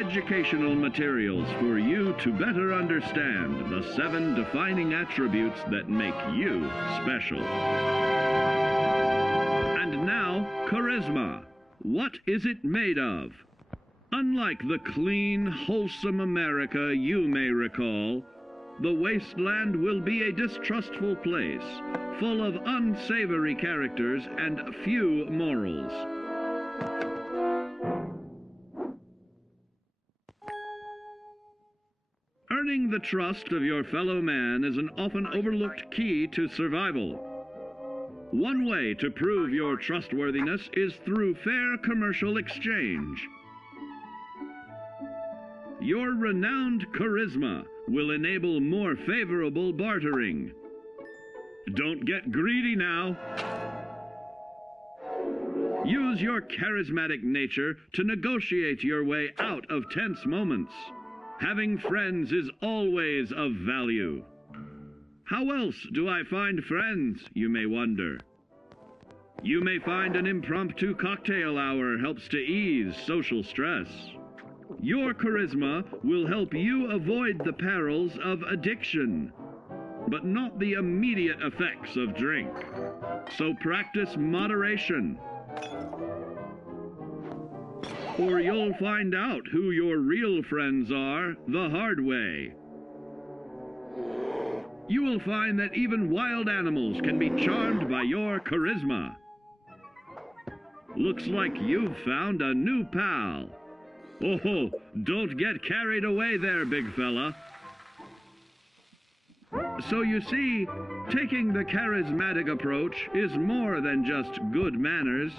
educational materials for you to better understand the 7 defining attributes that make you special. And now, charisma. What is it made of? Unlike the clean, wholesome America you may recall, the wasteland will be a distrustful place, full of unsavory characters and few morals. Earning the trust of your fellow man is an often overlooked key to survival. One way to prove your trustworthiness is through fair commercial exchange. Your renowned charisma will enable more favorable bartering. Don't get greedy now. Use your charismatic nature to negotiate your way out of tense moments. Having friends is always of value. How else do I find friends, you may wonder? You may find an impromptu cocktail hour helps to ease social stress. Your charisma will help you avoid the perils of addiction, but not the immediate effects of drink. So practice moderation, or you'll find out who your real friends are the hard way. You will find that even wild animals can be charmed by your charisma. Looks like you've found a new pal. Oh, don't get carried away there, big fella. So you see, taking the charismatic approach is more than just good manners.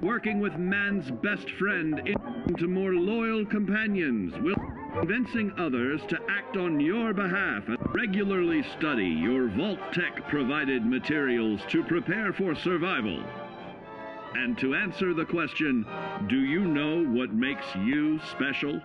Working with man's best friend into more loyal companions will convincing others to act on your behalf and regularly study your Vault-Tec provided materials to prepare for survival. And to answer the question, do you know what makes you special?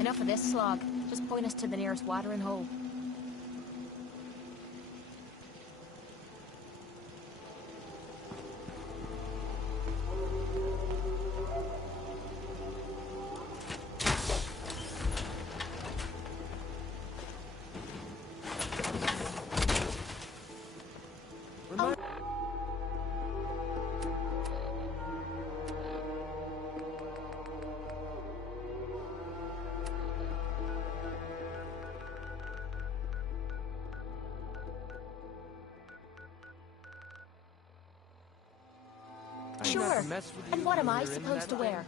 Enough of this slog. Just point us to the nearest watering hole. Sure. And what am I supposed to wear?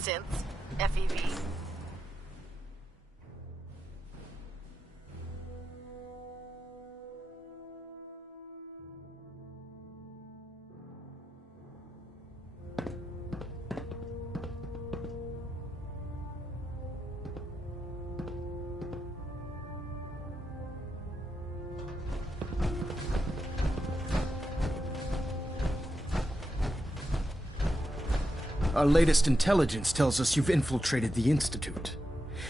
Synths. FEV. Our latest intelligence tells us you've infiltrated the Institute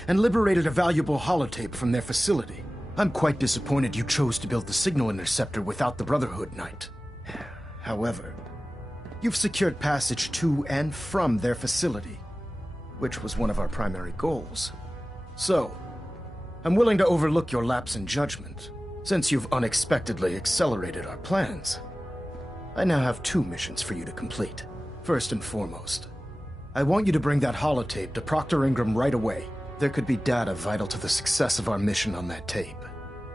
and liberated a valuable holotape from their facility. I'm quite disappointed you chose to build the signal interceptor without the Brotherhood Knight. However, you've secured passage to and from their facility, which was one of our primary goals. So, I'm willing to overlook your lapse in judgment, since you've unexpectedly accelerated our plans. I now have 2 missions for you to complete. First and foremost, I want you to bring that holotape to Proctor Ingram right away. There could be data vital to the success of our mission on that tape,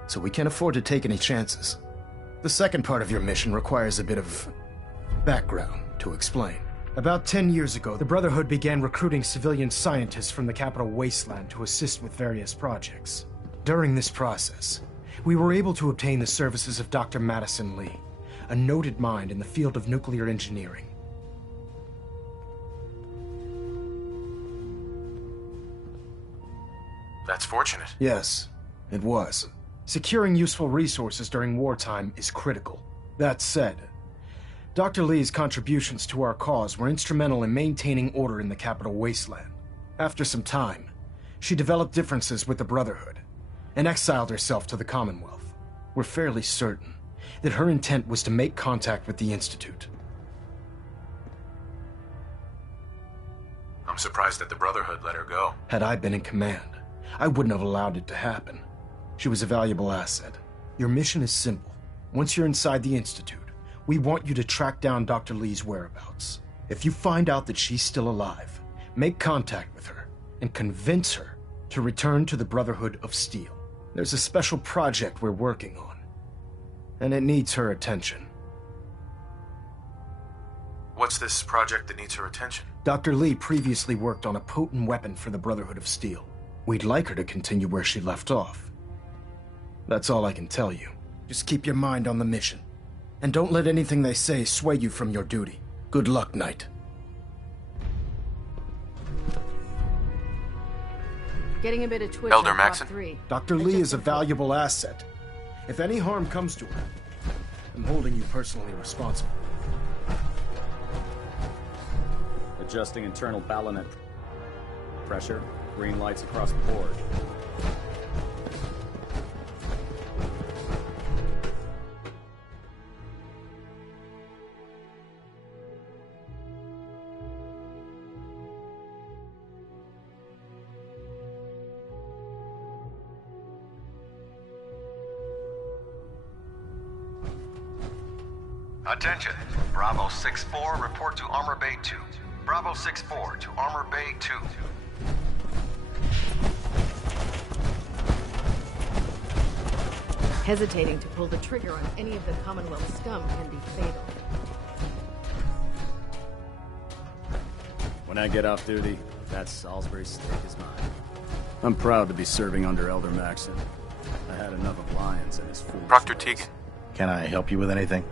so we can't afford to take any chances. The second part of your mission requires a bit of background to explain. About 10 years ago, the Brotherhood began recruiting civilian scientists from the capital wasteland to assist with various projects. During this process, we were able to obtain the services of Dr. Madison Lee, a noted mind in the field of nuclear engineering. That's fortunate. Yes, it was. Securing useful resources during wartime is critical. That said, Dr. Lee's contributions to our cause were instrumental in maintaining order in the capital wasteland. After some time, she developed differences with the Brotherhood and exiled herself to the Commonwealth. We're fairly certain that her intent was to make contact with the Institute. I'm surprised that the Brotherhood let her go. Had I been in command, I wouldn't have allowed it to happen. She was a valuable asset. Your mission is simple. Once you're inside the Institute, we want you to track down Dr. Lee's whereabouts. If you find out that she's still alive, make contact with her and convince her to return to the Brotherhood of Steel. There's a special project we're working on, and it needs her attention. What's this project that needs her attention? Dr. Lee previously worked on a potent weapon for the Brotherhood of Steel. We'd like her to continue where she left off. That's all I can tell you. Just keep your mind on the mission, and don't let anything they say sway you from your duty. Good luck, Knight. Getting a bit of twitch Elder on Block Maxon. 3. Dr. Lee is a valuable asset. If any harm comes to her, I'm holding you personally responsible. Adjusting internal ballonet pressure. Green lights across the board. Attention. Bravo 6-4, report to Armor Bay 2. Bravo 6-4 to Armor Bay 2. Hesitating to pull the trigger on any of the Commonwealth scum can be fatal. When I get off duty, that Salisbury steak is mine. I'm proud to be serving under Elder Maxon. I had enough of Lyons and his fools. Proctor Teagan, Can I help you with anything?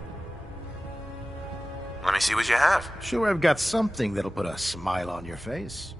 let me see what you have. Sure, I've got something that'll put a smile on your face.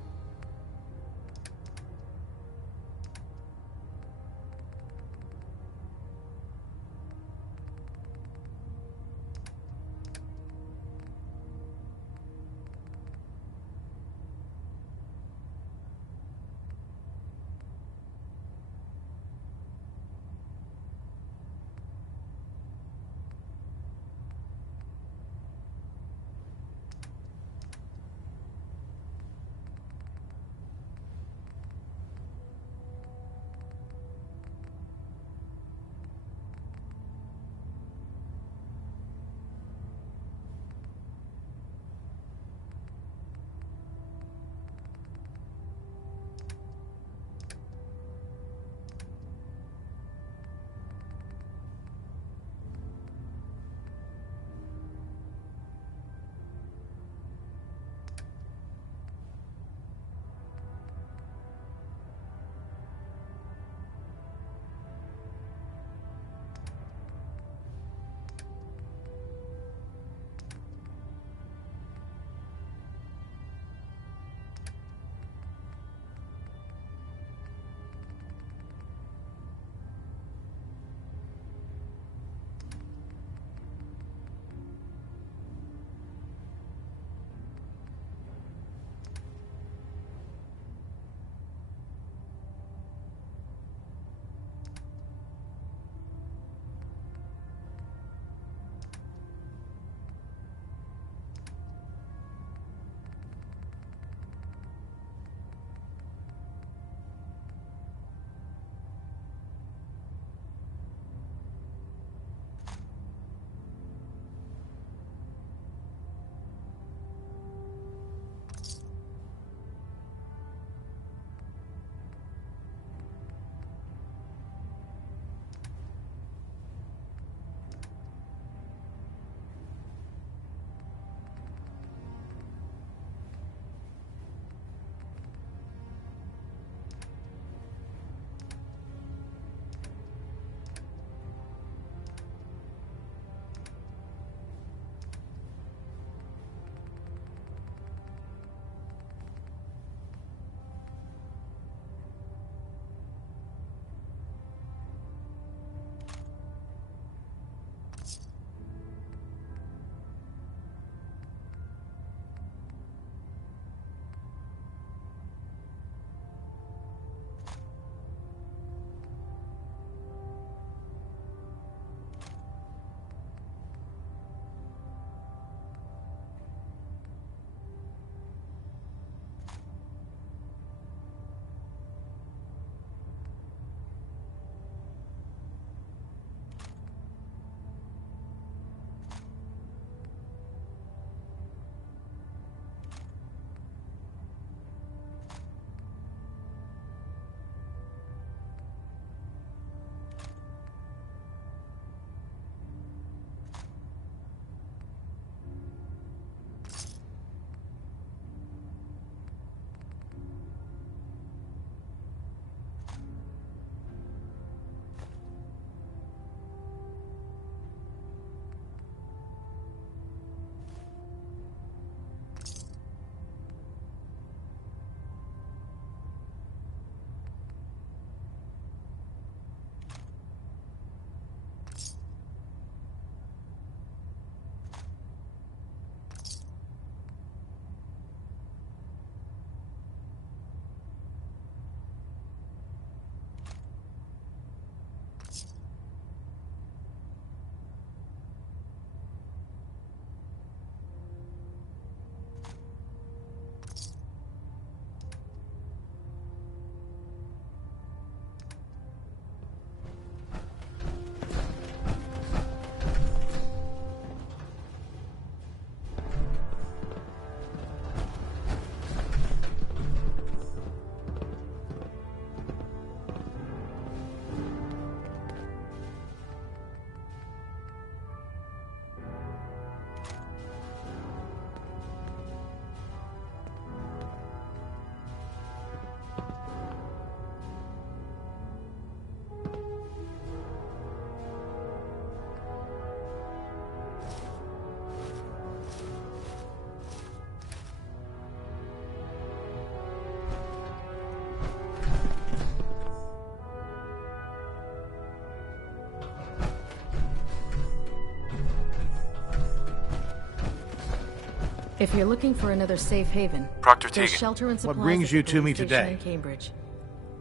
If you're looking for another safe haven, Proctor there's Tegan. shelter and supplies What brings at the you to police me station today? in Cambridge.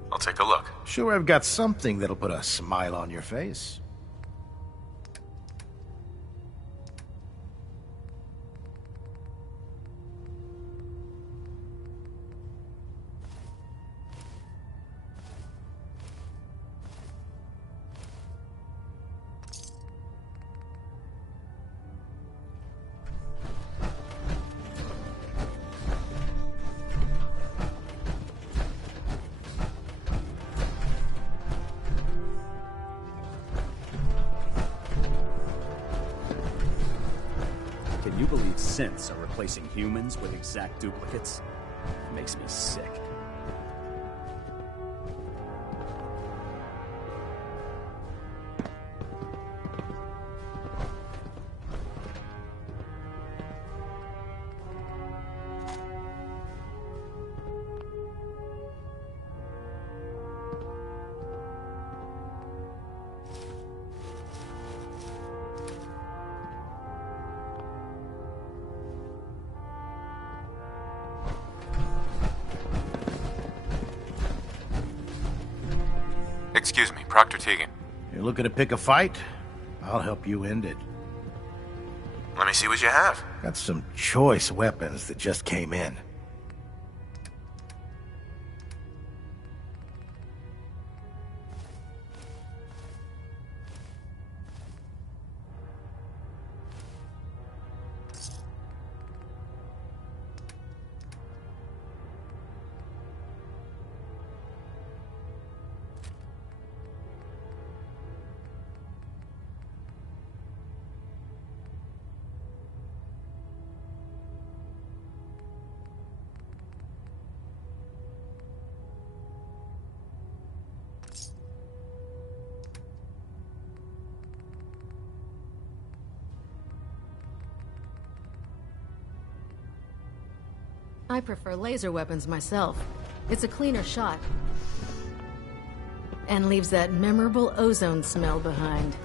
I'll take a look. Sure, I've got something that'll put a smile on your face. Can you believe synths are replacing humans with exact duplicates? It makes me sick. Excuse me, Proctor Tegan. You're looking to pick a fight? I'll help you end it. Let me see what you have. Got some choice weapons that just came in. I prefer laser weapons myself. It's a cleaner shot. And leaves that memorable ozone smell behind.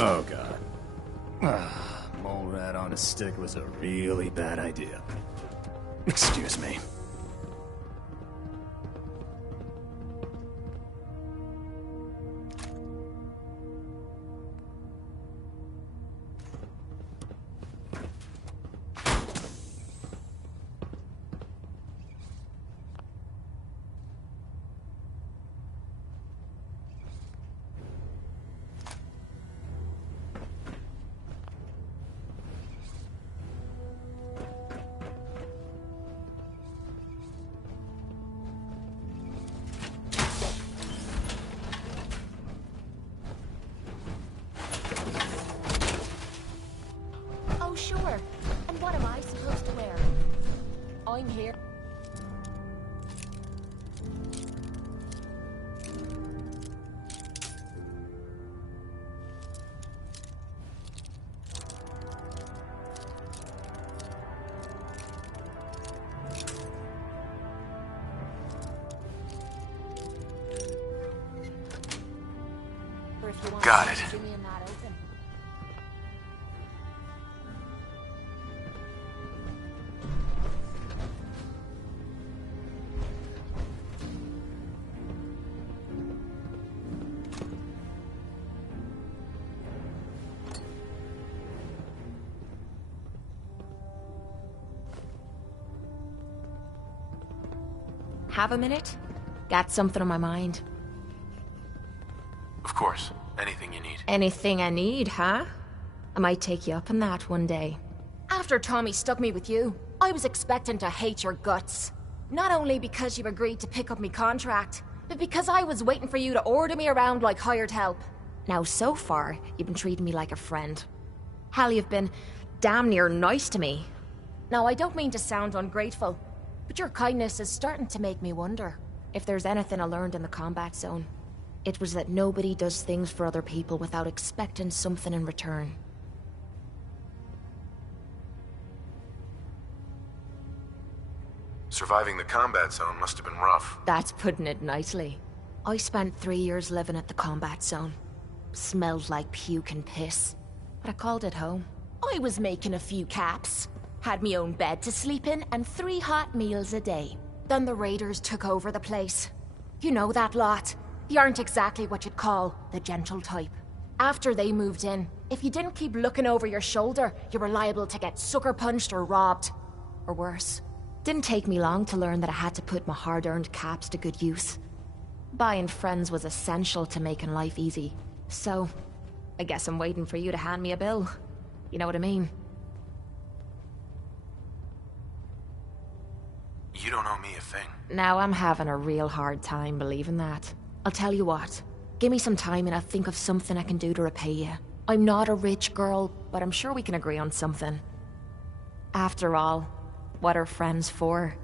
Oh, God. Mole rat on a stick was a really bad idea. Excuse me. Oh, sure. And what am I supposed to wear? I'm here. Or if you want Got to it. see me in that open. Have a minute? Got something on my mind. Of course. Anything you need. Anything I need, huh? I might take you up on that one day. After Tommy stuck me with you, I was expecting to hate your guts. Not only because you agreed to pick up me contract, but because I was waiting for you to order me around like hired help. Now, so far, you've been treating me like a friend. Hell, you've been damn near nice to me. Now, I don't mean to sound ungrateful, but your kindness is starting to make me wonder if there's anything I learned in the combat zone. It was that nobody does things for other people without expecting something in return. Surviving the combat zone must have been rough. That's putting it nicely. I spent 3 years living at the combat zone. Smelled like puke and piss, but I called it home. I was making a few caps, had me own bed to sleep in, and 3 hot meals a day. Then the raiders took over the place. You know that lot. You aren't exactly what you'd call the gentle type. After they moved in, if you didn't keep looking over your shoulder, you were liable to get sucker punched or robbed. Or worse. Didn't take me long to learn that I had to put my hard-earned caps to good use. Buying friends was essential to making life easy. So, I guess I'm waiting for you to hand me a bill. You know what I mean? You don't owe me a thing. Now I'm having a real hard time believing that. I'll tell you what. Give me some time and I'll think of something I can do to repay you. I'm not a rich girl, but I'm sure we can agree on something. After all, what are friends for?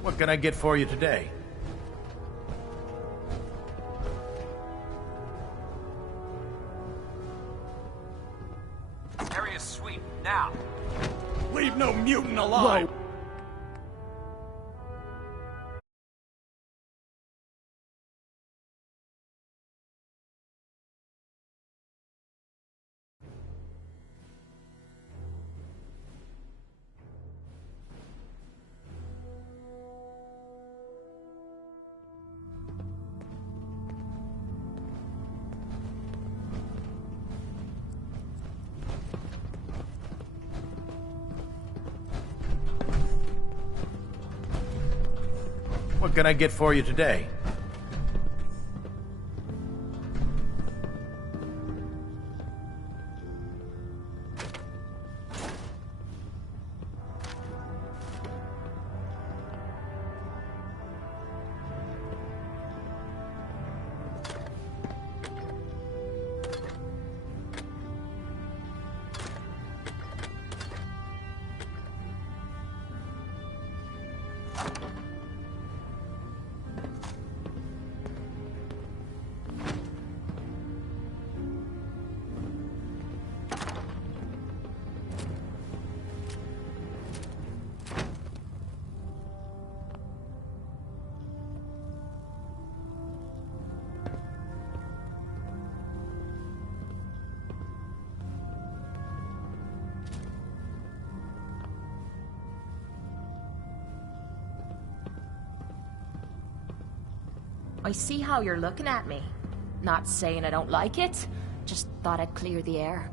What can I get for you today? Area sweep, now! Leave no mutant alive! What can I get for you today? I see how you're looking at me. Not saying I don't like it, just thought I'd clear the air.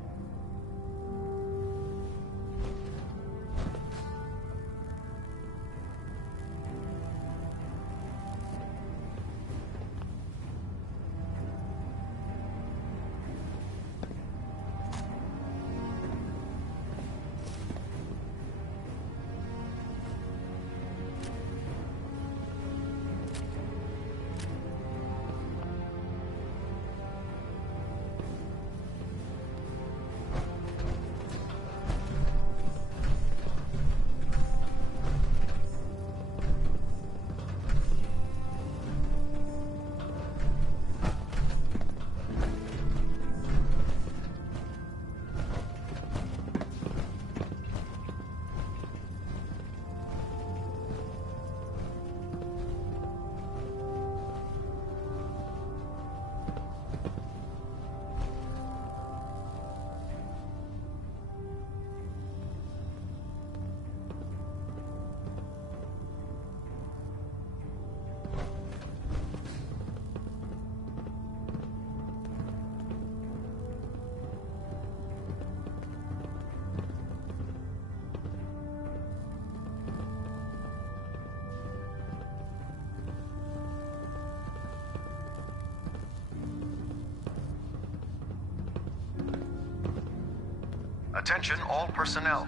Attention all personnel.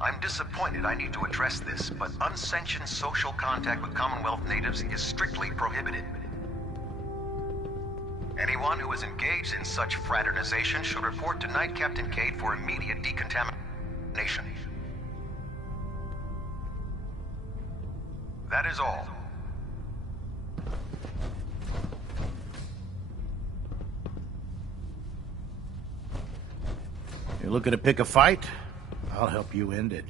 I'm disappointed I need to address this, but unsanctioned social contact with Commonwealth natives is strictly prohibited. Anyone who is engaged in such fraternization should report to Knight Captain Cade for immediate decontamination. That is all. You're looking to pick a fight? I'll help you end it.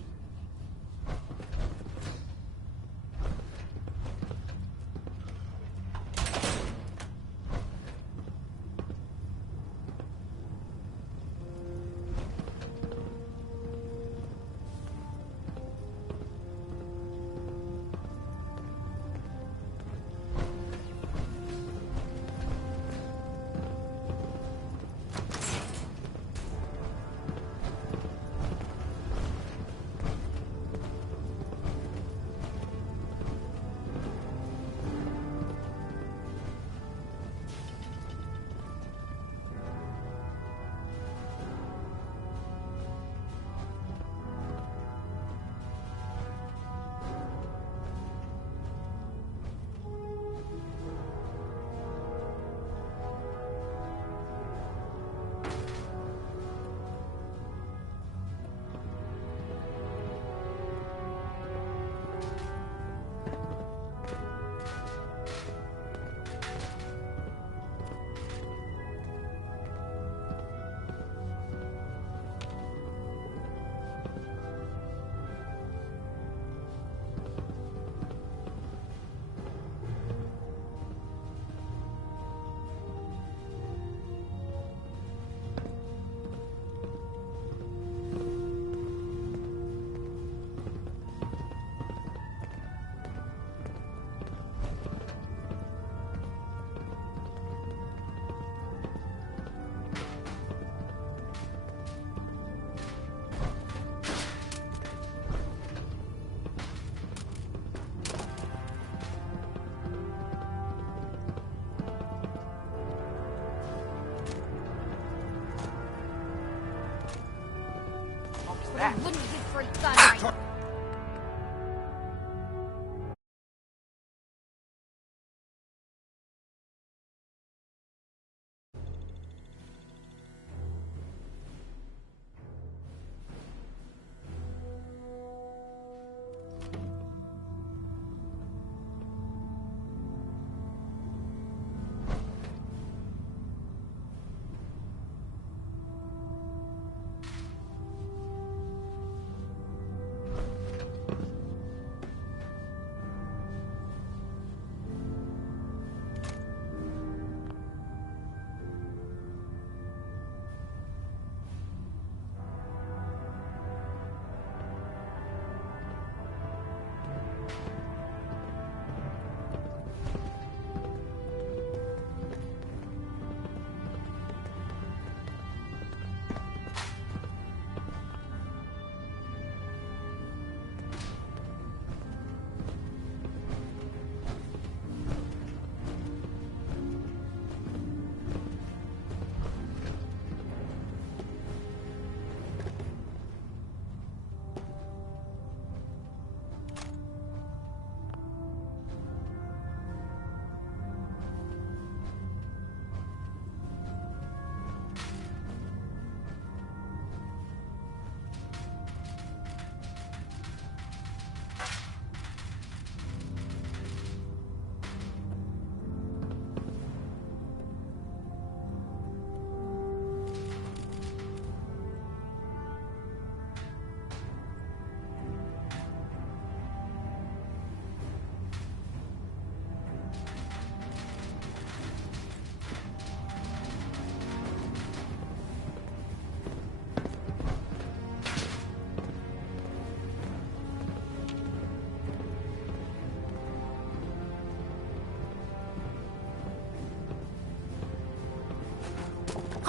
I wouldn't give for a gun right now.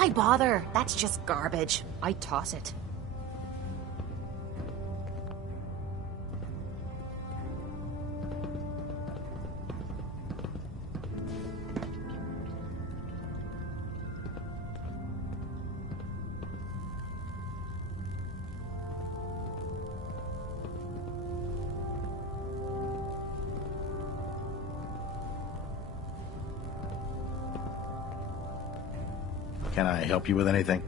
Why bother? That's just garbage. I toss it. Can I help you with anything?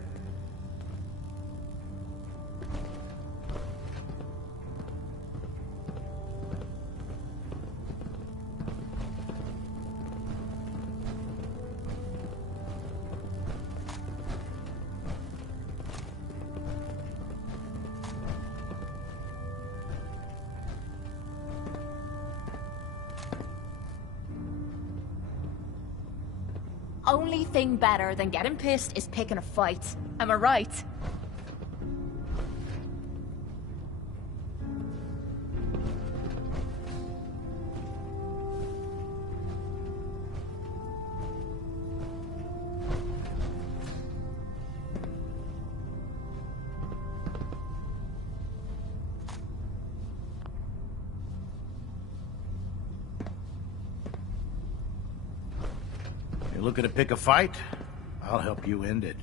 Only thing better than getting pissed is picking a fight. Am I right? You're looking to pick a fight? I'll help you end it.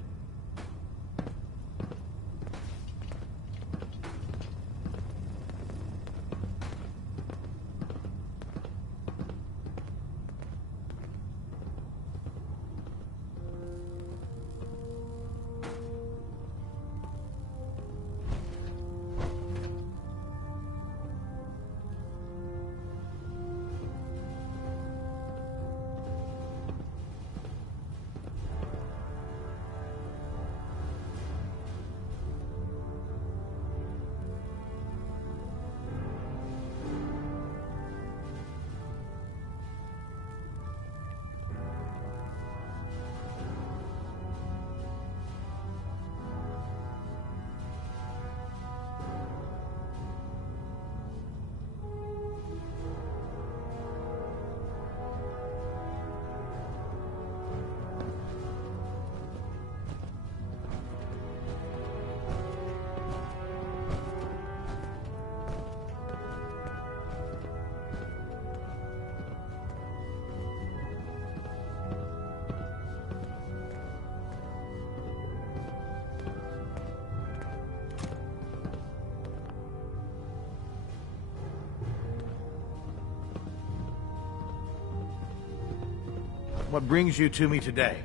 What brings you to me today?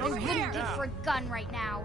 I'm hitting you for a gun right now.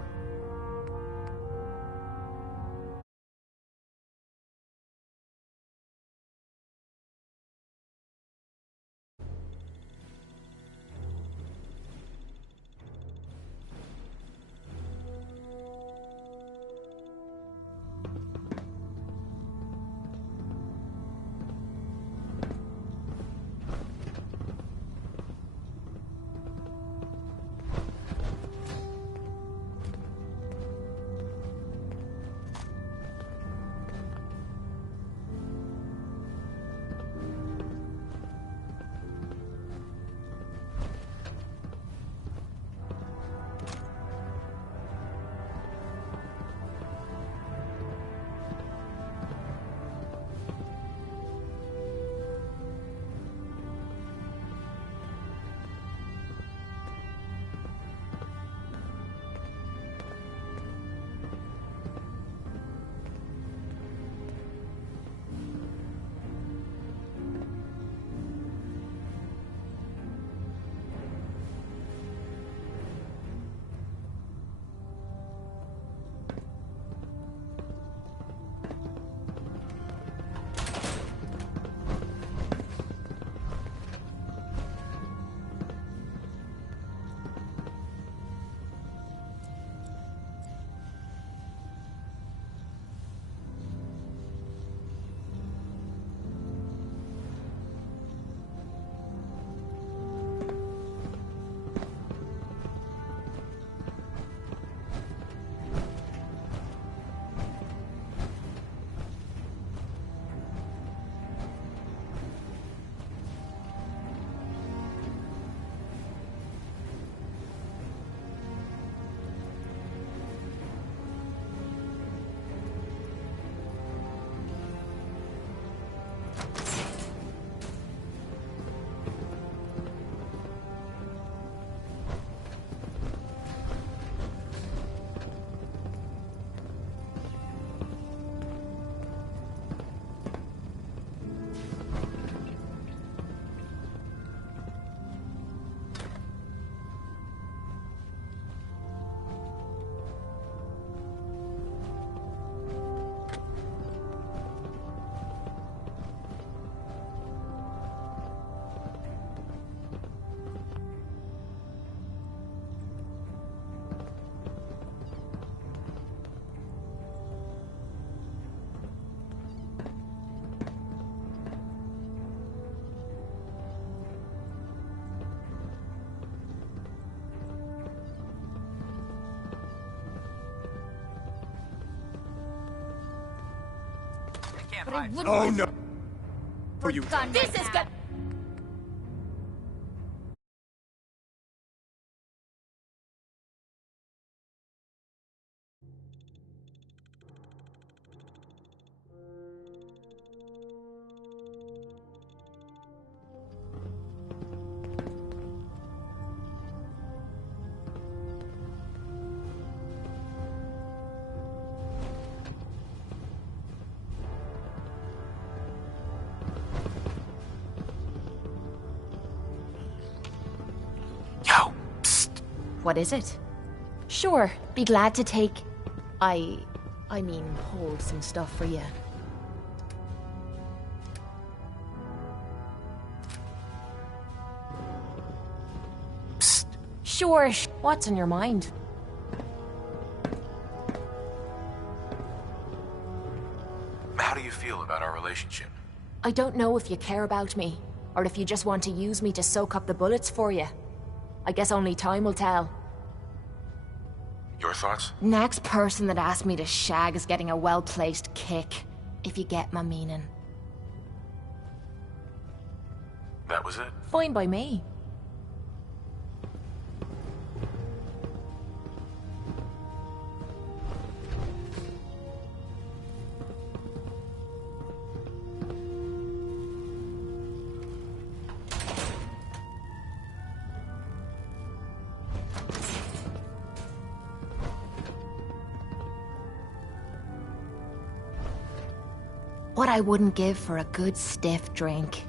But I wouldn't Oh risk no! for you- gun This right is now. good. Yo, psst. What is it? Sure, be glad to take... I mean, hold some stuff for you. Psst. Sure, what's on your mind? How do you feel about our relationship? I don't know if you care about me, or if you just want to use me to soak up the bullets for you. I guess only time will tell. Your thoughts? Next person that asks me to shag is getting a well-placed kick, if you get my meaning. That was it? Fine by me. What I wouldn't give for a good stiff drink.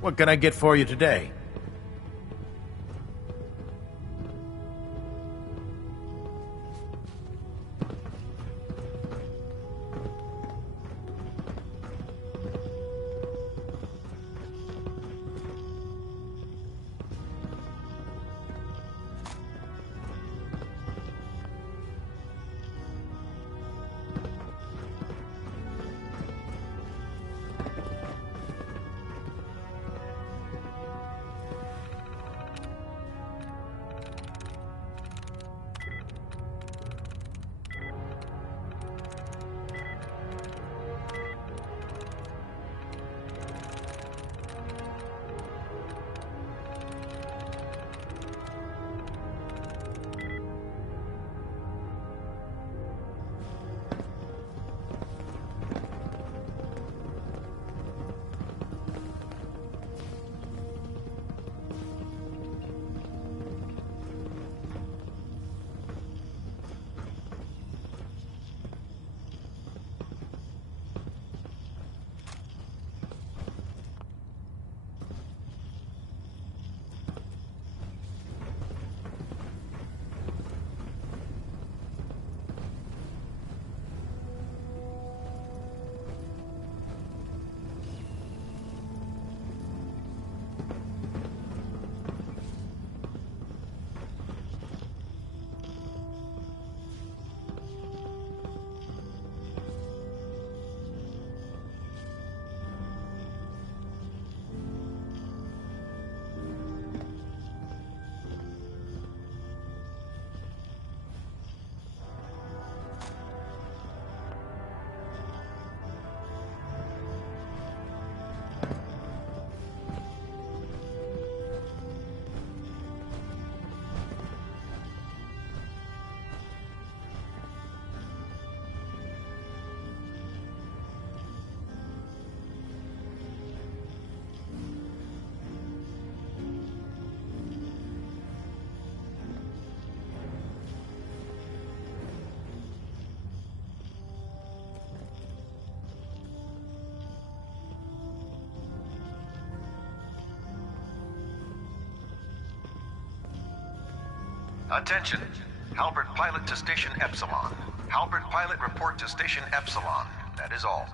What can I get for you today? Attention. Halbert pilot to Station Epsilon. Halbert pilot report to Station Epsilon. That is all.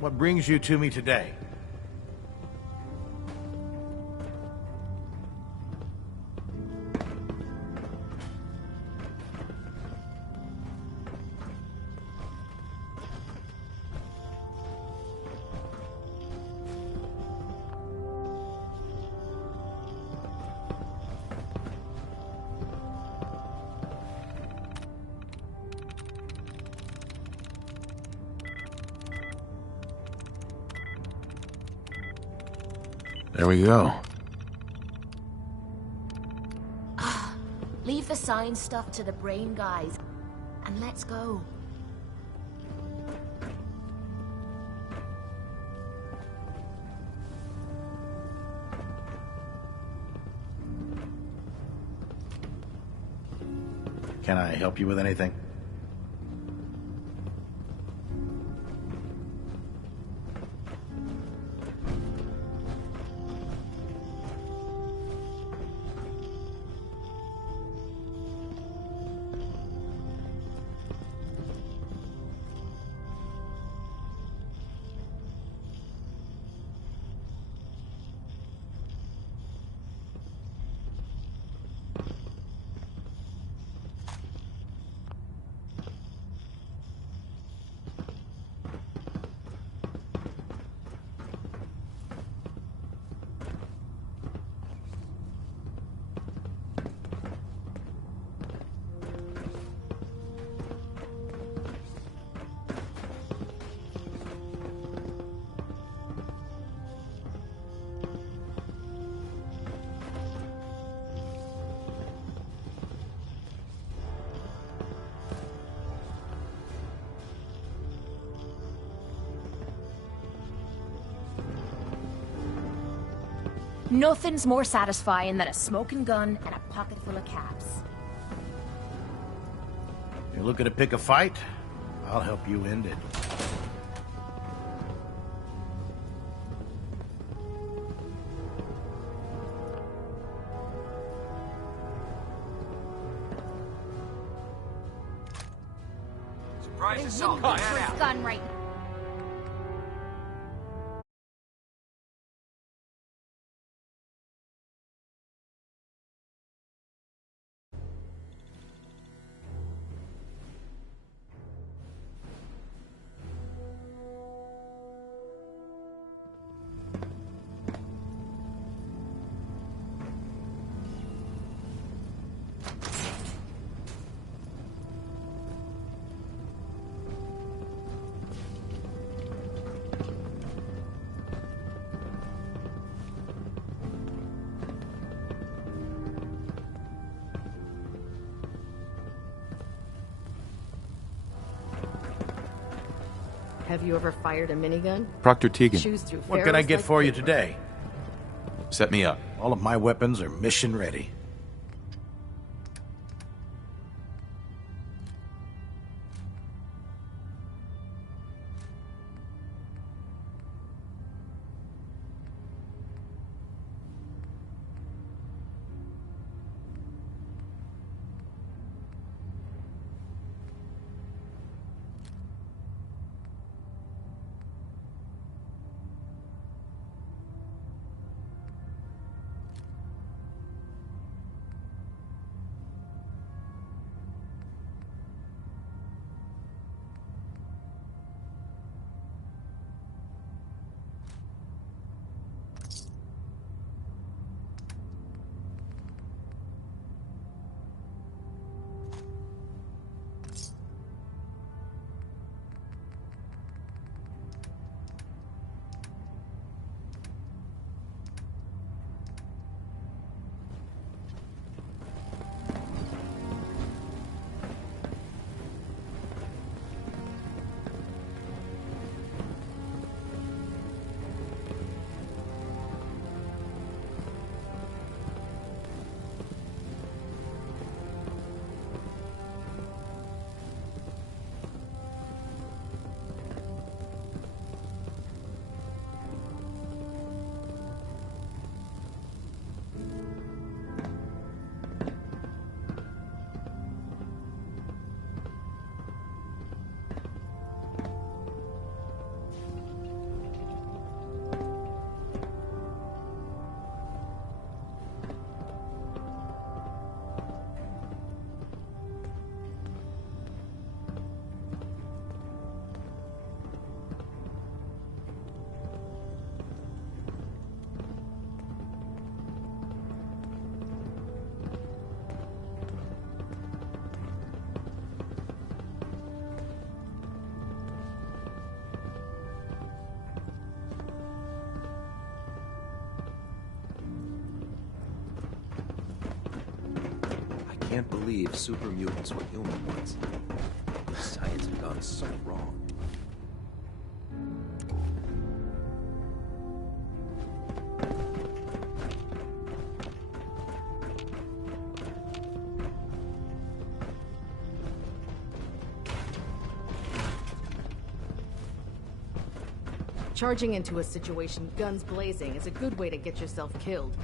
What brings you to me today? There we go. Leave the science stuff to the brain guys, and let's go. Can I help you with anything? Nothing's more satisfying than a smoking gun and a pocket full of caps. You're looking to pick a fight? I'll help you end it. Surprise assault. Man out. Gun right now. Have you ever fired a minigun? Proctor Tegan, Choose through What can I ferrules get like for you paper. today? set me up. All of my weapons are mission ready. can't believe super mutants were human ones. Science had gone so wrong. Charging into a situation guns blazing is a good way to get yourself killed.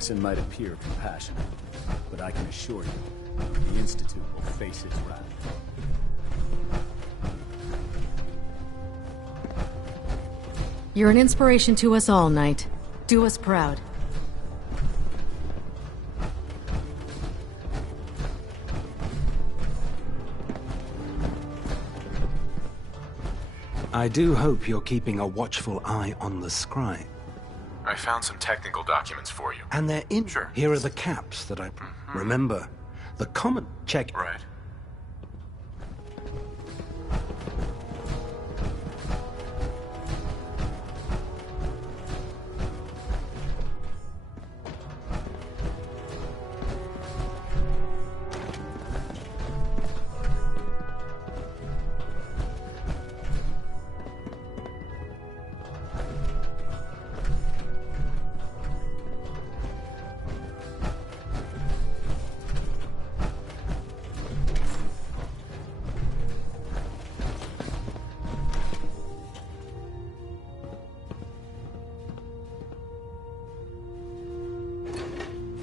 Maxon might appear compassionate, but I can assure you, the Institute will face its wrath. You're an inspiration to us all, Knight. Do us proud. I do hope you're keeping a watchful eye on the scribe. I found some technical documents for you. And they're in. Sure. Here are the caps that I... Remember, the common... Check... Right.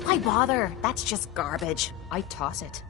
Why bother? That's just garbage. I toss it.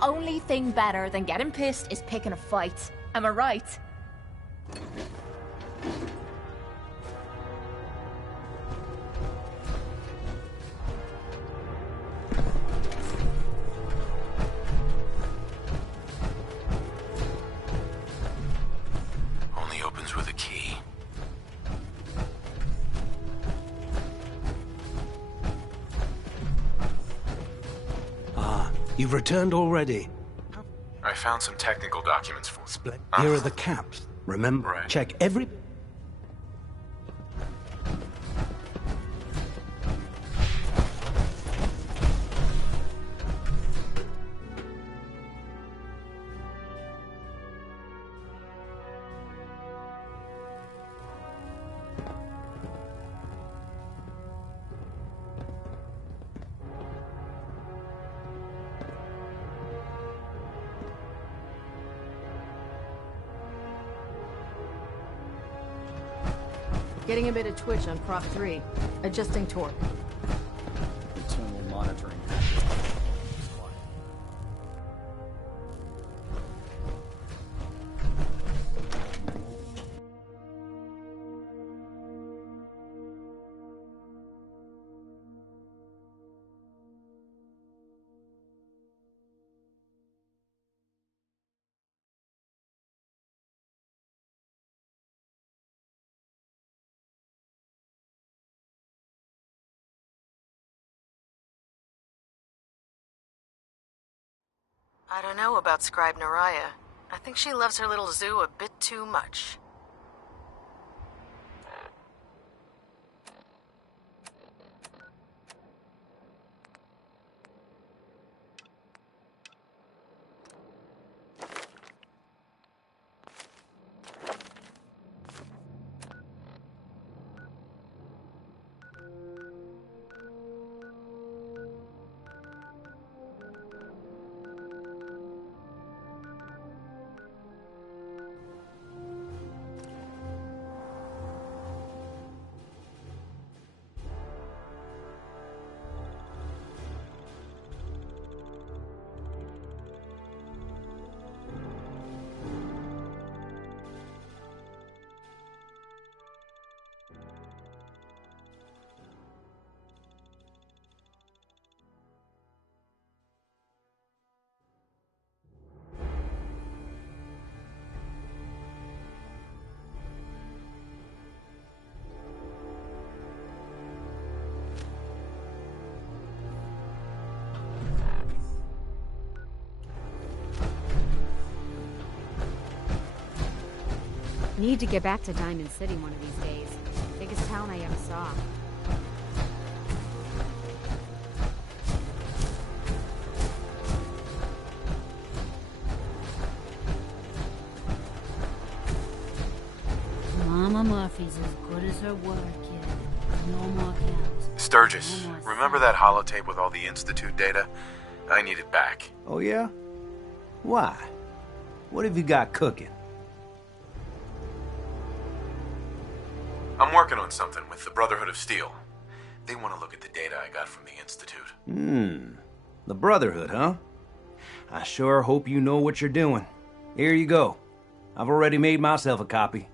Only thing better than getting pissed is picking a fight. Am I right? Only opens with a key. You've returned already. I found some technical documents for you. Here are the caps. Remember, Right. check every... Getting a bit of twitch on Prop 3. Adjusting torque. Internal monitoring. I don't know about Scribe Naraya. I think she loves her little zoo a bit too much. Need to get back to Diamond City one of these days. Biggest town I ever saw. Mama Murphy's as good as her word, kid. No more counts. Sturgis, remember that holotape with all the Institute data? I need it back. Oh, yeah? Why? What have you got cooking? I'm working on something with the Brotherhood of Steel. They want to look at the data I got from the Institute. The Brotherhood, huh? I sure hope you know what you're doing. Here you go. I've already made myself a copy.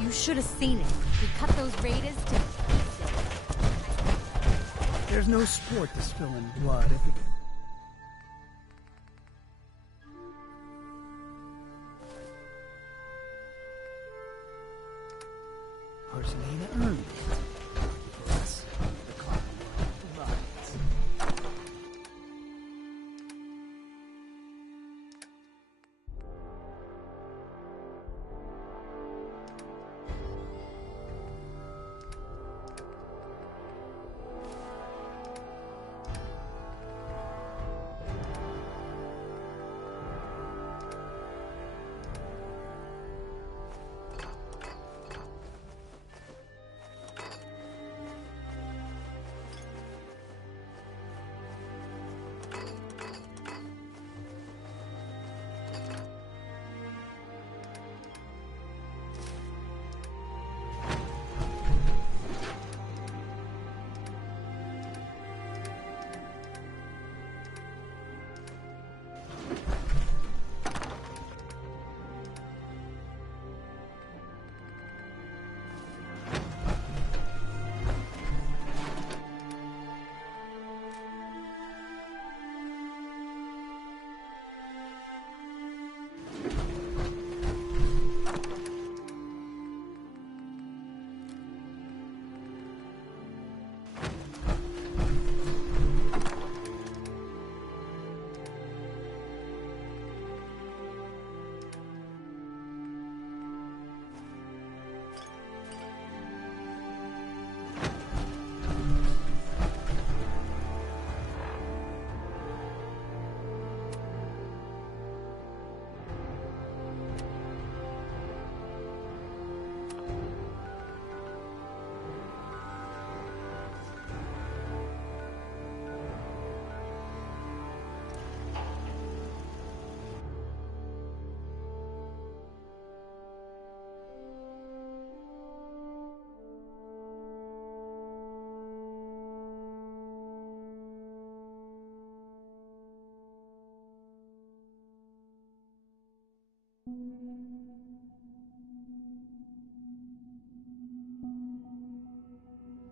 You should have seen it. We cut those raiders to pieces. There's no sport to spilling blood if it... Person ain't earned it. Thus, the Commonwealth divides.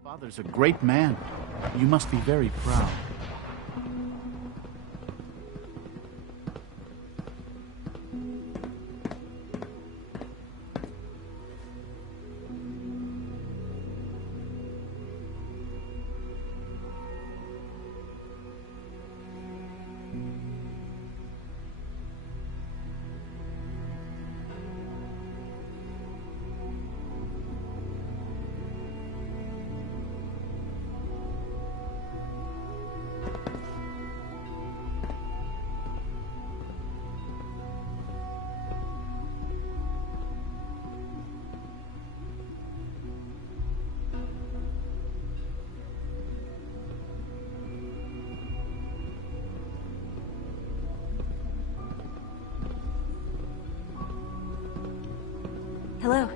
Father's a great man. You must be very proud. Hello.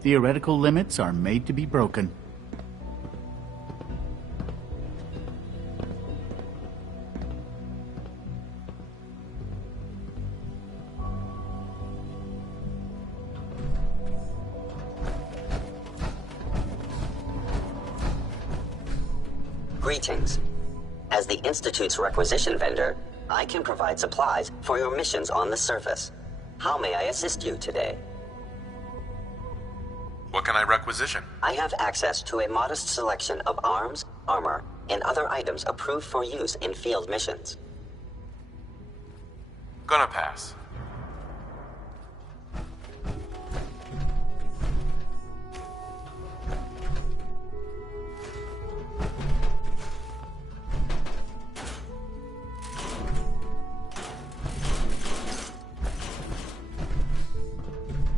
Theoretical limits are made to be broken. Greetings. As the Institute's requisition vendor, I can provide supplies for your missions on the surface. How may I assist you today? What can I requisition? I have access to a modest selection of arms, armor, and other items approved for use in field missions. Gonna pass.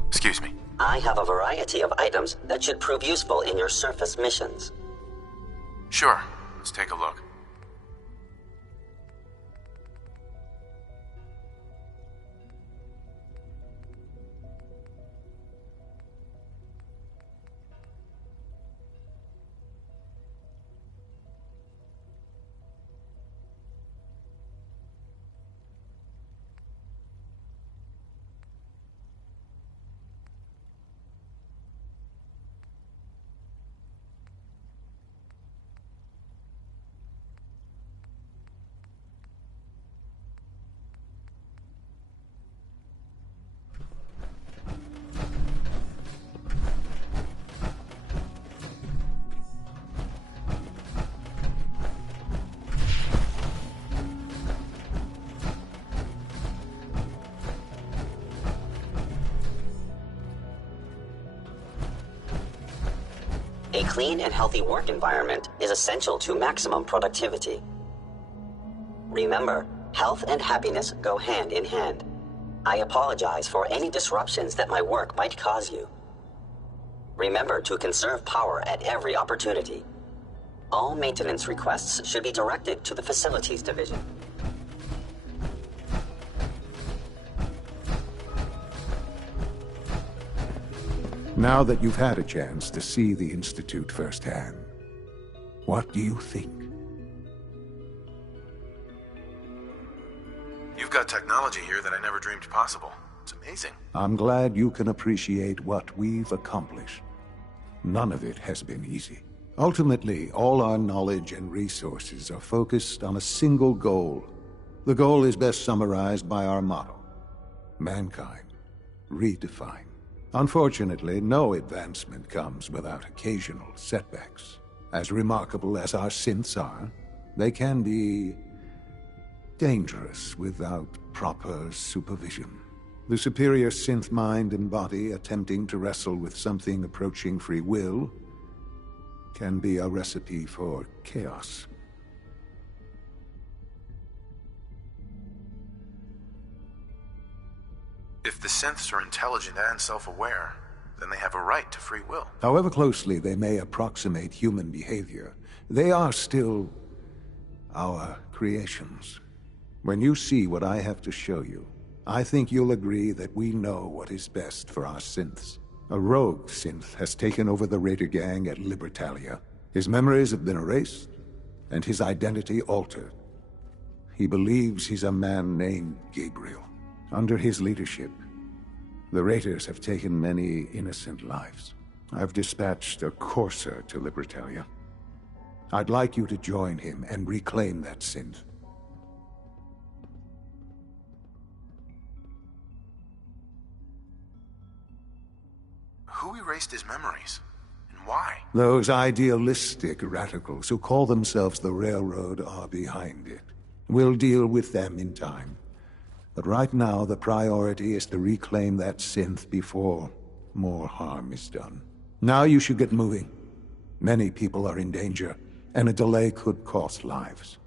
Excuse me. I have a variety of items that should prove useful in your surface missions. Sure. Let's take a look. A clean and healthy work environment is essential to maximum productivity. Remember, health and happiness go hand in hand. I apologize for any disruptions that my work might cause you. Remember to conserve power at every opportunity. All maintenance requests should be directed to the Facilities Division. Now that you've had a chance to see the Institute firsthand, what do you think? You've got technology here that I never dreamed possible. It's amazing. I'm glad you can appreciate what we've accomplished. None of it has been easy. Ultimately, all our knowledge and resources are focused on a single goal. The goal is best summarized by our motto: mankind, redefined. Unfortunately, no advancement comes without occasional setbacks. As remarkable as our synths are, they can be dangerous without proper supervision. The superior synth mind and body attempting to wrestle with something approaching free will can be a recipe for chaos. If the synths are intelligent and self-aware, then they have a right to free will. However closely they may approximate human behavior, they are still our creations. When you see what I have to show you, I think you'll agree that we know what is best for our synths. A rogue synth has taken over the Raider gang at Libertalia. His memories have been erased, and his identity altered. He believes he's a man named Gabriel. Under his leadership, the Raiders have taken many innocent lives. I've dispatched a courser to Libertalia. I'd like you to join him and reclaim that synth. Who erased his memories? And why? Those idealistic radicals who call themselves the Railroad are behind it. We'll deal with them in time. But right now, the priority is to reclaim that synth before more harm is done. Now you should get moving. Many people are in danger, and a delay could cost lives.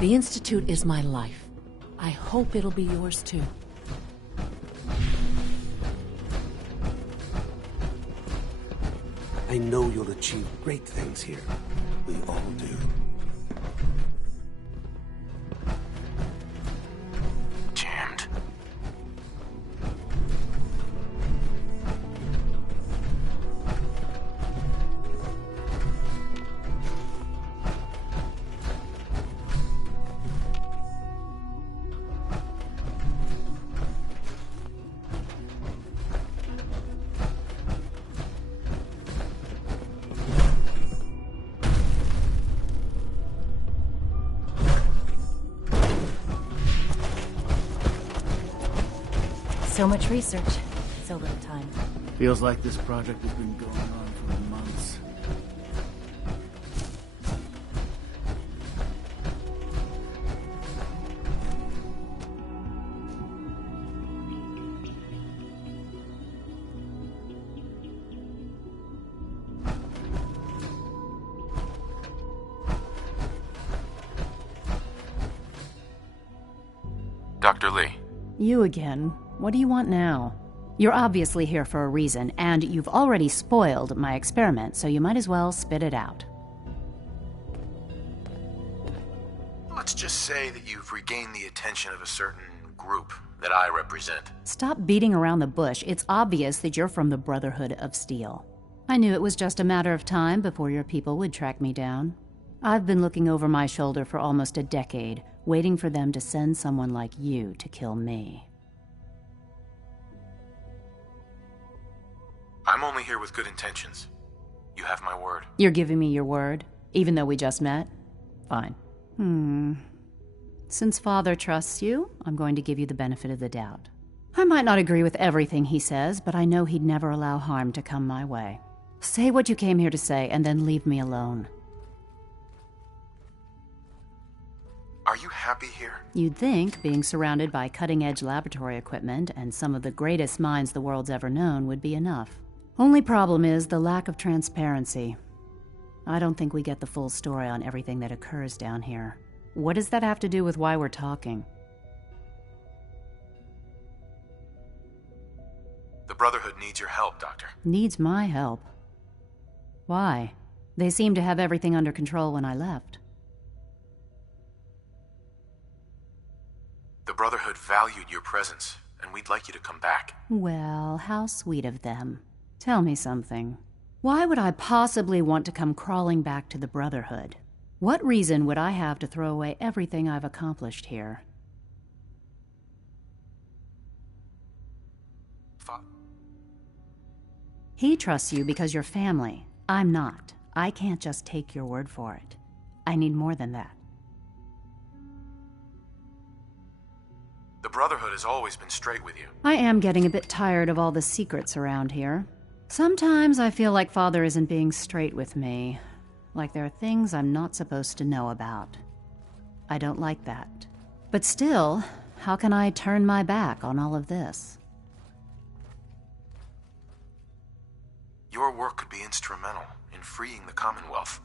The Institute is my life. I hope it'll be yours too. I know you'll achieve great things here. We all do. Jammed. So much research, so little time. Feels like this project has been going on for months. Dr. Lee. You again. What do you want now? You're obviously here for a reason, and you've already spoiled my experiment, so you might as well spit it out. Let's just say that you've regained the attention of a certain group that I represent. Stop beating around the bush. It's obvious that you're from the Brotherhood of Steel. I knew it was just a matter of time before your people would track me down. I've been looking over my shoulder for almost a decade, waiting for them to send someone like you to kill me. I'm only here with good intentions. You have my word. You're giving me your word, even though we just met? Fine. Since Father trusts you, I'm going to give you the benefit of the doubt. I might not agree with everything he says, but I know he'd never allow harm to come my way. Say what you came here to say, and then leave me alone. Are you happy here? You'd think being surrounded by cutting-edge laboratory equipment and some of the greatest minds the world's ever known would be enough. Only problem is the lack of transparency. I don't think we get the full story on everything that occurs down here. What does that have to do with why we're talking? The Brotherhood needs your help, Doctor. Needs my help? Why? They seemed to have everything under control when I left. The Brotherhood valued your presence, and we'd like you to come back. Well, how sweet of them. Tell me something. Why would I possibly want to come crawling back to the Brotherhood? What reason would I have to throw away everything I've accomplished here? He trusts you because you're family. I'm not. I can't just take your word for it. I need more than that. The Brotherhood has always been straight with you. I am getting a bit tired of all the secrets around here. Sometimes I feel like Father isn't being straight with me. Like there are things I'm not supposed to know about. I don't like that. But still, how can I turn my back on all of this? Your work could be instrumental in freeing the Commonwealth.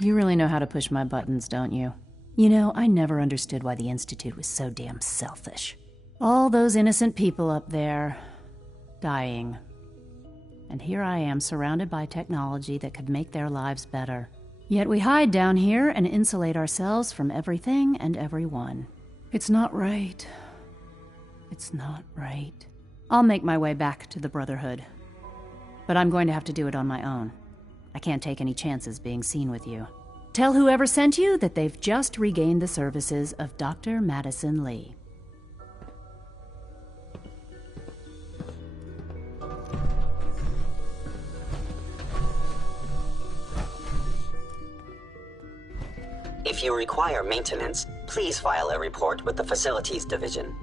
You really know how to push my buttons, don't you? You know, I never understood why the Institute was so damn selfish. All those innocent people up there, dying. And here I am, surrounded by technology that could make their lives better. Yet we hide down here and insulate ourselves from everything and everyone. It's not right. It's not right. I'll make my way back to the Brotherhood. But I'm going to have to do it on my own. I can't take any chances being seen with you. Tell whoever sent you that they've just regained the services of Dr. Madison Lee. If you require maintenance, please file a report with the Facilities Division.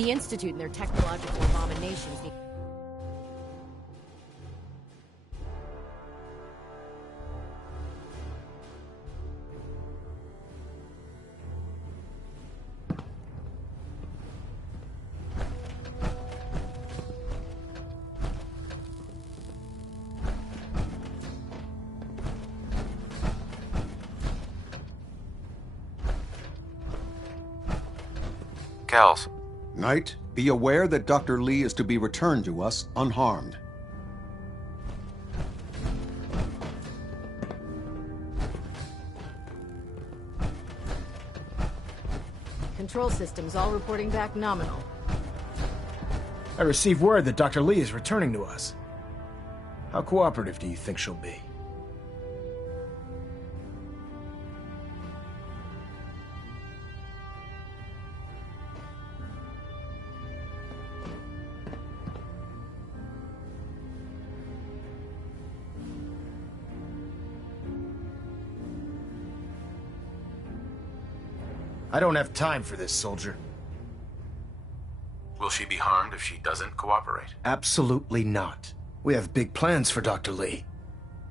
The Institute and their technological abominations need... Kels. Knight, be aware that Dr. Lee is to be returned to us unharmed. Control systems all reporting back nominal. I received word that Dr. Lee is returning to us. How cooperative do you think she'll be? I don't have time for this, soldier. Will she be harmed if she doesn't cooperate? Absolutely not. We have big plans for Dr. Lee,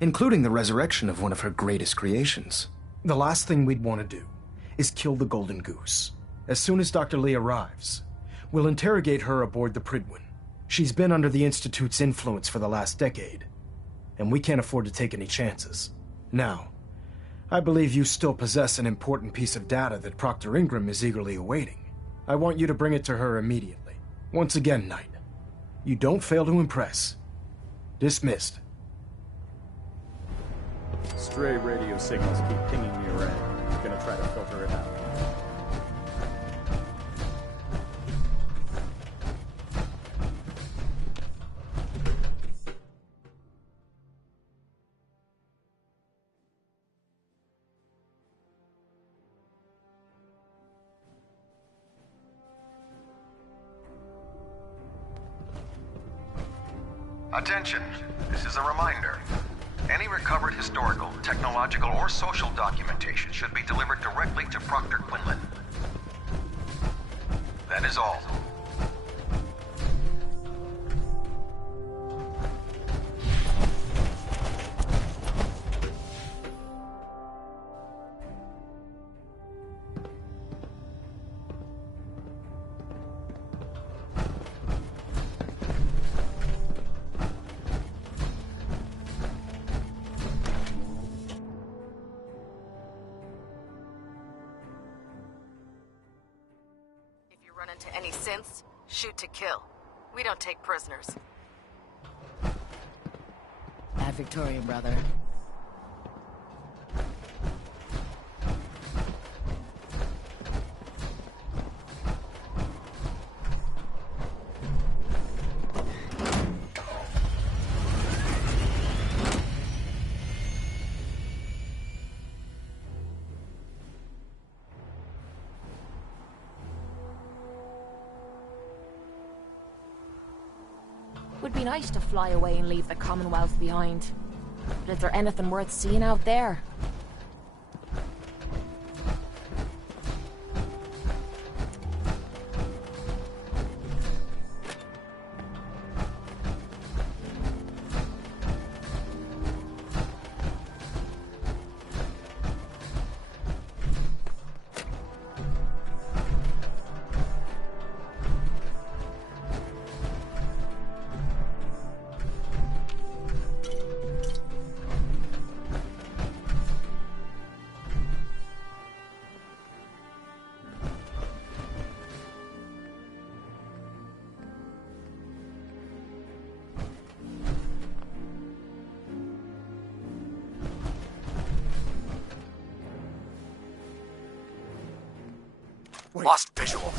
including the resurrection of one of her greatest creations. The last thing we'd want to do is kill the Golden Goose. As soon as Dr. Lee arrives, we'll interrogate her aboard the Prydwen. She's been under the Institute's influence for the last decade, and we can't afford to take any chances. Now, I believe you still possess an important piece of data that Proctor Ingram is eagerly awaiting. I want you to bring it to her immediately. Once again, Knight, you don't fail to impress. Dismissed. Stray radio signals keep pinging the array. I'm gonna try to filter it out. Attention, this is a reminder. Any recovered historical, technological, or social documentation should be delivered directly to Proctor Quinlan. That is all. Run into any synths, shoot to kill. We don't take prisoners. At Victoria, brother. Would be nice to fly away and leave the Commonwealth behind. But is there anything worth seeing out there? Lost visual.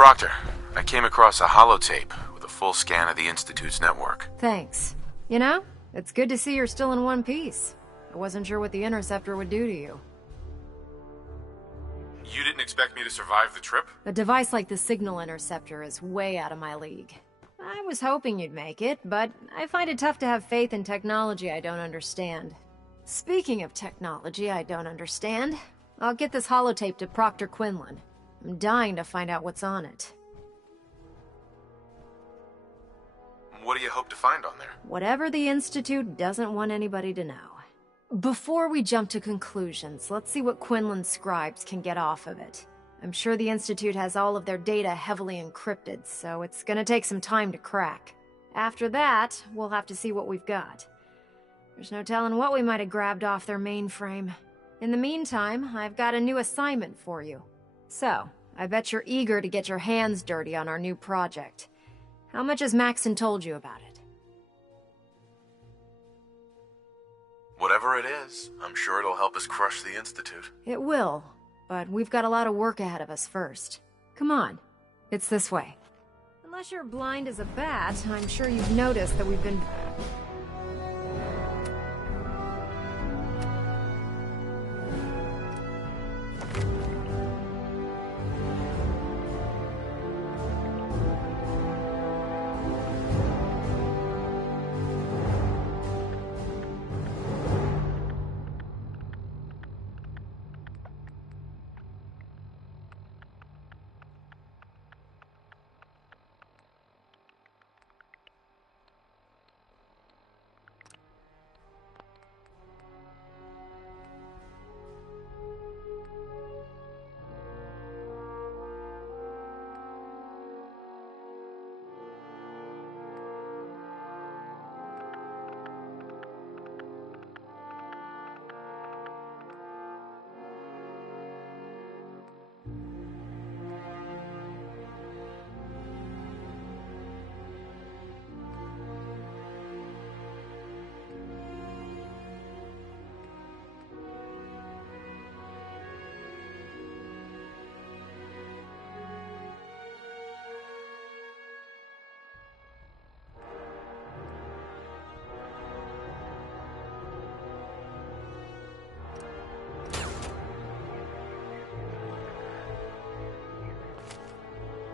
Proctor, I came across a holotape with a full scan of the Institute's network. Thanks. You know, it's good to see you're still in one piece. I wasn't sure what the Interceptor would do to you. You didn't expect me to survive the trip? A device like the Signal Interceptor is way out of my league. I was hoping you'd make it, but I find it tough to have faith in technology I don't understand. Speaking of technology I don't understand, I'll get this holotape to Proctor Quinlan. I'm dying to find out what's on it. What do you hope to find on there? Whatever the Institute doesn't want anybody to know. Before we jump to conclusions, let's see what Quinlan's scribes can get off of it. I'm sure the Institute has all of their data heavily encrypted, so it's gonna take some time to crack. After that, we'll have to see what we've got. There's no telling what we might have grabbed off their mainframe. In the meantime, I've got a new assignment for you. So, I bet you're eager to get your hands dirty on our new project. How much has Maxon told you about it? Whatever it is, I'm sure it'll help us crush the Institute. It will, but we've got a lot of work ahead of us first. Come on, it's this way. Unless you're blind as a bat, I'm sure you've noticed that we've been...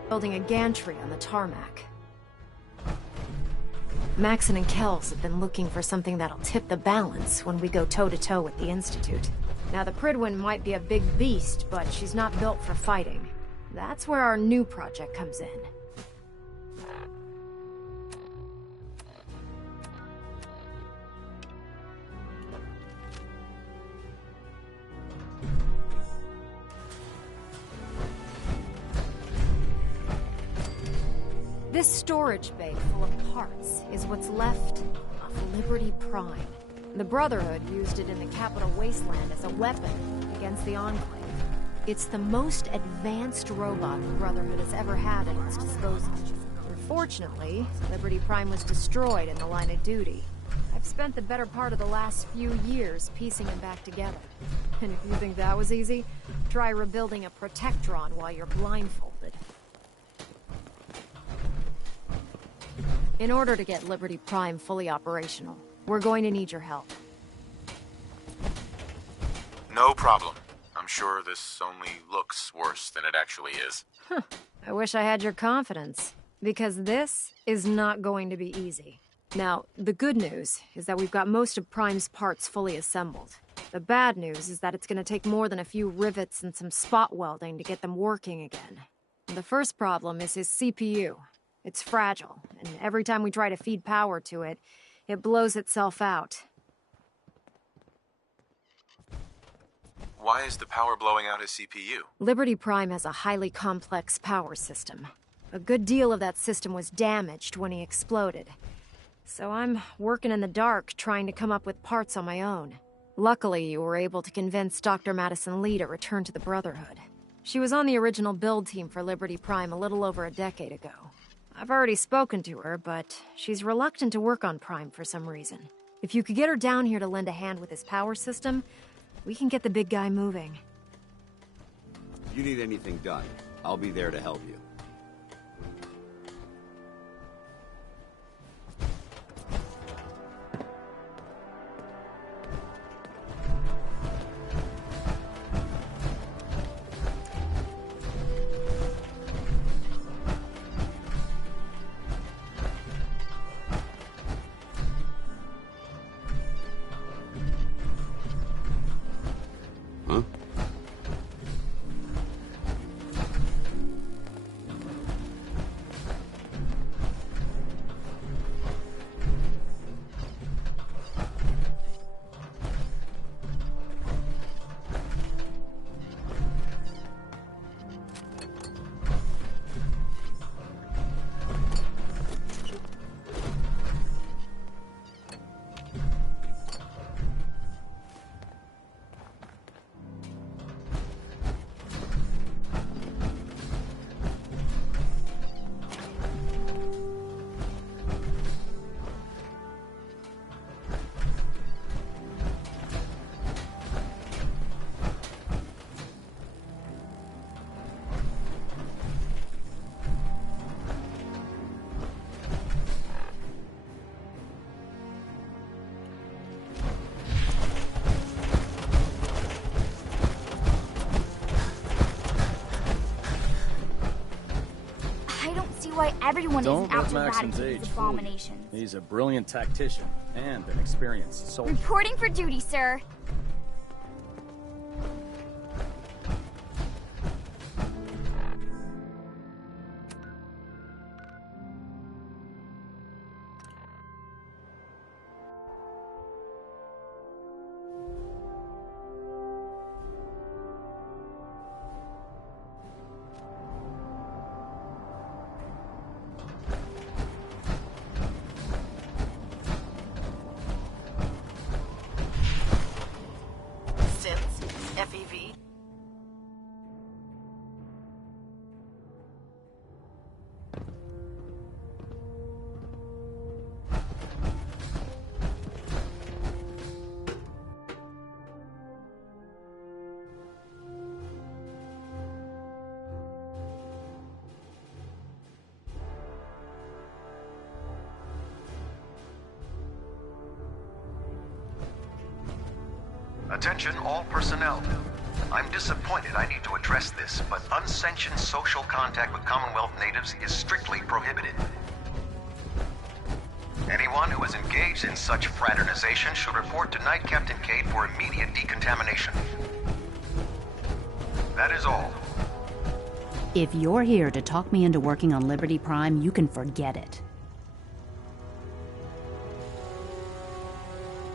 building a gantry on the tarmac. Maxon and Kells have been looking for something that'll tip the balance when we go toe-to-toe with the Institute. Now, the Prydwen might be a big beast, but she's not built for fighting. That's where our new project comes in. This storage bay full of parts is what's left of Liberty Prime. The Brotherhood used it in the Capital Wasteland as a weapon against the Enclave. It's the most advanced robot the Brotherhood has ever had at its disposal. Unfortunately, Liberty Prime was destroyed in the line of duty. I've spent the better part of the last few years piecing it back together. And if you think that was easy, try rebuilding a Protectron while you're blindfolded. In order to get Liberty Prime fully operational, we're going to need your help. No problem. I'm sure this only looks worse than it actually is. I wish I had your confidence, because this is not going to be easy. Now, the good news is that we've got most of Prime's parts fully assembled. The bad news is that it's going to take more than a few rivets and some spot welding to get them working again. The first problem is his CPU. It's fragile, and every time we try to feed power to it, it blows itself out. Why is the power blowing out his CPU? Liberty Prime has a highly complex power system. A good deal of that system was damaged when he exploded. So I'm working in the dark, trying to come up with parts on my own. Luckily, you were able to convince Dr. Madison Lee to return to the Brotherhood. She was on the original build team for Liberty Prime a little over a decade ago. I've already spoken to her, but she's reluctant to work on Prime for some reason. If you could get her down here to lend a hand with his power system, we can get the big guy moving. If you need anything done, I'll be there to help you. Everyone Don't isn't out let to Maxon's eradicate age these fool you. abominations. He's a brilliant tactician and an experienced soldier. Reporting for duty, sir. FEV. Attention all personnel. I'm disappointed I need to address this, but unsanctioned social contact with Commonwealth natives is strictly prohibited. Anyone who is engaged in such fraternization should report to Knight Captain Cade for immediate decontamination. That is all. If you're here to talk me into working on Liberty Prime, you can forget it.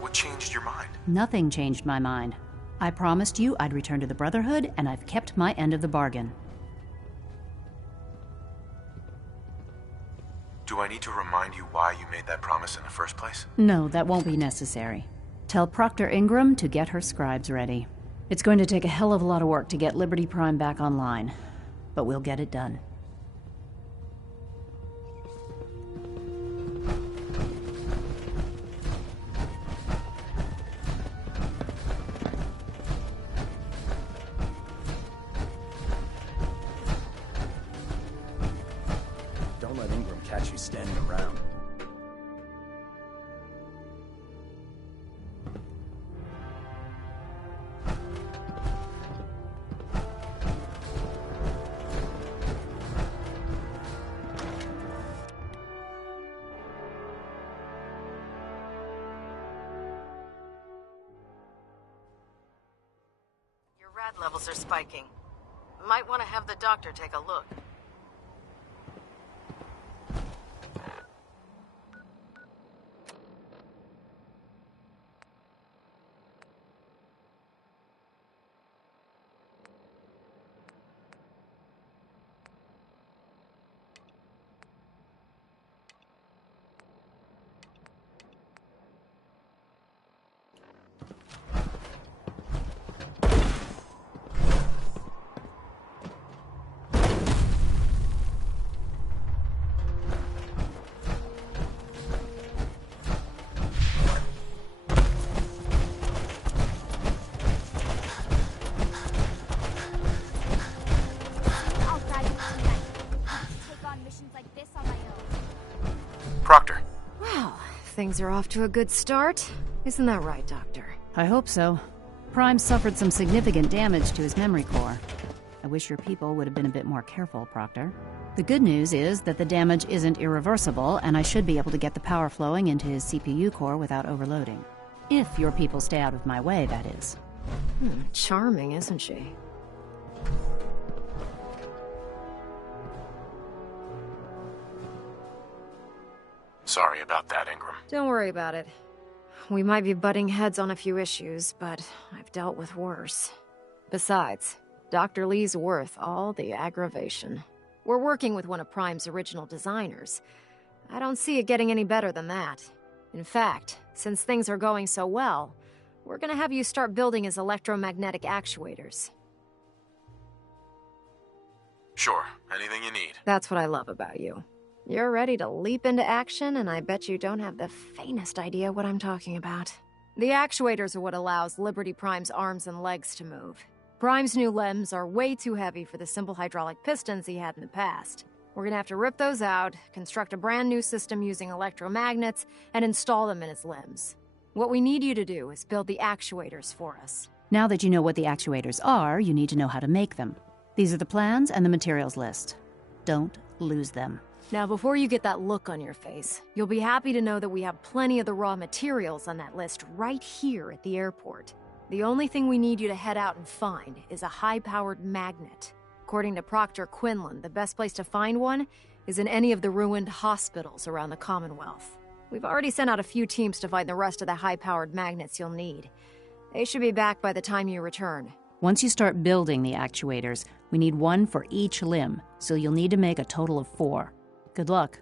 What changed your mind? Nothing changed my mind. I promised you I'd return to the Brotherhood, and I've kept my end of the bargain. Do I need to remind you why you made that promise in the first place? No, that won't be necessary. Tell Proctor Ingram to get her scribes ready. It's going to take a hell of a lot of work to get Liberty Prime back online, but we'll get it done. Don't let Ingram catch you standing around. Your rad levels are spiking. Might want to have the doctor take a look. Proctor. Well, things are off to a good start. Isn't that right, Doctor? I hope so. Prime suffered some significant damage to his memory core. I wish your people would have been a bit more careful, Proctor. The good news is that the damage isn't irreversible, and I should be able to get the power flowing into his CPU core without overloading. If your people stay out of my way, that is. Charming, isn't she? Sorry about that, Ingram. Don't worry about it. We might be butting heads on a few issues, but I've dealt with worse. Besides, Dr. Lee's worth all the aggravation. We're working with one of Prime's original designers. I don't see it getting any better than that. In fact, since things are going so well, we're gonna have you start building his electromagnetic actuators. Sure, anything you need. That's what I love about you. You're ready to leap into action, and I bet you don't have the faintest idea what I'm talking about. The actuators are what allows Liberty Prime's arms and legs to move. Prime's new limbs are way too heavy for the simple hydraulic pistons he had in the past. We're gonna have to rip those out, construct a brand new system using electromagnets, and install them in his limbs. What we need you to do is build the actuators for us. Now that you know what the actuators are, you need to know how to make them. These are the plans and the materials list. Don't lose them. Now, before you get that look on your face, you'll be happy to know that we have plenty of the raw materials on that list right here at the airport. The only thing we need you to head out and find is a high-powered magnet. According to Proctor Quinlan, the best place to find one is in any of the ruined hospitals around the Commonwealth. We've already sent out a few teams to find the rest of the high-powered magnets you'll need. They should be back by the time you return. Once you start building the actuators, we need one for each limb, so you'll need to make a total of 4. Good luck.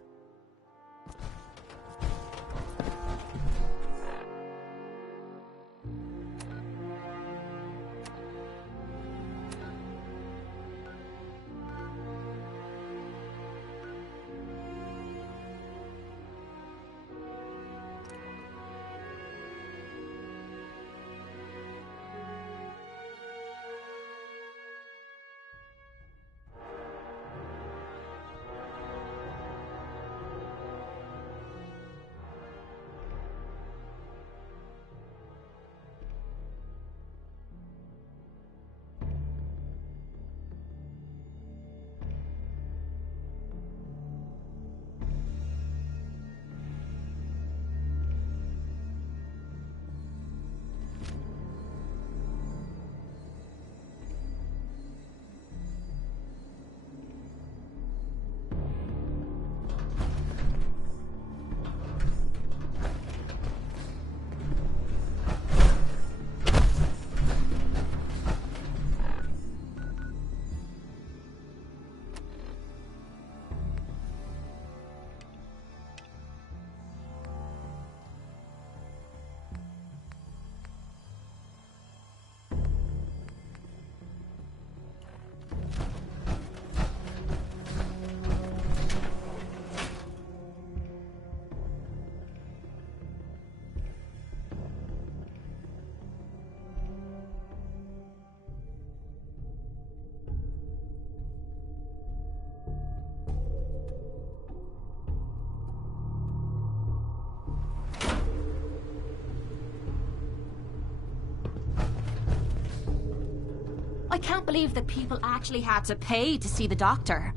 I can't believe that people actually had to pay to see the doctor.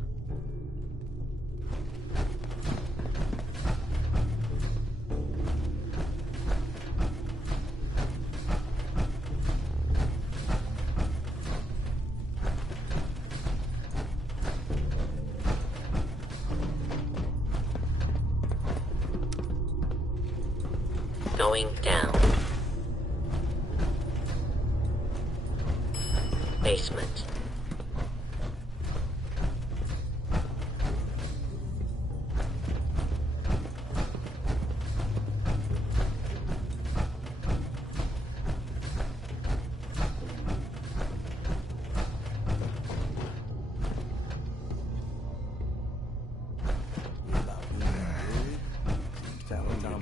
Going down. Basement.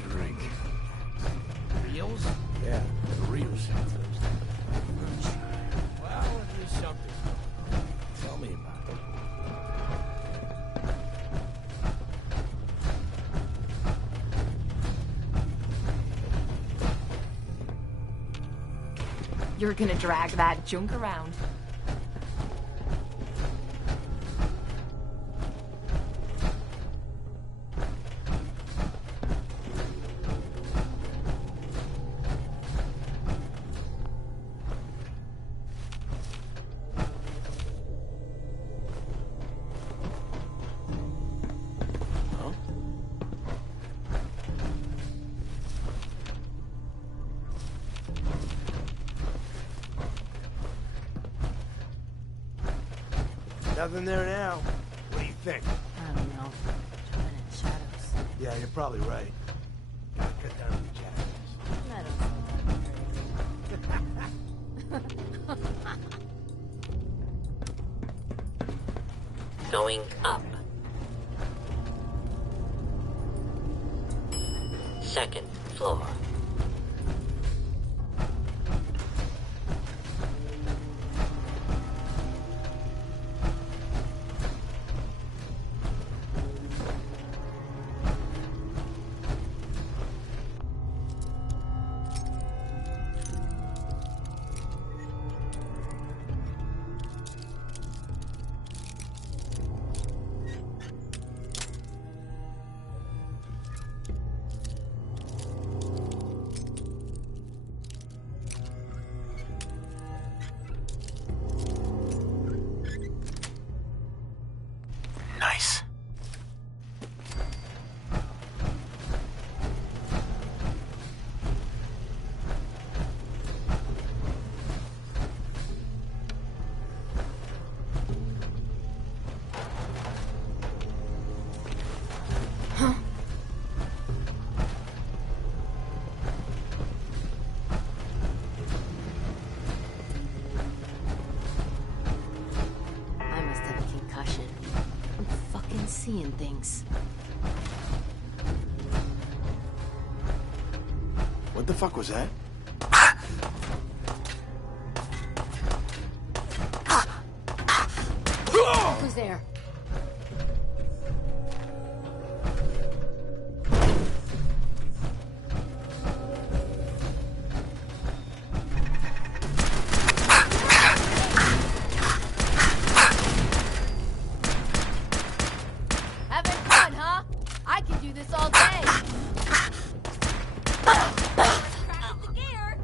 Drink. Reels? Yeah, the reels. Well, at least something. Tell me about it. You're gonna drag that junk around. Nothing there now. What do you think? I don't know. Jumping in shadows. Yeah, you're probably right. Gotta cut down the shadows. Going up. Second floor. seeing things. What the fuck was that? Who's there? Having fun, huh? I can do this all day. The gear.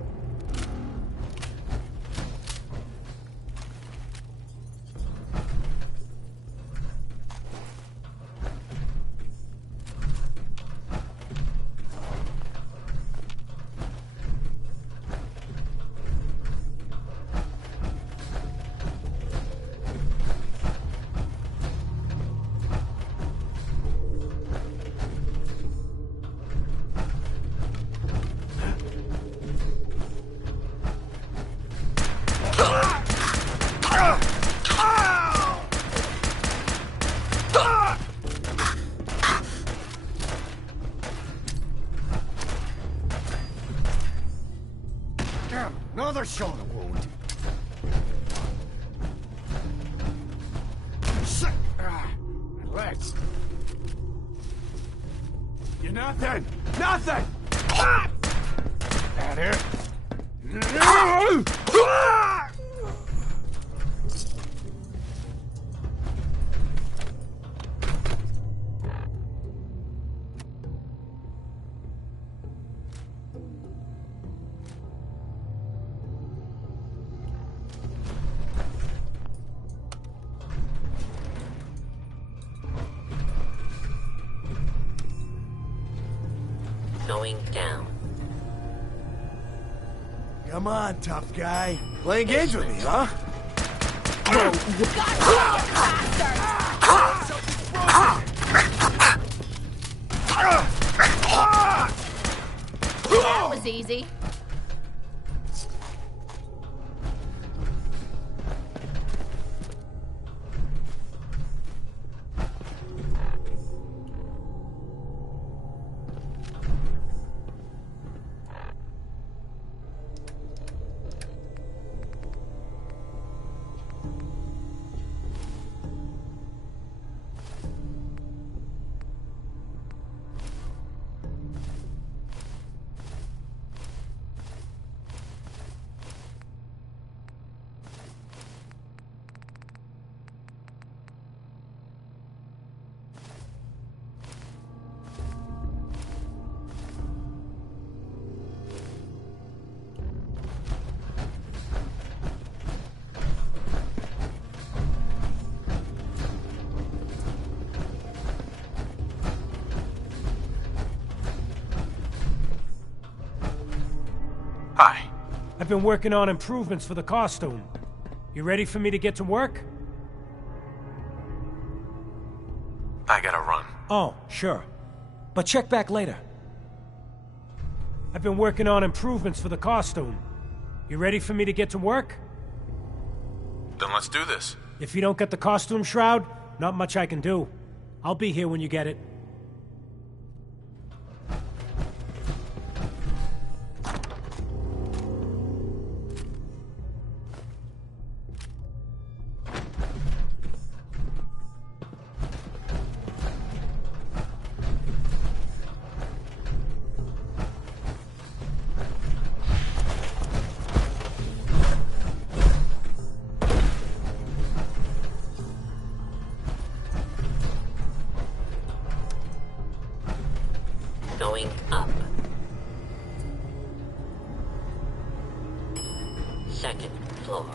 Damn, another shoulder wound. Shit! My legs. You're nothing! Nothing! That it? Going down. Come on, tough guy. Playing games with me, huh? That was easy. Hi. I've been working on improvements for the costume. You ready for me to get to work? I gotta run. Oh, sure. But check back later. I've been working on improvements for the costume. You ready for me to get to work? Then let's do this. If you don't get the costume shroud, not much I can do. I'll be here when you get it. Going up. Second floor.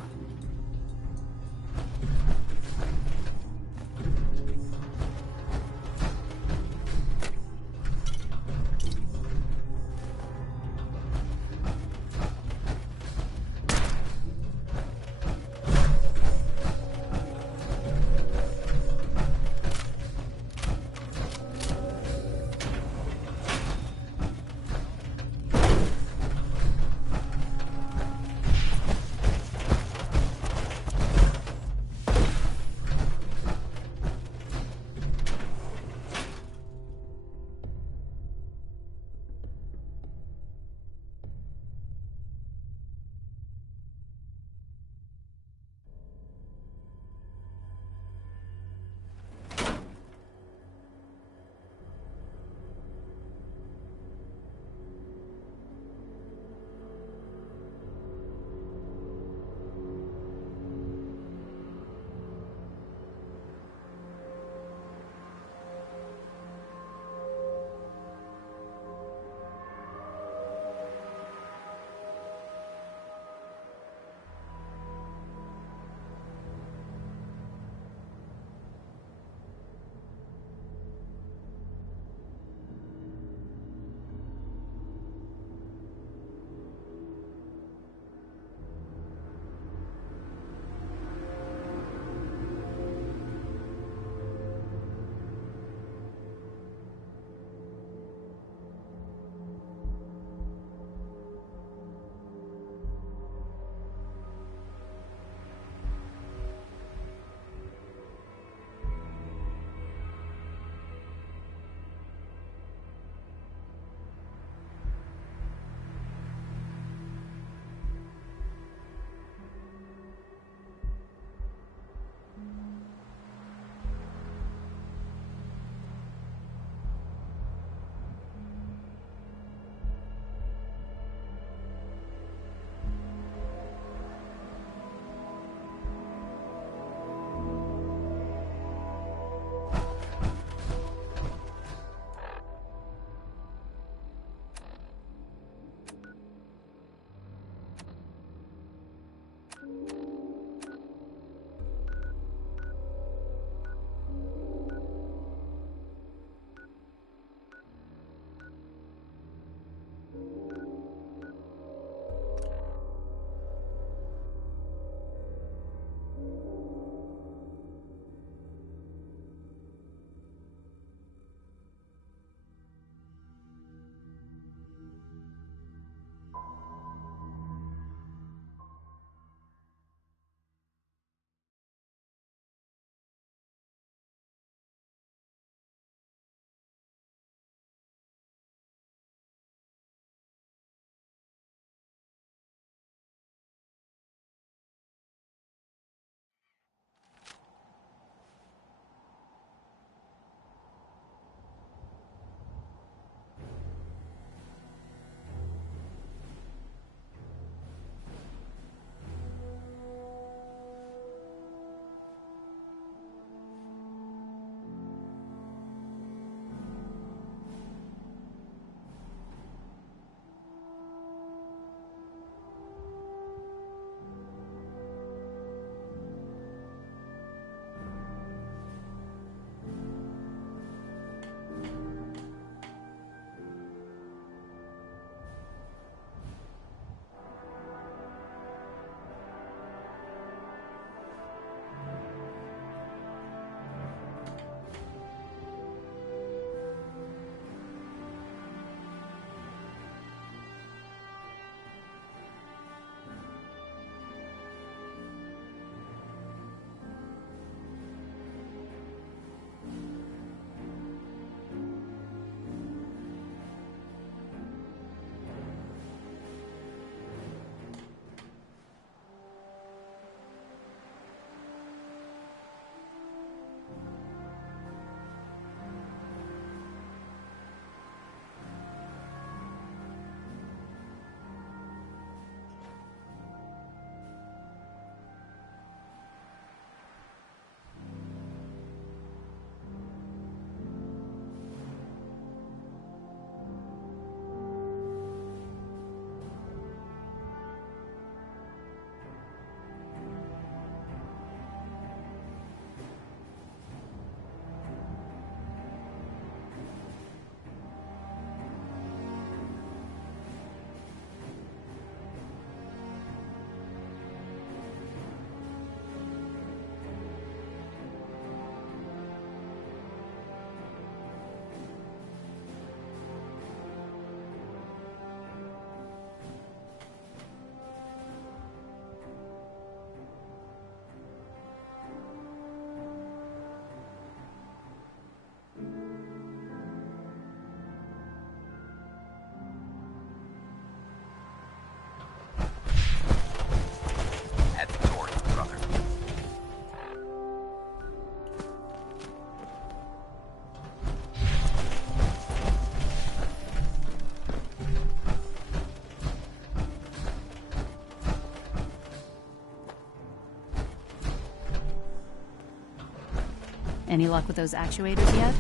Any luck with those actuators yet?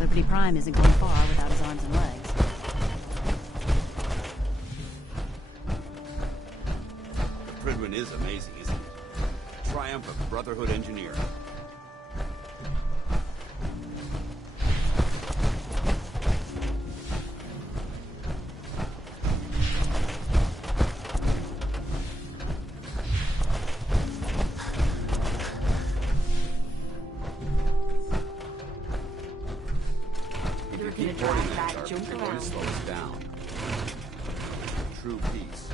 Liberty Prime isn't going far without his arms and legs. Prydwen is amazing, isn't it? Triumph of Brotherhood engineering. You're gonna drive that junk Going to around. slow us down. True peace.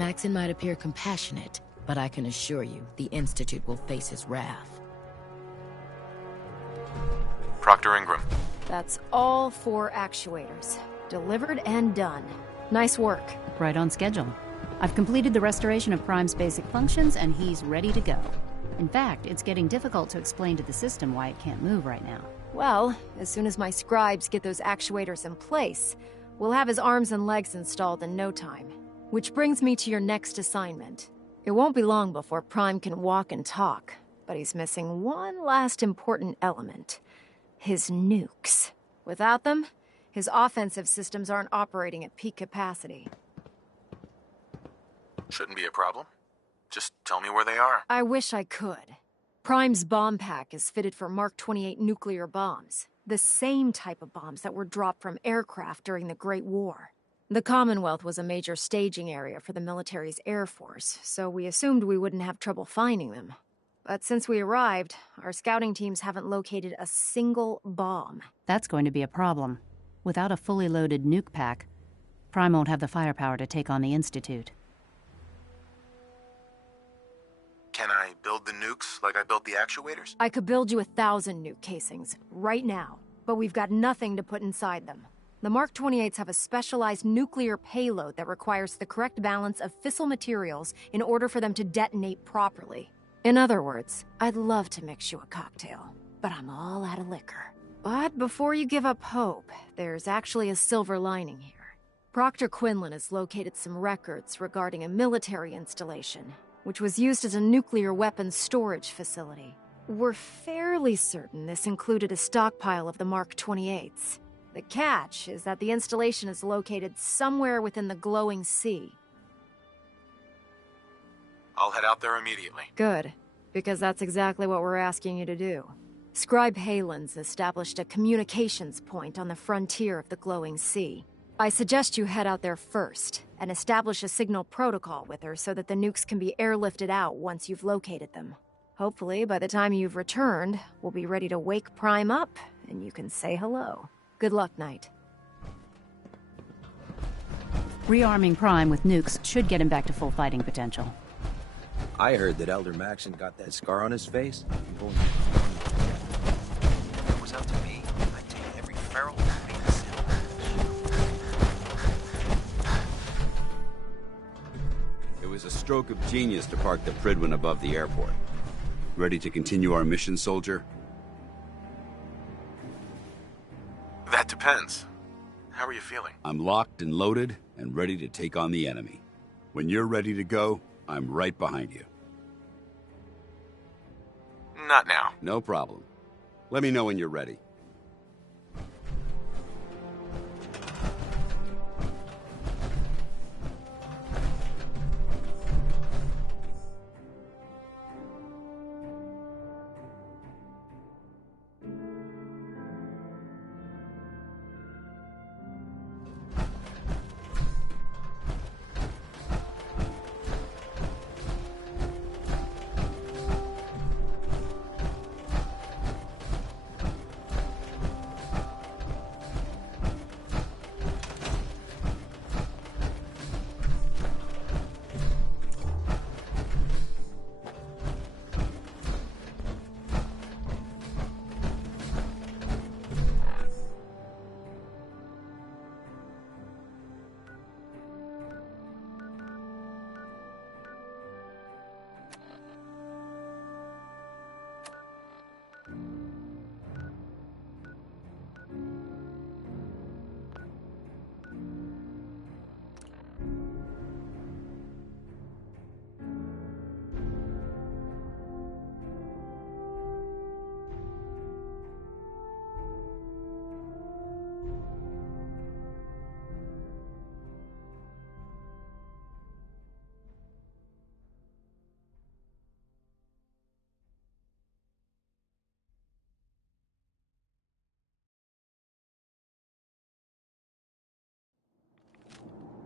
Maxon might appear compassionate, but I can assure you, the Institute will face his wrath. Proctor Ingram. That's all 4 actuators. Delivered and done. Nice work. Right on schedule. I've completed the restoration of Prime's basic functions, and he's ready to go. In fact, it's getting difficult to explain to the system why it can't move right now. Well, as soon as my scribes get those actuators in place, we'll have his arms and legs installed in no time. Which brings me to your next assignment. It won't be long before Prime can walk and talk, but he's missing one last important element. His nukes. Without them, his offensive systems aren't operating at peak capacity. Shouldn't be a problem. Just tell me where they are. I wish I could. Prime's bomb pack is fitted for Mark 28 nuclear bombs. The same type of bombs that were dropped from aircraft during the Great War. The Commonwealth was a major staging area for the military's Air Force, so we assumed we wouldn't have trouble finding them. But since we arrived, our scouting teams haven't located a single bomb. That's going to be a problem. Without a fully loaded nuke pack, Prime won't have the firepower to take on the Institute. Can I build the nukes like I built the actuators? I could build you 1,000 nuke casings, right now, but we've got nothing to put inside them. The Mark 28s have a specialized nuclear payload that requires the correct balance of fissile materials in order for them to detonate properly. In other words, I'd love to mix you a cocktail, but I'm all out of liquor. But before you give up hope, there's actually a silver lining here. Proctor Quinlan has located some records regarding a military installation, which was used as a nuclear weapons storage facility. We're fairly certain this included a stockpile of the Mark 28s. The catch is that the installation is located somewhere within the glowing sea. I'll head out there immediately. Good, because that's exactly what we're asking you to do. Scribe Halen's established a communications point on the frontier of the glowing sea. I suggest you head out there first, and establish a signal protocol with her so that the nukes can be airlifted out once you've located them. Hopefully, by the time you've returned, we'll be ready to wake Prime up, and you can say hello. Good luck, Knight. Rearming Prime with nukes should get him back to full fighting potential. I heard that Elder Maxon got that scar on his face. If it was up to me, I'd take every feral beast. It was a stroke of genius to park the Prydwen above the airport. Ready to continue our mission, soldier? That depends. How are you feeling? I'm locked and loaded and ready to take on the enemy. When you're ready to go, I'm right behind you. Not now. No problem. Let me know when you're ready.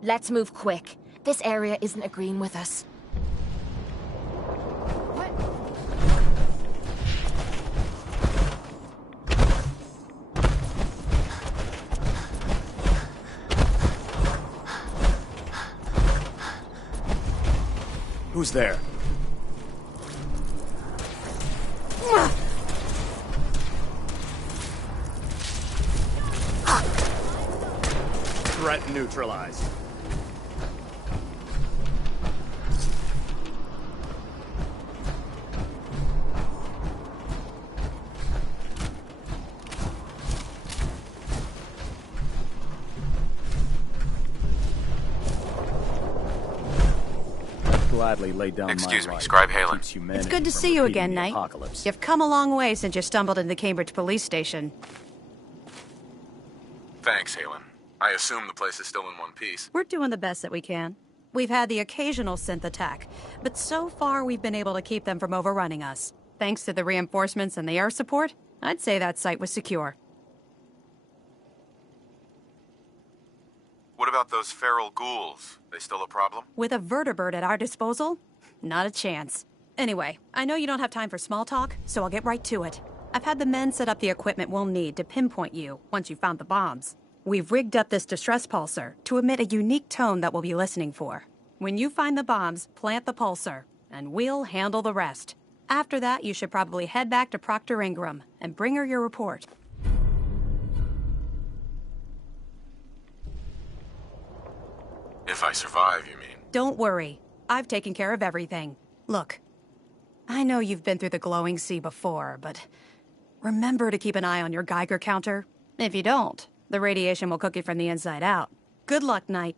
Let's move quick. This area isn't agreeing with us. Who's there? Threat neutralized. Gladly lay down Excuse my me, life. Scribe Halen. Keeps It's humanity good to from see you repeating again, the Knight. apocalypse. You've come a long way since you stumbled into Cambridge Police Station. Thanks, Halen. I assume the place is still in one piece. We're doing the best that we can. We've had the occasional synth attack, but so far we've been able to keep them from overrunning us. Thanks to the reinforcements and the air support, I'd say that site was secure. What about those feral ghouls? They still a problem? With a vertibird at our disposal? Not a chance. Anyway, I know you don't have time for small talk, so I'll get right to it. I've had the men set up the equipment we'll need to pinpoint you once you've found the bombs. We've rigged up this distress pulsar to emit a unique tone that we'll be listening for. When you find the bombs, plant the pulsar, and we'll handle the rest. After that, you should probably head back to Proctor Ingram and bring her your report. If I survive, you mean? Don't worry. I've taken care of everything. Look, I know you've been through the glowing sea before, but remember to keep an eye on your Geiger counter. If you don't, the radiation will cook you from the inside out. Good luck, Knight.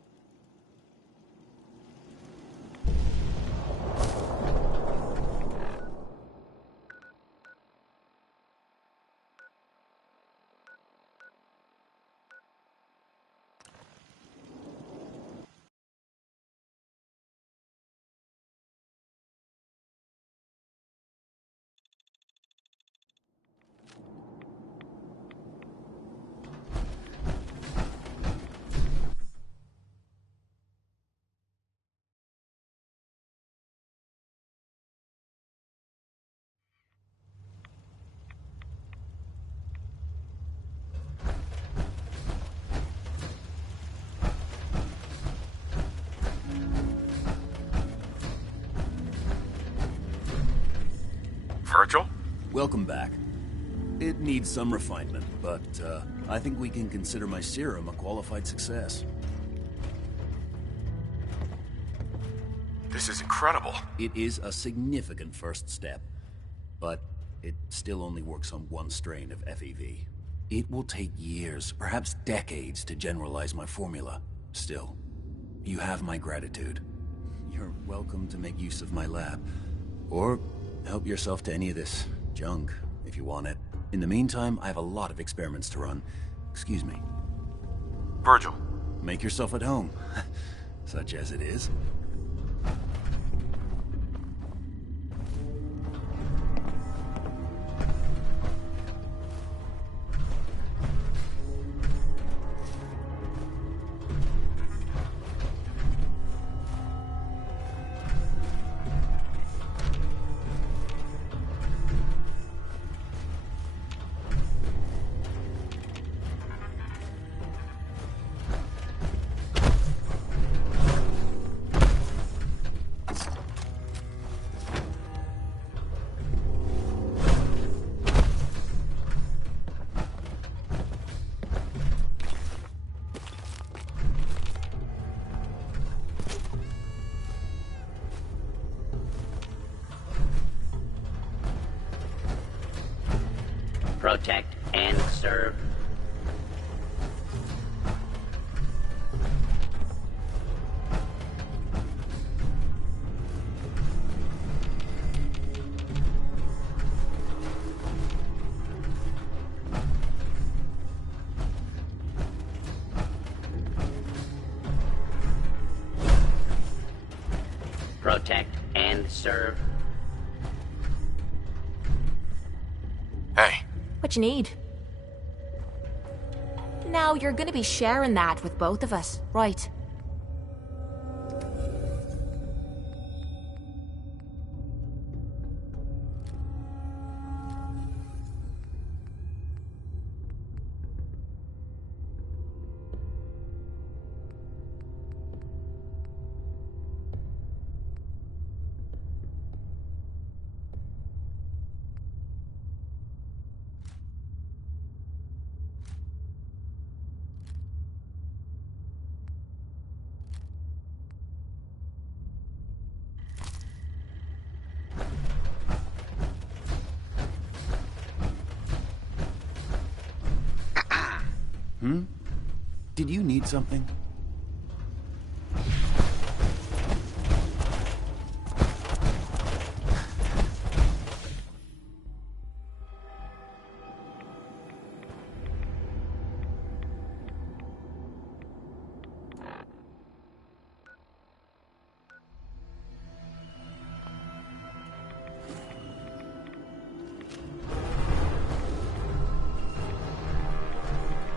Virgil? Welcome back. It needs some refinement, but I think we can consider my serum a qualified success. This is incredible. It is a significant first step, but it still only works on one strain of FEV. It will take years, perhaps decades, to generalize my formula. Still, you have my gratitude. You're welcome to make use of my lab, or help yourself to any of this junk, if you want it. In the meantime, I have a lot of experiments to run. Excuse me. Virgil. Make yourself at home. Such as it is. Protect and serve. Protect and serve. Hey. What you need? Now, you're gonna be sharing that with both of us, right? Hmm? Did you need something?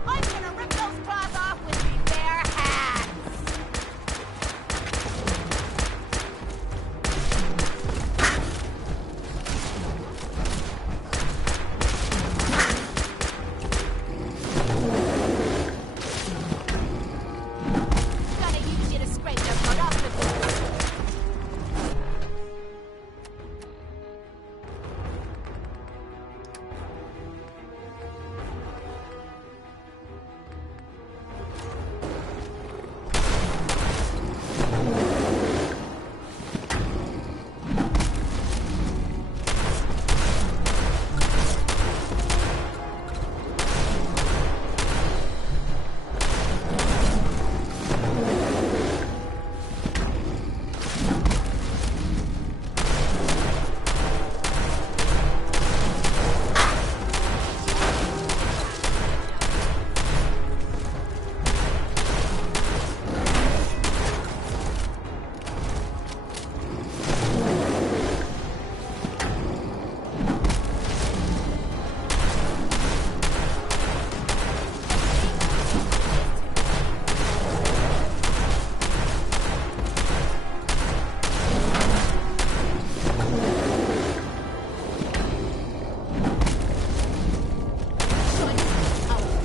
I'm gonna rip those paws off with me bare hands! Gonna use you to scrape their blood off with me.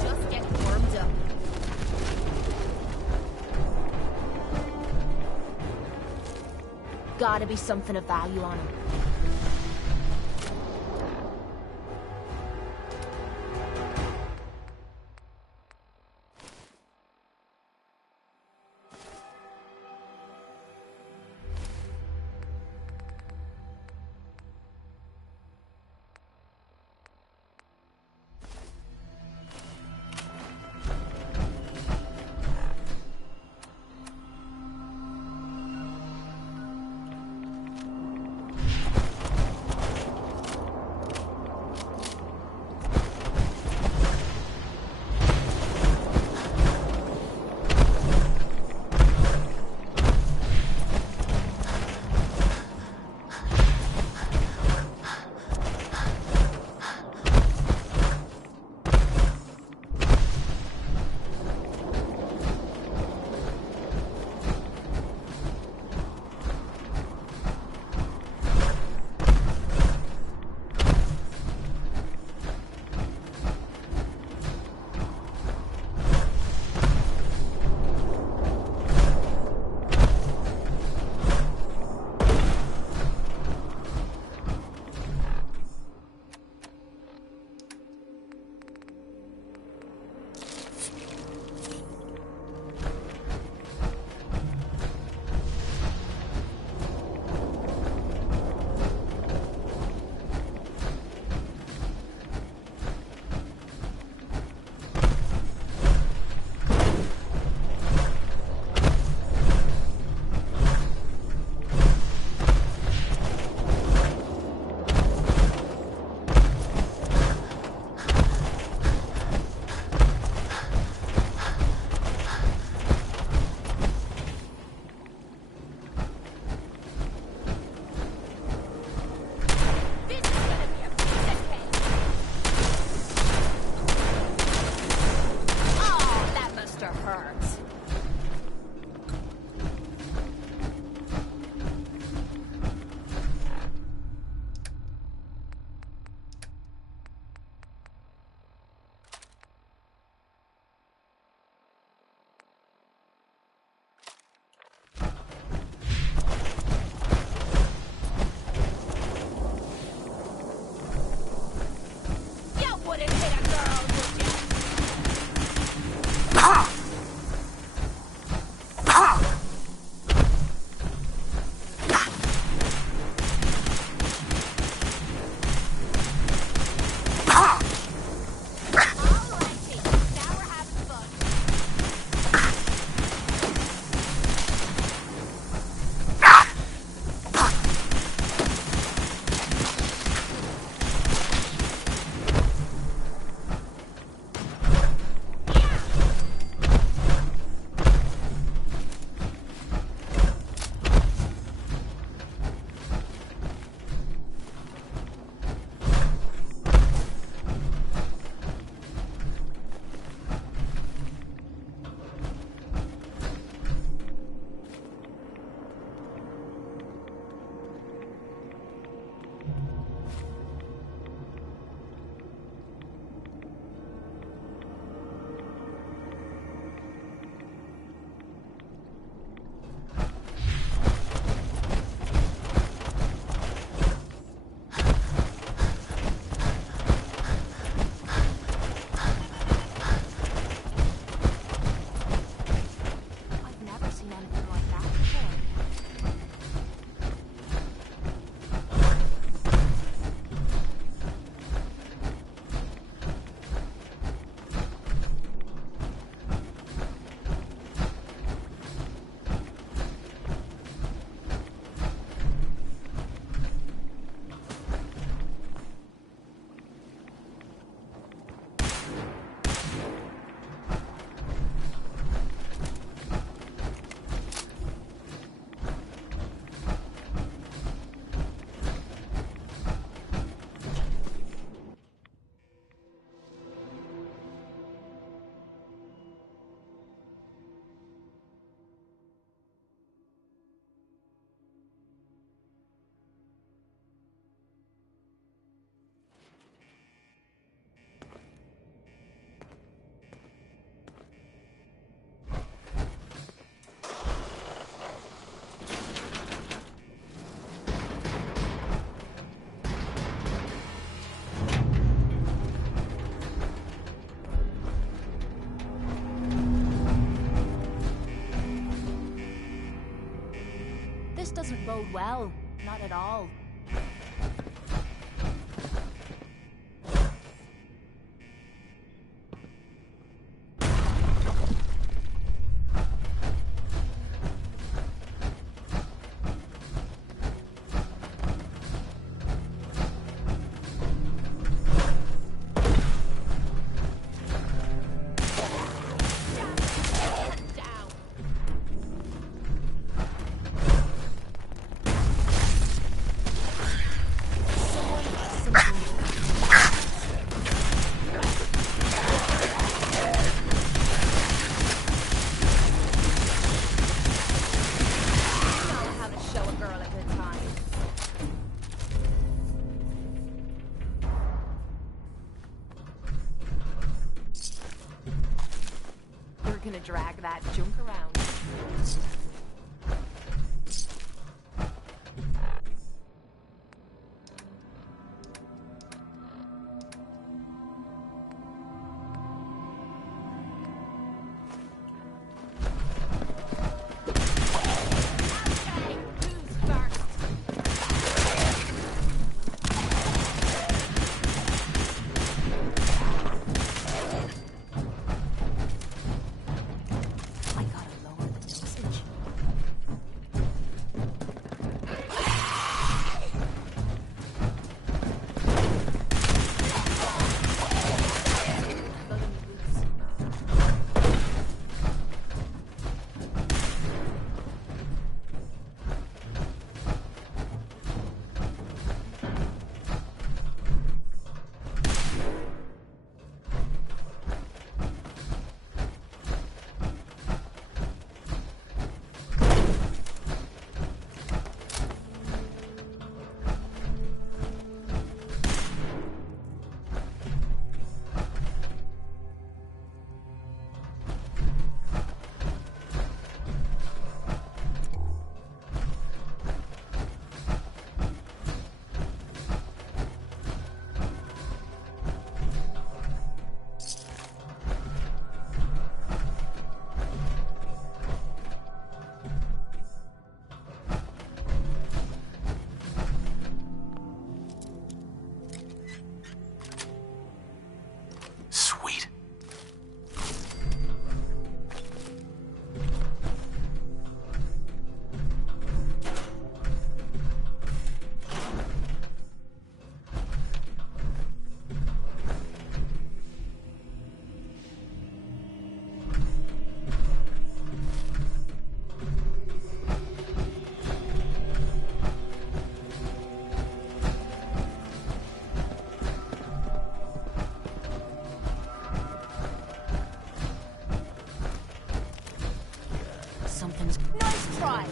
Just get warmed up. Gotta be something of value on him. This doesn't bode well. Not at all. Gonna drag that junk around. Nice try!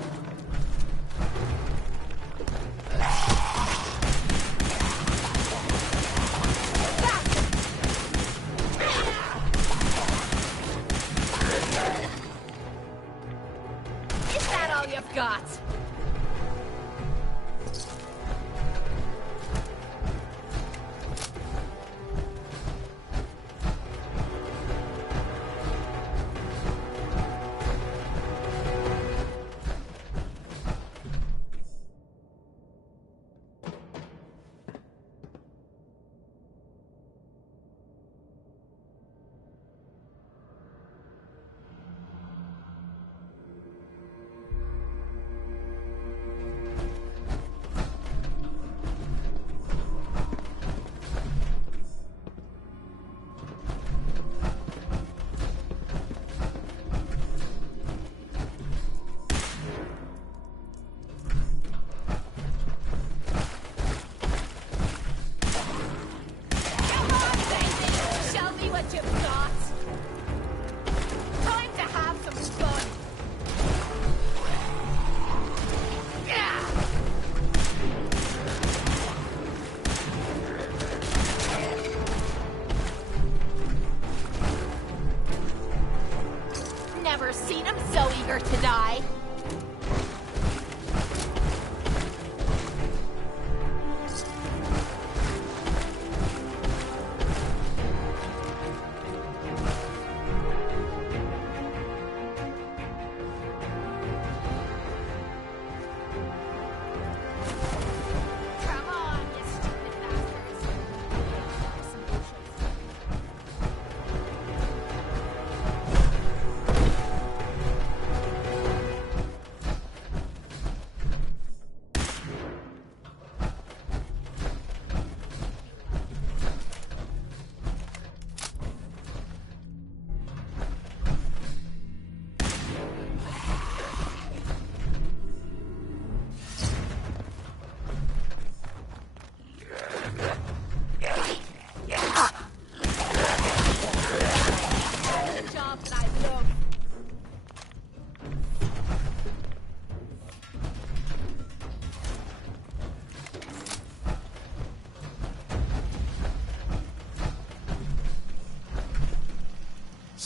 Is that all you've got? Never seen him so eager to die.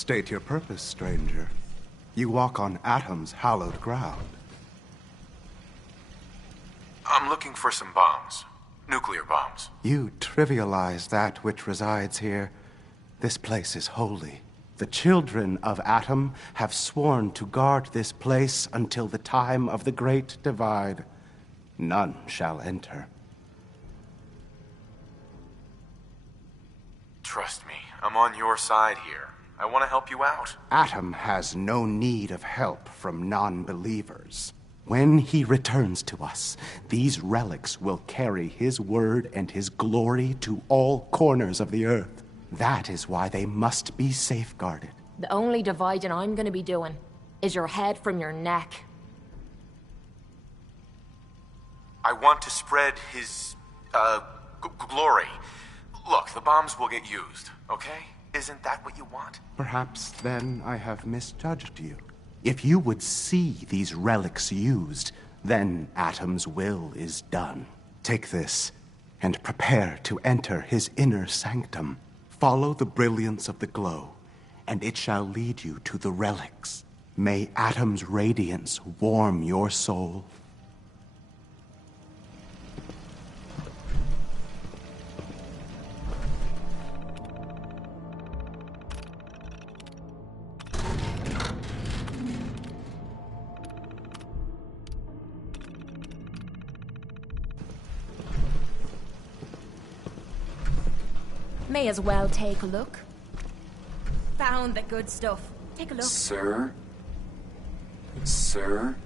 State your purpose, stranger. You walk on Atom's hallowed ground. I'm looking for some bombs. Nuclear bombs. You trivialize that which resides here. This place is holy. The children of Atom have sworn to guard this place until the time of the Great Divide. None shall enter. Trust me, I'm on your side here. I want to help you out. Atom has no need of help from non-believers. When he returns to us, these relics will carry his word and his glory to all corners of the earth. That is why they must be safeguarded. The only dividing I'm gonna be doing is your head from your neck. I want to spread his, glory. Look, the bombs will get used, okay? Isn't that what you want? Perhaps then I have misjudged you. If you would see these relics used, then Atom's will is done. Take this, and prepare to enter his inner sanctum. Follow the brilliance of the glow, and it shall lead you to the relics. May Atom's radiance warm your soul. May as well take a look. Found the good stuff. Take a look. Sir? Sir?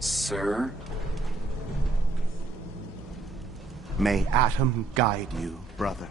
Sir? May Atom guide you, brother.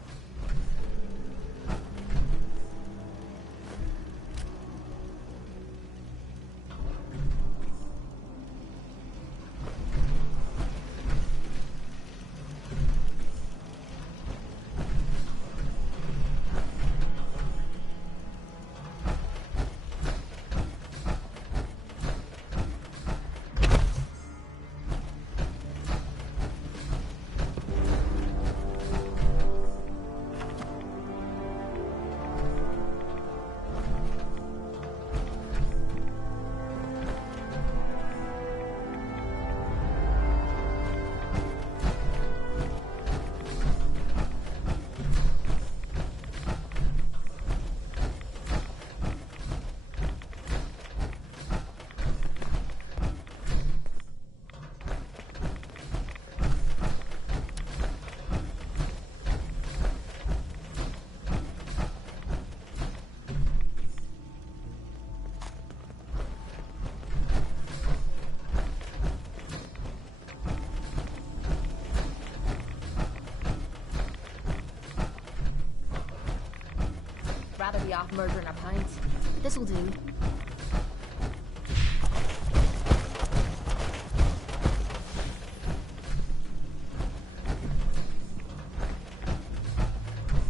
Rather be off murdering our pints. This'll do.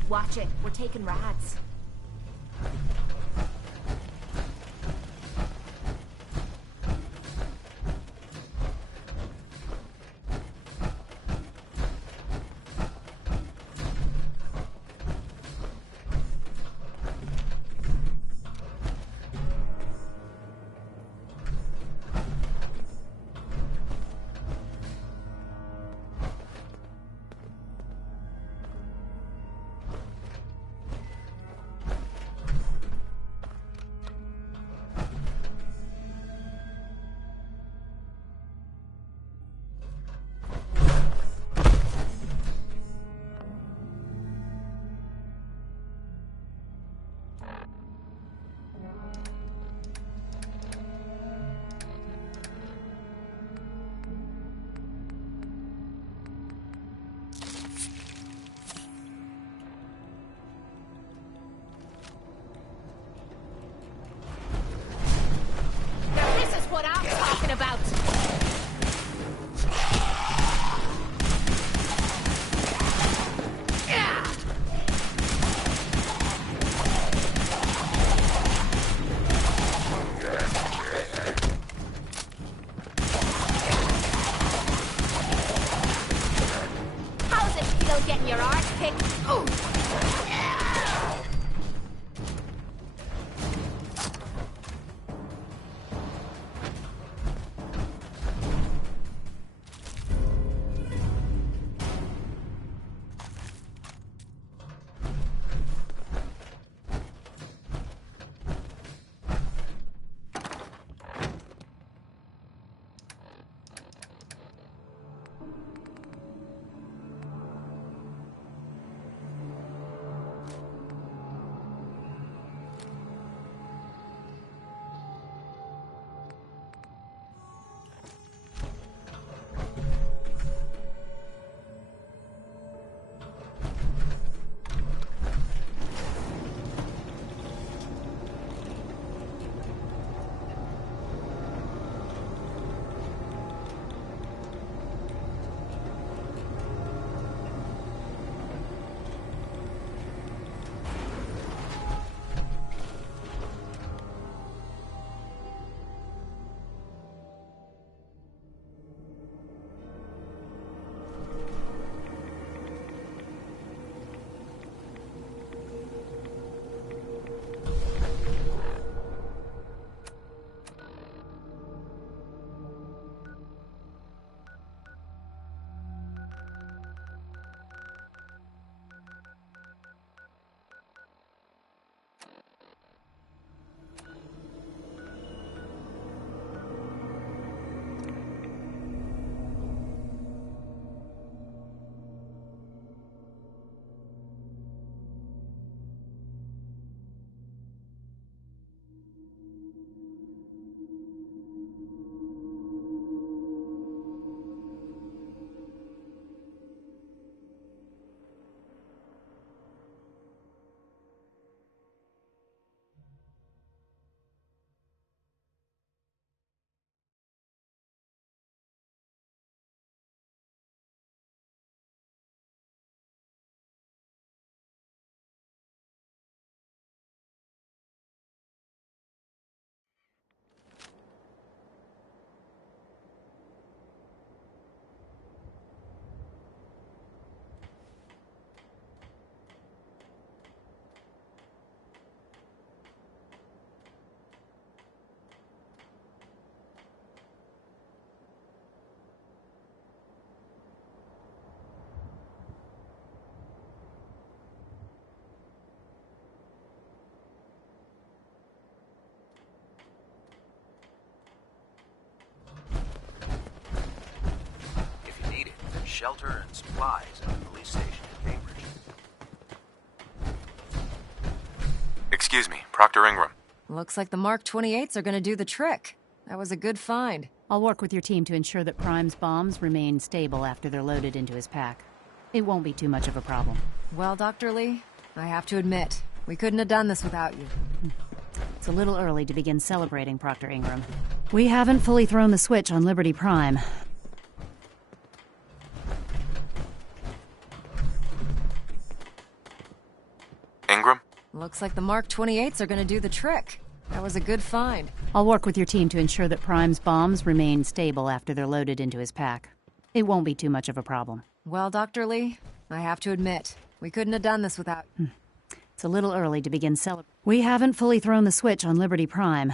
Watch it. We're taking rats. shelter and supplies at the police station in Cambridge. Excuse me, Proctor Ingram. Looks like the Mark 28s are gonna do the trick. That was a good find. I'll work with your team to ensure that Prime's bombs remain stable after they're loaded into his pack. It won't be too much of a problem. Well, Dr. Lee, I have to admit, we couldn't have done this without you. It's a little early to begin celebrating, Proctor Ingram. We haven't fully thrown the switch on Liberty Prime. Ingram? Looks like the Mark 28s are gonna do the trick. That was a good find. I'll work with your team to ensure that Prime's bombs remain stable after they're loaded into his pack. It won't be too much of a problem. Well, Dr. Lee, I have to admit, we couldn't have done this without... It's a little early to begin celebrating. We haven't fully thrown the switch on Liberty Prime.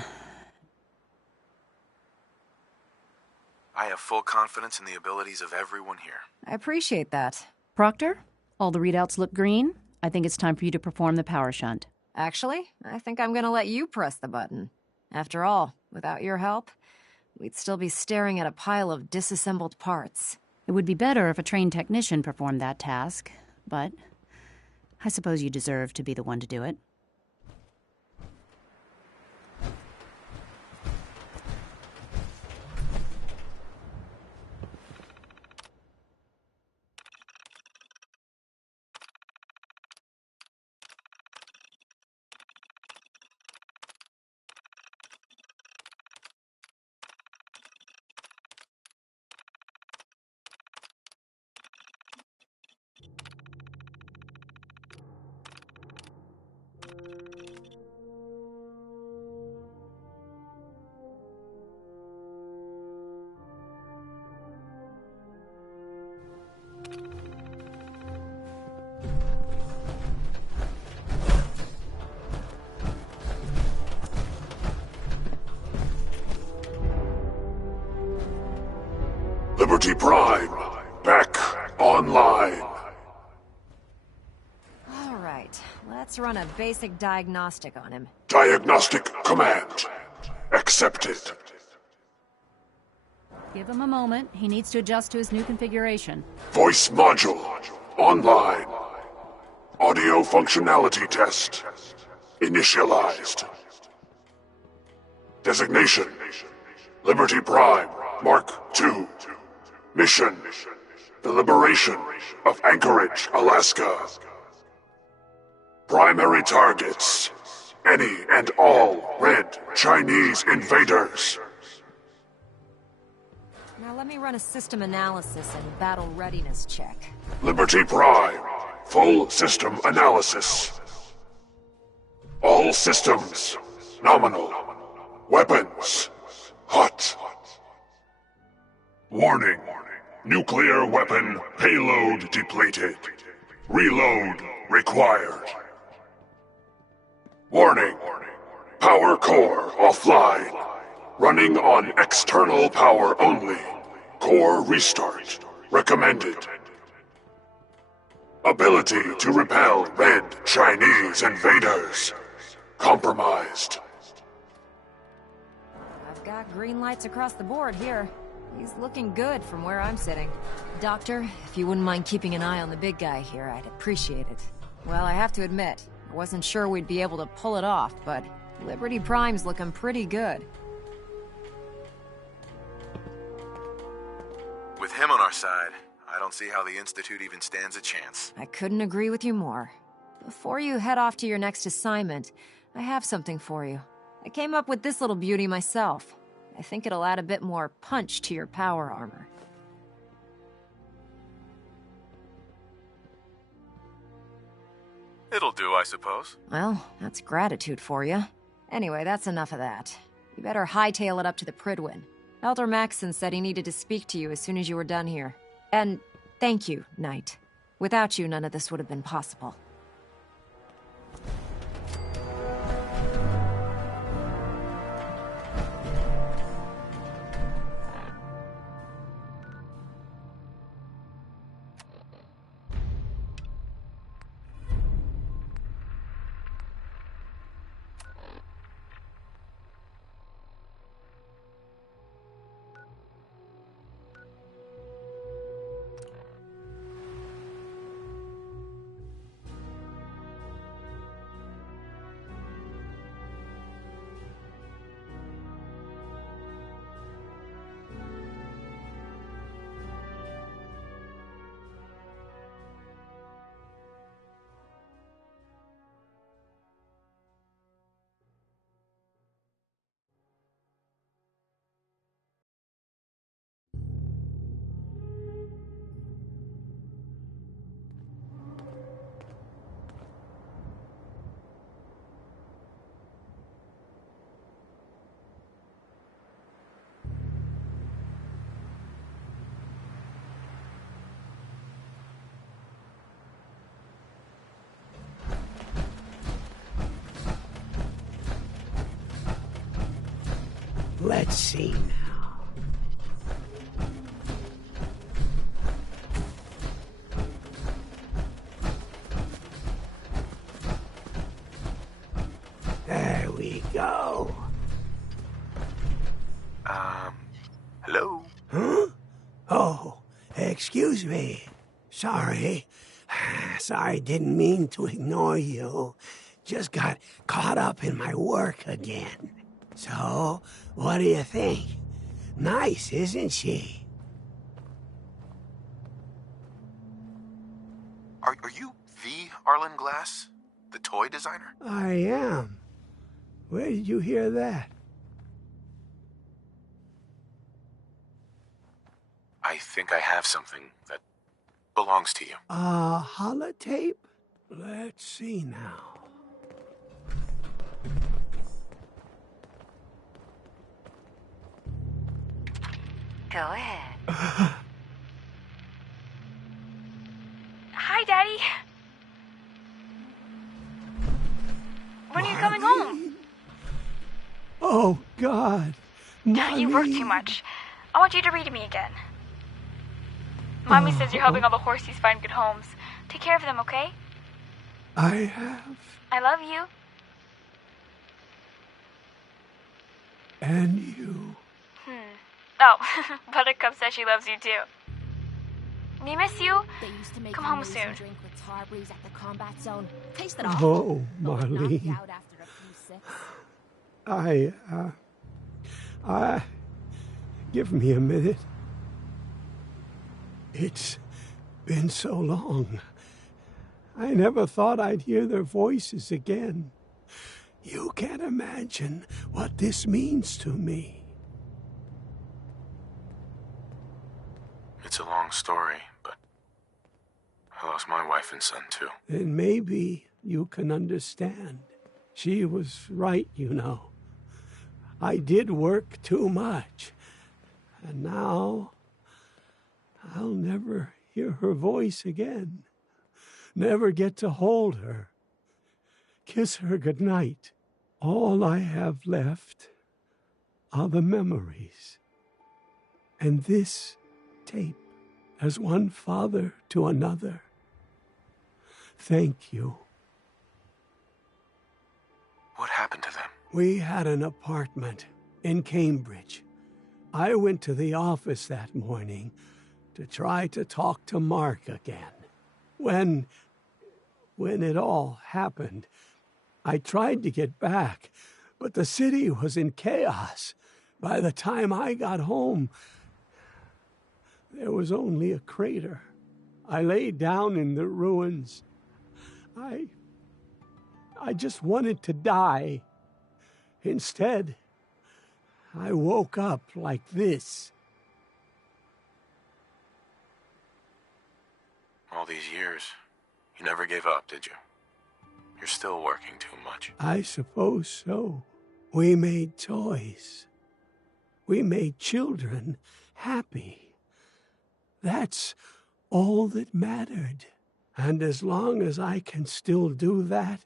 I have full confidence in the abilities of everyone here. I appreciate that. Proctor, all the readouts look green. I think it's time for you to perform the power shunt. Actually, I think I'm gonna let you press the button. After all, without your help, we'd still be staring at a pile of disassembled parts. It would be better if a trained technician performed that task, but I suppose you deserve to be the one to do it. Liberty Prime, back online. All right, let's run a basic diagnostic on him. Diagnostic command accepted. Give him a moment. He needs to adjust to his new configuration. Voice module online. Audio functionality test initialized. Designation: Liberty Prime Mark II. Mission: the liberation of Anchorage, Alaska. Primary targets: any and all red Chinese invaders. Now let me run a system analysis and battle readiness check. Liberty Prime, full system analysis. All systems nominal. Weapons hot. Warning. Nuclear weapon payload depleted. Reload required. Warning. Power core offline. Running on external power only. Core restart recommended. Ability to repel red Chinese invaders compromised. I've got green lights across the board here. He's looking good from where I'm sitting. Doctor, if you wouldn't mind keeping an eye on the big guy here, I'd appreciate it. Well, I have to admit, I wasn't sure we'd be able to pull it off, but Liberty Prime's looking pretty good. With him on our side, I don't see how the Institute even stands a chance. I couldn't agree with you more. Before you head off to your next assignment, I have something for you. I came up with this little beauty myself. I think it'll add a bit more punch to your power armor. It'll do, I suppose. Well, that's gratitude for you. Anyway, that's enough of that. You better hightail it up to the Pridwin. Elder Maxson said he needed to speak to you as soon as you were done here. And thank you, Knight. Without you, none of this would have been possible. Let's see now. There we go. Hello? Huh? Oh, excuse me. Sorry. Sorry, didn't mean to ignore you. Just got caught up in my work again. So, what do you think? Nice, isn't she? Are you the Arlen Glass? The toy designer? I am. Where did you hear that? I think I have something that belongs to you. Holotape? Let's see now. Go ahead. Hi, Daddy. When are you coming home? Oh, God. You work too much. I want you to read to me again. Mommy says you're helping all the horsies find good homes. Take care of them, okay? I have. I love you. And you. Oh, Buttercup says she loves you too. We miss you. They used to make Come home amazing soon. drink with tar breeze at the combat zone. Taste it all. Oh, But would knock you Marlene. out after a few sips. Give me a minute. It's been so long. I never thought I'd hear their voices again. You can't imagine what this means to me. It's a long story, but I lost my wife and son too. Then maybe you can understand. She was right, you know. I did work too much. And now I'll never hear her voice again. Never get to hold her. Kiss her goodnight. All I have left are the memories. And this tape as one father to another. Thank you. What happened to them? We had an apartment in Cambridge. I went to the office that morning to try to talk to Mark again. When it all happened, I tried to get back, but the city was in chaos. By the time I got home, there was only a crater. I lay down in the ruins. I just wanted to die. Instead, I woke up like this. All these years, you never gave up, did you? You're still working too much. I suppose so. We made toys. We made children happy. That's all that mattered. And as long as I can still do that,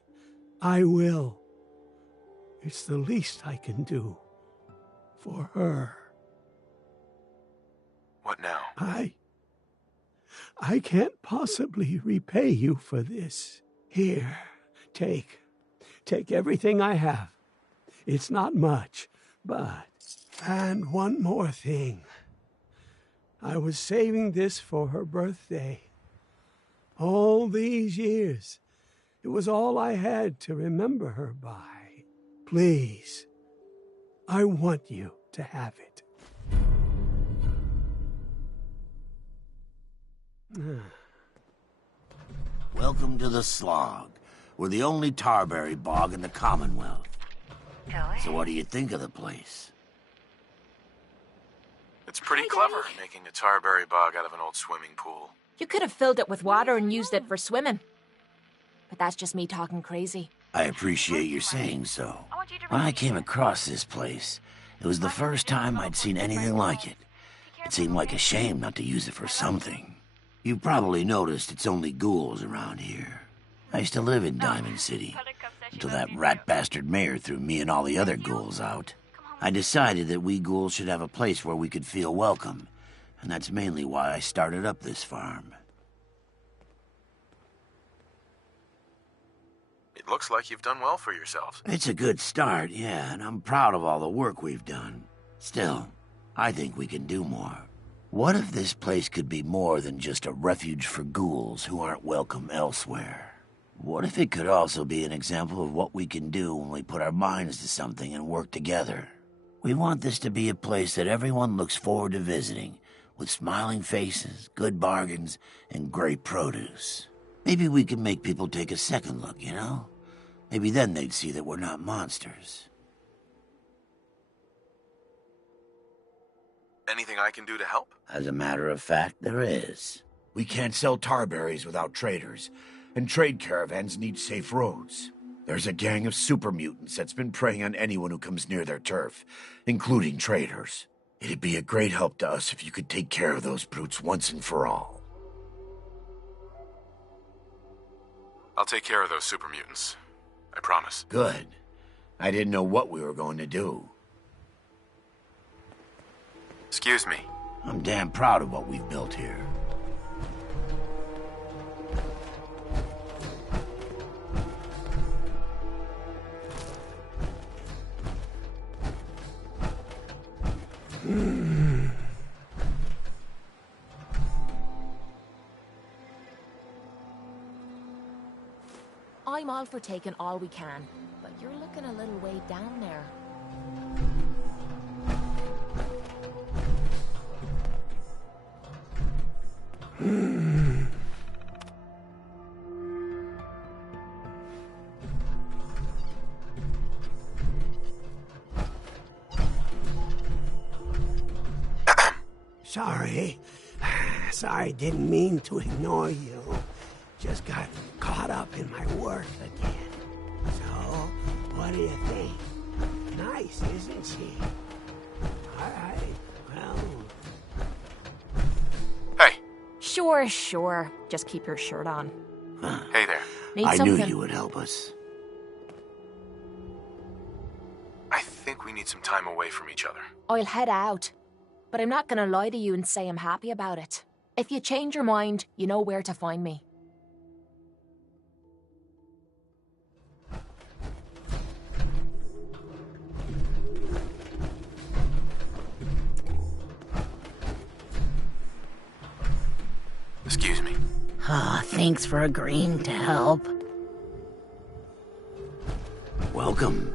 I will. It's the least I can do for her. What now? I can't possibly repay you for this. Here, take everything I have. It's not much, but... And one more thing. I was saving this for her birthday. All these years, it was all I had to remember her by. Please, I want you to have it. Welcome to the Slog. We're the only tarberry bog in the Commonwealth. So what do you think of the place? It's pretty clever, making a tarberry bog out of an old swimming pool. You could have filled it with water and used it for swimming. But that's just me talking crazy. I appreciate your saying so. When I came across this place, it was the first time I'd seen anything like it. It seemed like a shame not to use it for something. You've probably noticed it's only ghouls around here. I used to live in Diamond City, until that rat bastard mayor threw me and all the other ghouls out. I decided that we ghouls should have a place where we could feel welcome, and that's mainly why I started up this farm. It looks like you've done well for yourselves. It's a good start, yeah, and I'm proud of all the work we've done. Still, I think we can do more. What if this place could be more than just a refuge for ghouls who aren't welcome elsewhere? What if it could also be an example of what we can do when we put our minds to something and work together? We want this to be a place that everyone looks forward to visiting, with smiling faces, good bargains, and great produce. Maybe we can make people take a second look, you know? Maybe then they'd see that we're not monsters. Anything I can do to help? As a matter of fact, there is. We can't sell tarberries without traders, and trade caravans need safe roads. There's a gang of super mutants that's been preying on anyone who comes near their turf, including traders. It'd be a great help to us if you could take care of those brutes once and for all. I'll take care of those super mutants. I promise. Good. I didn't know what we were going to do. Excuse me. I'm damn proud of what we've built here. I'm all for taking all we can, but you're looking a little way down there. Sorry, didn't mean to ignore you. Just got caught up in my work again. So, what do you think? Nice, isn't she? Alright, well... Hey. Sure. Just keep your shirt on. Hey there. I knew you would help us. I think we need some time away from each other. I'll head out. But I'm not gonna lie to you and say I'm happy about it. If you change your mind, you know where to find me. Excuse me. Ah, thanks for agreeing to help. Welcome.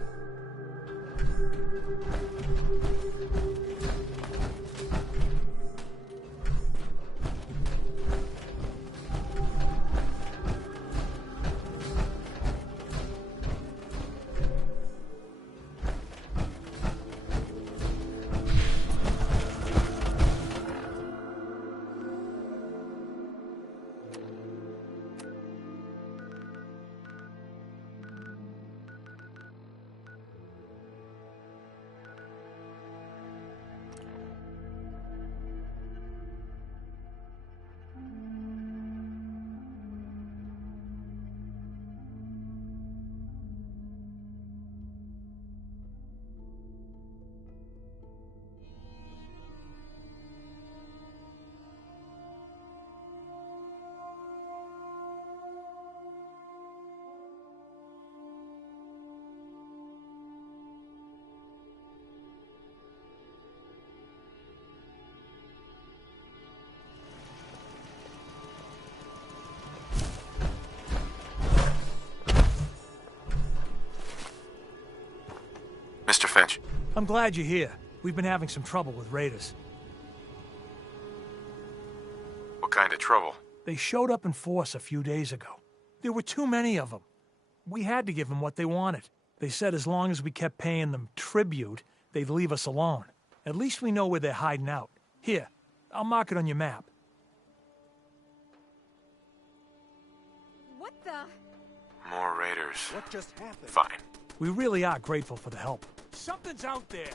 Mr. Finch. I'm glad you're here. We've been having some trouble with raiders. What kind of trouble? They showed up in force a few days ago. There were too many of them. We had to give them what they wanted. They said as long as we kept paying them tribute, they'd leave us alone. At least we know where they're hiding out. Here, I'll mark it on your map. What the? More raiders. What just happened? Fine. We really are grateful for the help. Something's out there!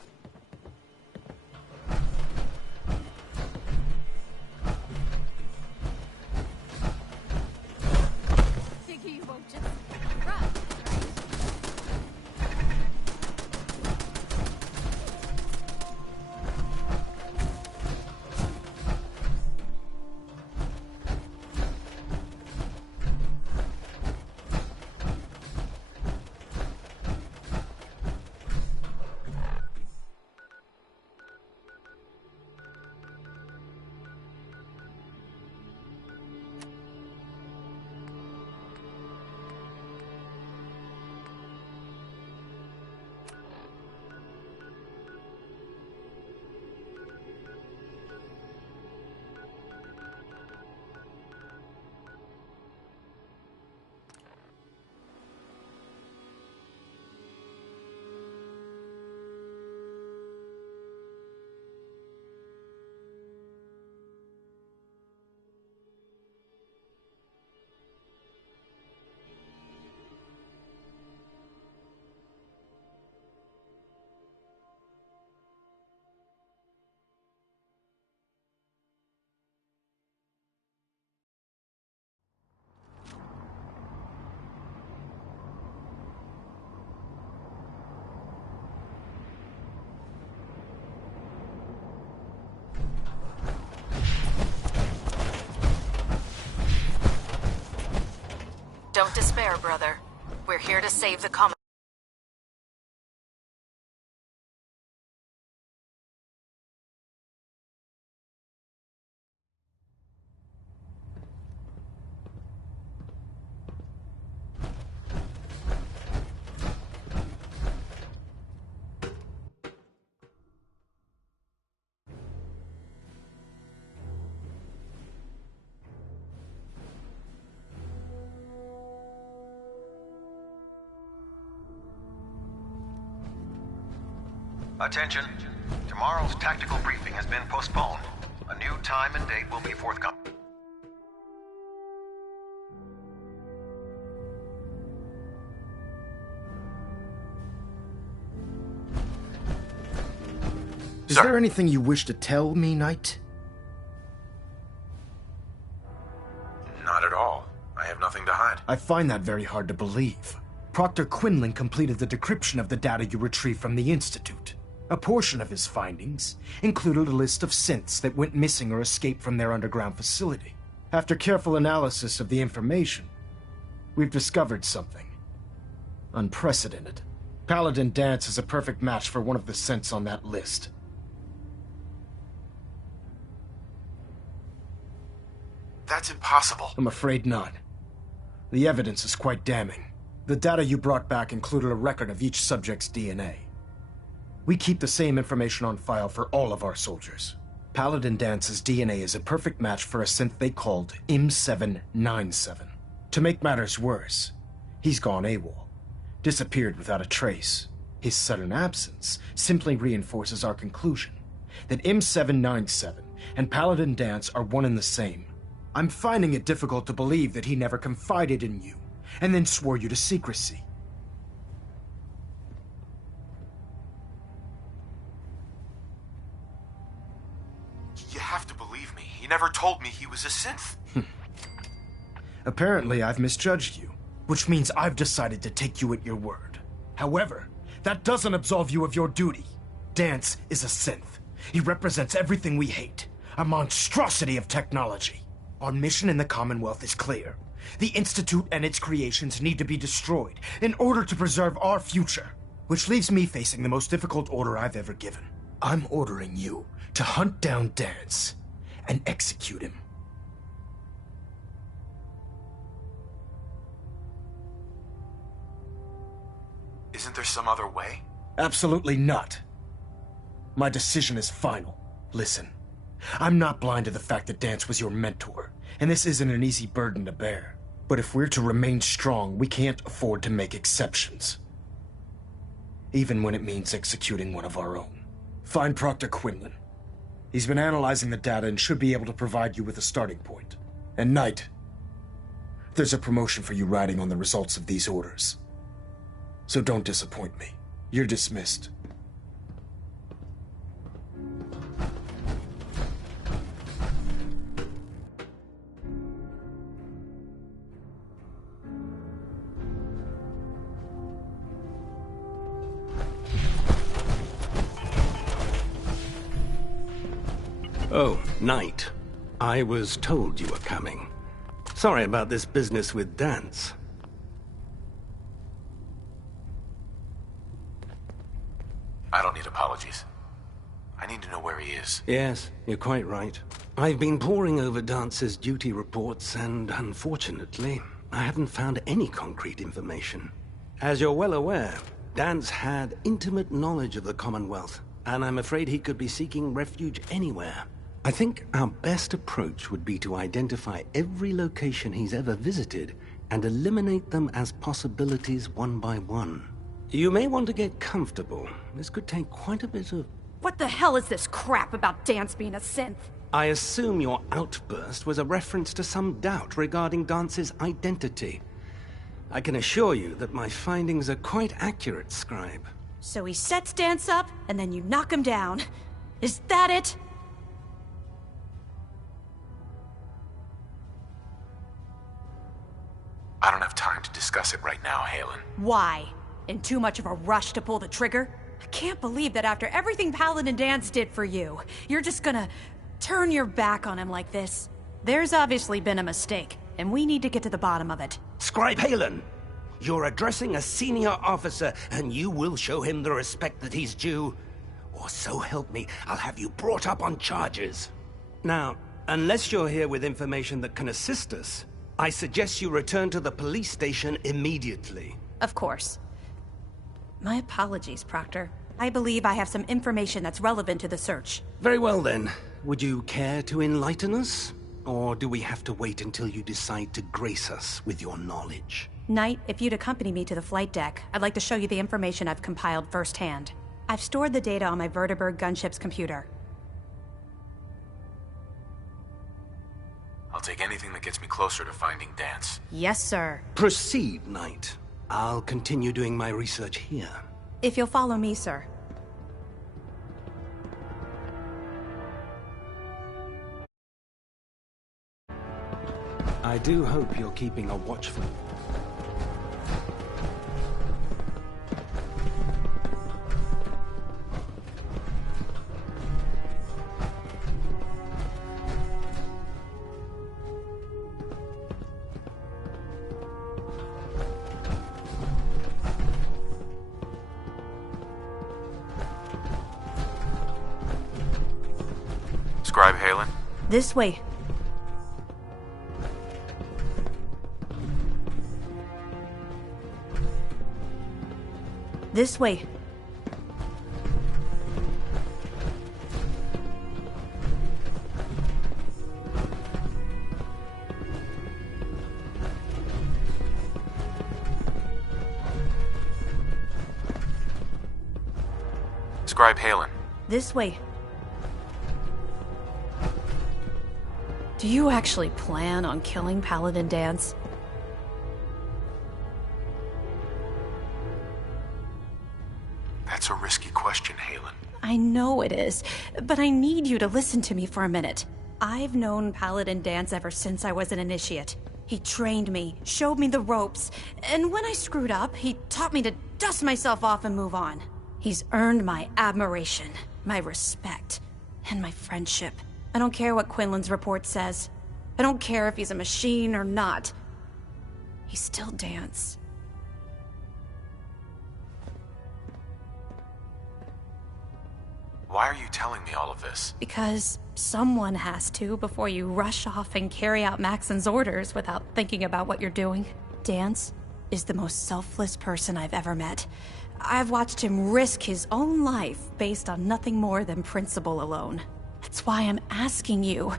Figure you won't just run, right? Don't despair, brother. We're here to save the common. Attention. Tomorrow's tactical briefing has been postponed. A new time and date will be forthcoming. Is there anything you wish to tell me, Knight? Not at all. I have nothing to hide. I find that very hard to believe. Proctor Quinlan completed the decryption of the data you retrieved from the Institute. A portion of his findings included a list of synths that went missing or escaped from their underground facility. After careful analysis of the information, we've discovered something unprecedented. Paladin Danse is a perfect match for one of the synths on that list. That's impossible. I'm afraid not. The evidence is quite damning. The data you brought back included a record of each subject's DNA. We keep the same information on file for all of our soldiers. Paladin Dance's DNA is a perfect match for a synth they called M797. To make matters worse, he's gone AWOL, disappeared without a trace. His sudden absence simply reinforces our conclusion that M797 and Paladin Danse are one and the same. I'm finding it difficult to believe that he never confided in you and then swore you to secrecy. You have to believe me. He never told me he was a synth. Apparently, I've misjudged you, which means I've decided to take you at your word. However, that doesn't absolve you of your duty. Danse is a synth. He represents everything we hate, a monstrosity of technology. Our mission in the Commonwealth is clear. The Institute and its creations need to be destroyed in order to preserve our future, which leaves me facing the most difficult order I've ever given. I'm ordering you to hunt down Danse and execute him. Isn't there some other way? Absolutely not. My decision is final. Listen, I'm not blind to the fact that Danse was your mentor, and this isn't an easy burden to bear. But if we're to remain strong, we can't afford to make exceptions. Even when it means executing one of our own. Find Proctor Quinlan. He's been analyzing the data and should be able to provide you with a starting point. And Knight, there's a promotion for you riding on the results of these orders. So don't disappoint me. You're dismissed. Oh, Knight. I was told you were coming. Sorry about this business with Danse. I don't need apologies. I need to know where he is. Yes, you're quite right. I've been poring over Dance's duty reports, and unfortunately, I haven't found any concrete information. As you're well aware, Danse had intimate knowledge of the Commonwealth, and I'm afraid he could be seeking refuge anywhere. I think our best approach would be to identify every location he's ever visited and eliminate them as possibilities one by one. You may want to get comfortable. This could take quite a bit of... What the hell is this crap about Danse being a synth? I assume your outburst was a reference to some doubt regarding Dance's identity. I can assure you that my findings are quite accurate, Scribe. So he sets Danse up, and then you knock him down. Is that it? I don't have time to discuss it right now, Halen. Why? In too much of a rush to pull the trigger? I can't believe that after everything Paladin Danse did for you, you're just gonna turn your back on him like this. There's obviously been a mistake. and we need to get to the bottom of it. Scribe Halen, you're addressing a senior officer, and you will show him the respect that he's due. Or so help me, I'll have you brought up on charges. Now, unless you're here with information that can assist us, I suggest you return to the police station immediately. Of course. My apologies, Proctor. I believe I have some information that's relevant to the search. Very well then. Would you care to enlighten us? Or do we have to wait until you decide to grace us with your knowledge? Knight, if you'd accompany me to the flight deck, I'd like to show you the information I've compiled firsthand. I've stored the data on my Vertibird gunship's computer. I'll take anything that gets me closer to finding Dance. Yes, sir. Proceed, Knight. I'll continue doing my research here. If you'll follow me, sir. I do hope you're keeping a watchful... Scribe Halen? This way. This way. Scribe Halen. This way. Do you actually plan on killing Paladin Dance? That's a risky question, Halen. I know it is, but I need you to listen to me for a minute. I've known Paladin Dance ever since I was an initiate. He trained me, showed me the ropes, and when I screwed up, he taught me to dust myself off and move on. He's earned my admiration, my respect, and my friendship. I don't care what Quinlan's report says. I don't care if he's a machine or not. He's still Dance. Why are you telling me all of this? Because someone has to before you rush off and carry out Maxon's orders without thinking about what you're doing. Dance is the most selfless person I've ever met. I've watched him risk his own life based on nothing more than principle alone. That's why I'm asking you.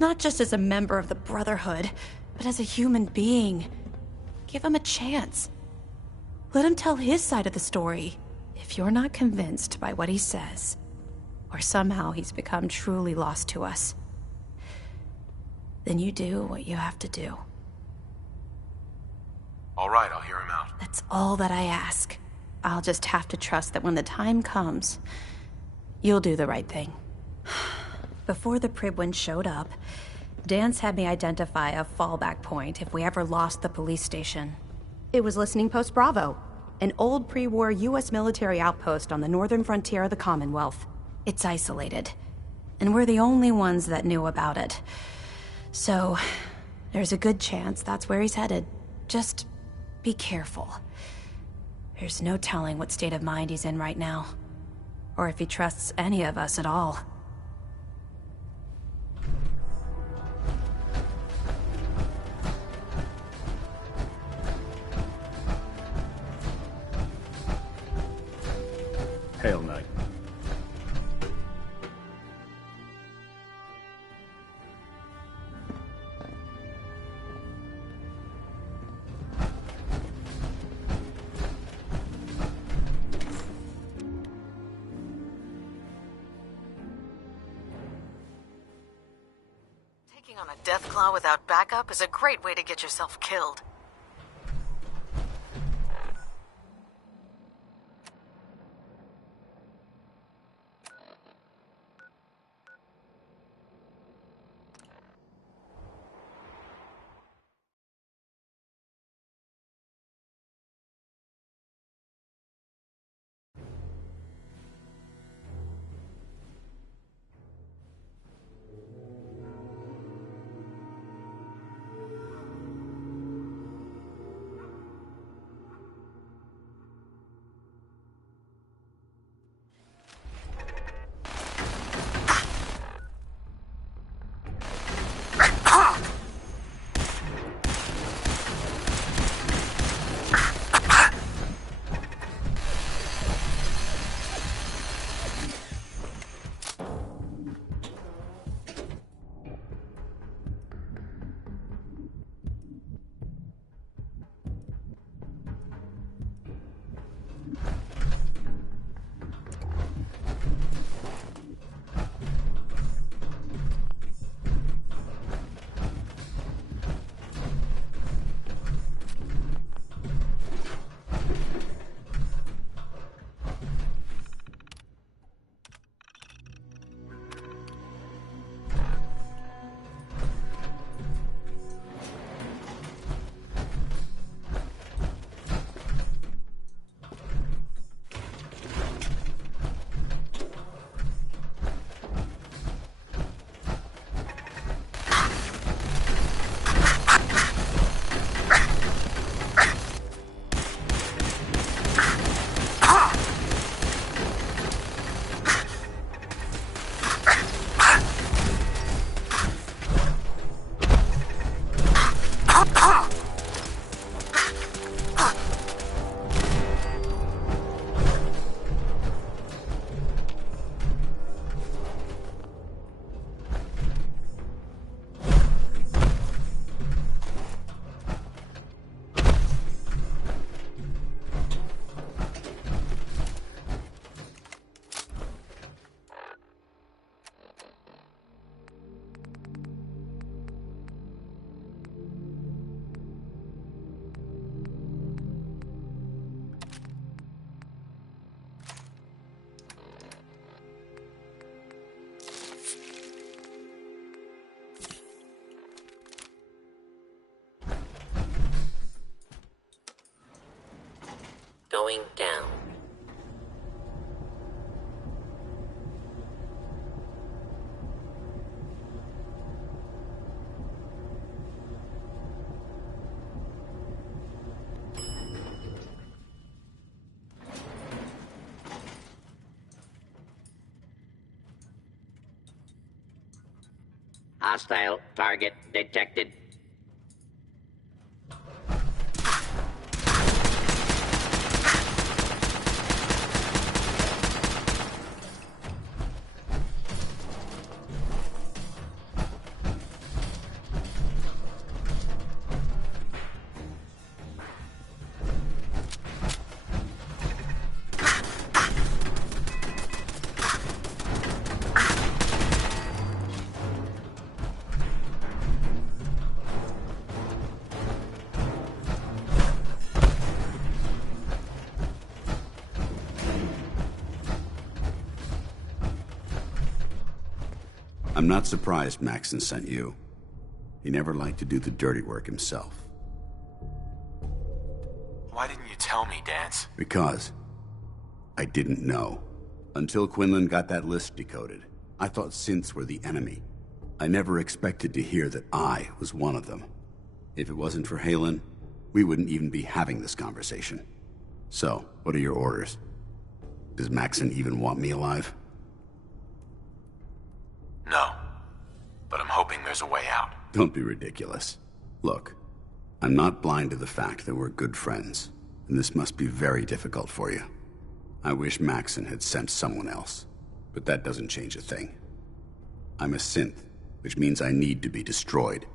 Not just as a member of the Brotherhood, but as a human being. Give him a chance. Let him tell his side of the story. If you're not convinced by what he says, or somehow he's become truly lost to us, then you do what you have to do. All right, I'll hear him out. That's all that I ask. I'll just have to trust that when the time comes, you'll do the right thing. Before the Pribwin showed up, Dance had me identify a fallback point if we ever lost the police station. It was Listening Post Bravo, an old pre-war U.S. military outpost on the northern frontier of the Commonwealth. It's isolated, and we're the only ones that knew about it. So, there's a good chance that's where he's headed. Just be careful. There's no telling what state of mind he's in right now, or if he trusts any of us at all. Hail, Knight. Taking on a Deathclaw without backup is a great way to get yourself killed. going down. Hostile target detected. I'm not surprised Maxon sent you. He never liked to do the dirty work himself. Why didn't you tell me, Dance? Because I didn't know. Until Quinlan got that list decoded, I thought synths were the enemy. I never expected to hear that I was one of them. If it wasn't for Halen, we wouldn't even be having this conversation. So, what are your orders? Does Maxon even want me alive? No. But I'm hoping there's a way out. Don't be ridiculous. Look, I'm not blind to the fact that we're good friends, and this must be very difficult for you. I wish Maxon had sent someone else, but that doesn't change a thing. I'm a synth, which means I need to be destroyed.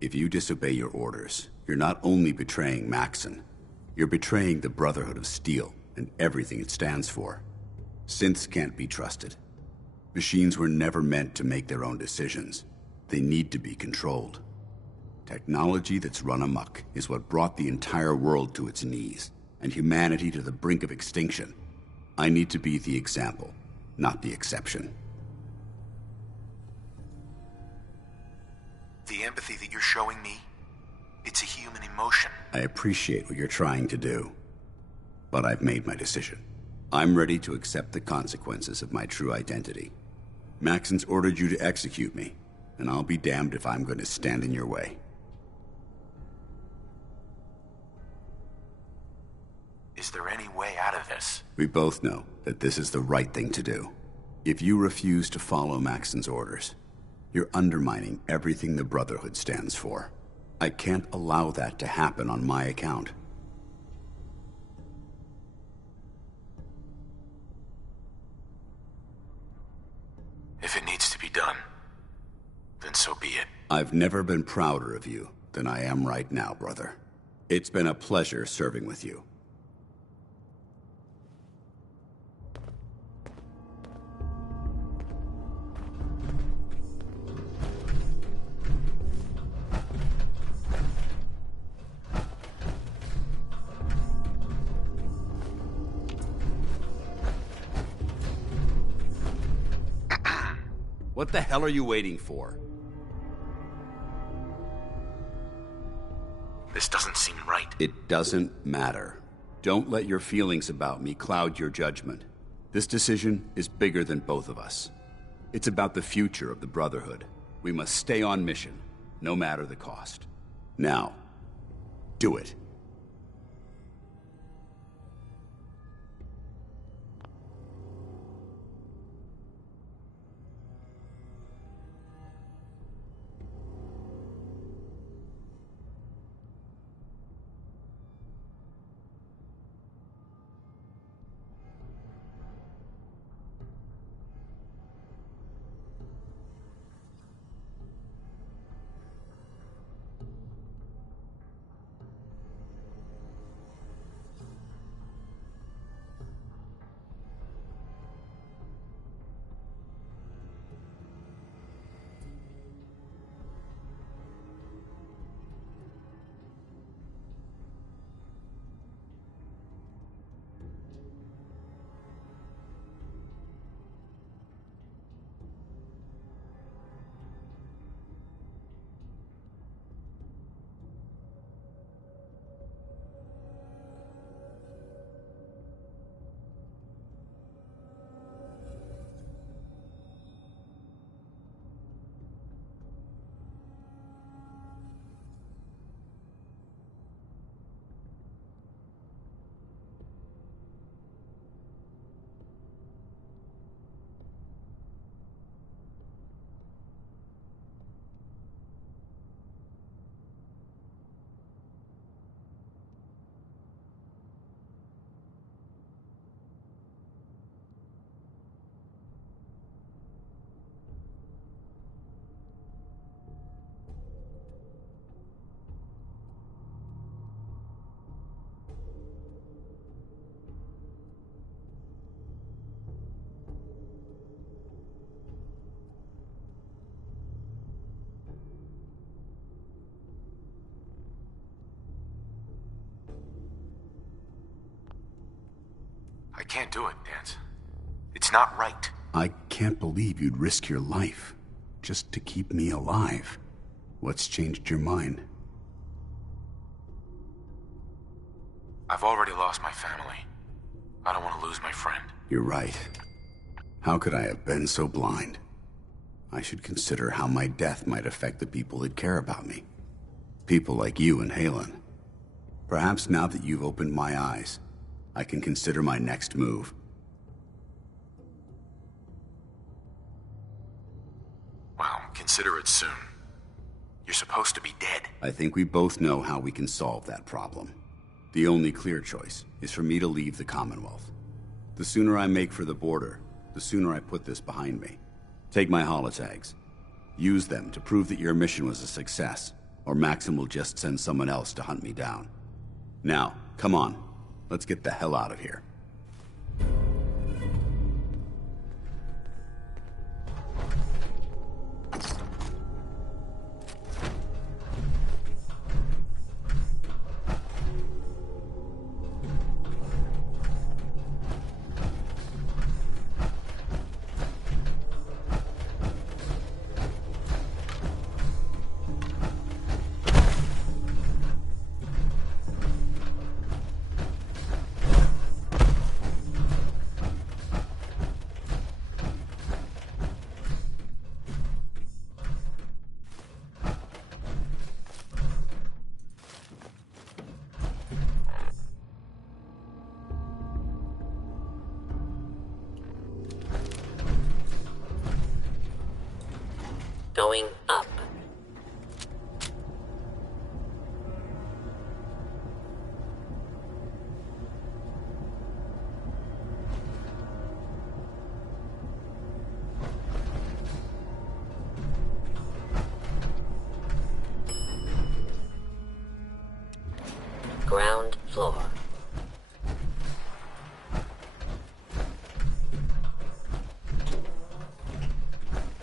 If you disobey your orders, you're not only betraying Maxon, you're betraying the Brotherhood of Steel and everything it stands for. Synths can't be trusted. Machines were never meant to make their own decisions. They need to be controlled. Technology that's run amok is what brought the entire world to its knees, and humanity to the brink of extinction. I need to be the example, not the exception. The empathy that you're showing me, it's a human emotion. I appreciate what you're trying to do, but I've made my decision. I'm ready to accept the consequences of my true identity. Maxon's ordered you to execute me, and I'll be damned if I'm going to stand in your way. Is there any way out of this? We both know that this is the right thing to do. If you refuse to follow Maxon's orders, you're undermining everything the Brotherhood stands for. I can't allow that to happen on my account. If it needs to be done, then so be it. I've never been prouder of you than I am right now, brother. It's been a pleasure serving with you. What the hell are you waiting for? This doesn't seem right. It doesn't matter. Don't let your feelings about me cloud your judgment. This decision is bigger than both of us. It's about the future of the Brotherhood. We must stay on mission, no matter the cost. Now, do it. I can't do it, Dance. It's not right. I can't believe you'd risk your life just to keep me alive. What's changed your mind? I've already lost my family. I don't want to lose my friend. You're right. How could I have been so blind? I should consider how my death might affect the people that care about me. People like you and Halen. Perhaps now that you've opened my eyes, I can consider my next move. Well, consider it soon. You're supposed to be dead. I think we both know how we can solve that problem. The only clear choice is for me to leave the Commonwealth. The sooner I make for the border, the sooner I put this behind me. Take my holotags. Use them to prove that your mission was a success, or Maxim will just send someone else to hunt me down. Now, come on. Let's get the hell out of here. Going up. Ground floor.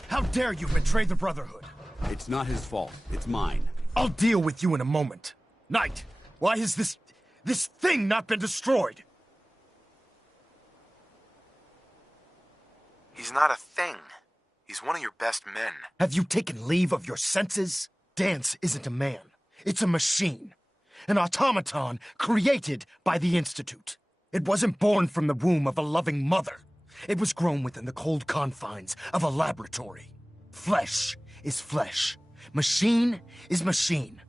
How dare you betray the Brotherhood? It's not his fault. It's mine. I'll deal with you in a moment. Knight, why has this thing not been destroyed? He's not a thing. He's one of your best men. Have you taken leave of your senses? Dance isn't a man. It's a machine. An automaton created by the Institute. It wasn't born from the womb of a loving mother. It was grown within the cold confines of a laboratory. Flesh is flesh. Machine is machine.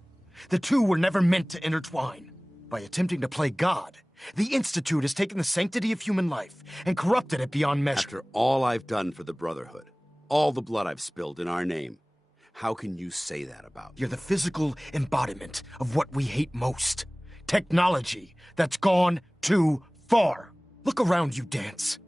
The two were never meant to intertwine. By attempting to play God, the Institute has taken the sanctity of human life and corrupted it beyond measure. After all I've done for the Brotherhood, all the blood I've spilled in our name, how can you say that about me? You're the physical embodiment of what we hate most. Technology that's gone too far. Look around you, Dance.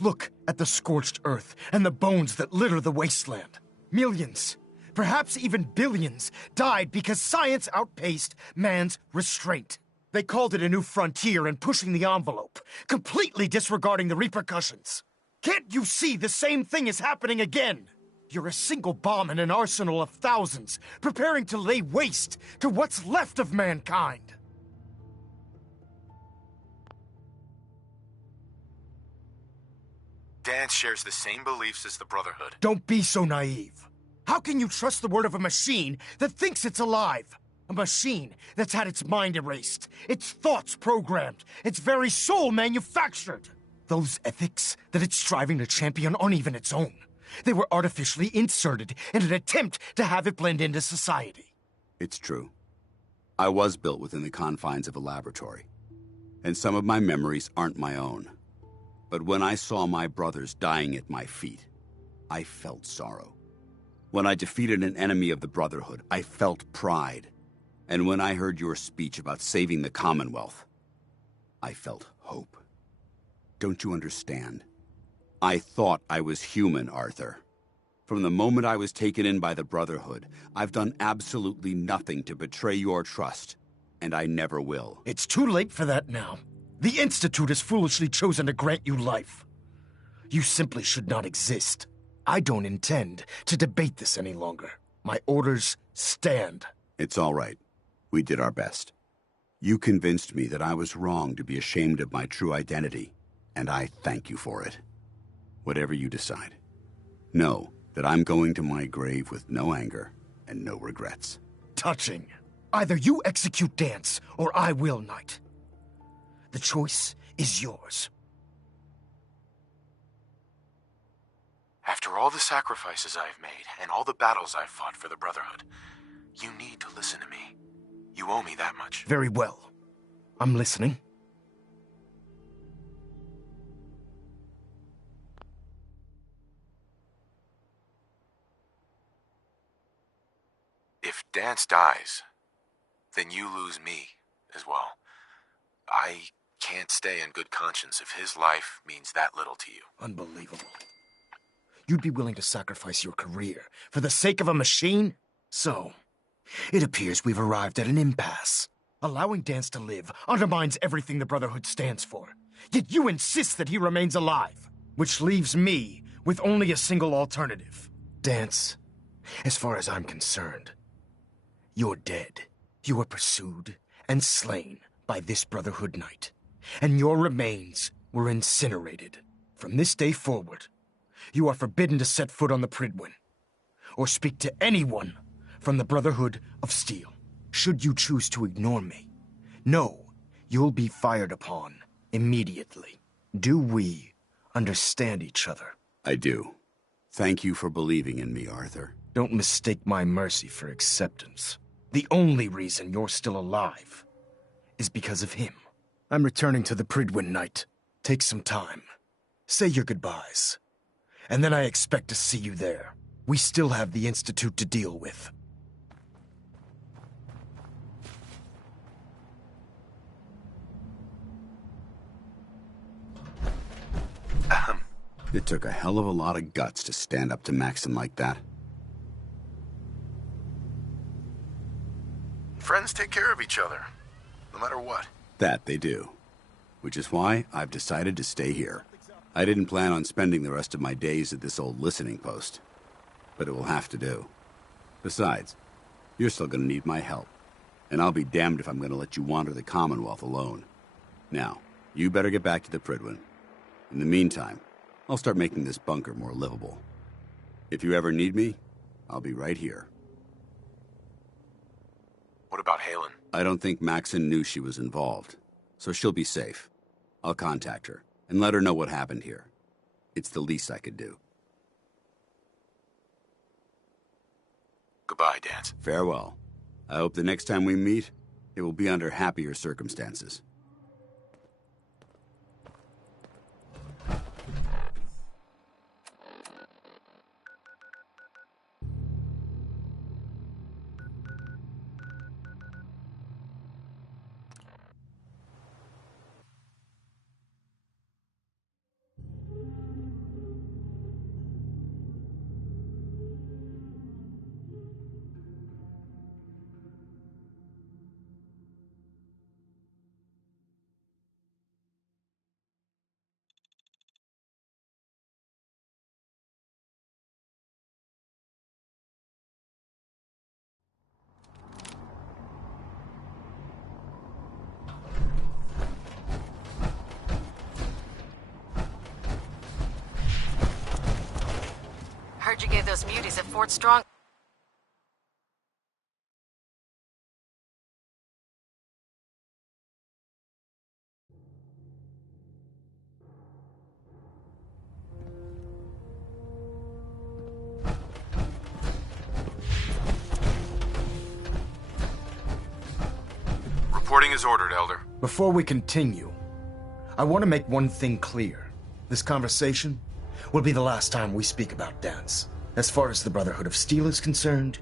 Look at the scorched earth and the bones that litter the wasteland. Millions, perhaps even billions, died because science outpaced man's restraint. They called it a new frontier and pushing the envelope, completely disregarding the repercussions. Can't you see the same thing is happening again? You're a single bomb in an arsenal of thousands, preparing to lay waste to what's left of mankind. Dance shares the same beliefs as the Brotherhood. Don't be so naive. How can you trust the word of a machine that thinks it's alive? A machine that's had its mind erased, its thoughts programmed, its very soul manufactured. Those ethics that it's striving to champion aren't even its own. They were artificially inserted in an attempt to have it blend into society. It's true. I was built within the confines of a laboratory, and some of my memories aren't my own. But when I saw my brothers dying at my feet, I felt sorrow. When I defeated an enemy of the Brotherhood, I felt pride. And when I heard your speech about saving the Commonwealth, I felt hope. Don't you understand? I thought I was human, Arthur. From the moment I was taken in by the Brotherhood, I've done absolutely nothing to betray your trust, and I never will. It's too late for that now. The Institute has foolishly chosen to grant you life. You simply should not exist. I don't intend to debate this any longer. My orders stand. It's all right. We did our best. You convinced me that I was wrong to be ashamed of my true identity, and I thank you for it. Whatever you decide, know that I'm going to my grave with no anger and no regrets. Touching. Either you execute Dance, or I will, Knight. The choice is yours. After all the sacrifices I've made and all the battles I've fought for the Brotherhood, you need to listen to me. You owe me that much. Very well. I'm listening. If Dance dies, then you lose me as well. I can't stay in good conscience if his life means that little to you. Unbelievable. You'd be willing to sacrifice your career for the sake of a machine? So, it appears we've arrived at an impasse. Allowing Dance to live undermines everything the Brotherhood stands for. Yet you insist that he remains alive, which leaves me with only a single alternative. Dance, as far as I'm concerned, you're dead. You were pursued and slain by this Brotherhood Knight, and your remains were incinerated. From this day forward, you are forbidden to set foot on the Pridwin, or speak to anyone from the Brotherhood of Steel. Should you choose to ignore me, know you'll be fired upon immediately. Do we understand each other? I do. Thank you for believing in me, Arthur. Don't mistake my mercy for acceptance. The only reason you're still alive is because of him. I'm returning to the Pridwin, Knight. Take some time. Say your goodbyes. And then I expect to see you there. We still have the Institute to deal with. It took a hell of a lot of guts to stand up to Maxon like that. Friends take care of each other, no matter what. That they do. Which is why I've decided to stay here. I didn't plan on spending the rest of my days at this old listening post, but it will have to do. Besides, you're still gonna need my help, and I'll be damned if I'm gonna let you wander the Commonwealth alone. Now, you better get back to the Pridwin. In the meantime, I'll start making this bunker more livable. If you ever need me, I'll be right here. What about Halen? I don't think Maxon knew she was involved, so she'll be safe. I'll contact her and let her know what happened here. It's the least I could do. Goodbye, Dance. Farewell. I hope the next time we meet, it will be under happier circumstances. Heard you gave those muties at Fort Strong. Reporting is ordered, Elder. Before we continue, I want to make one thing clear. This conversation will be the last time we speak about Dance. As far as the Brotherhood of Steel is concerned,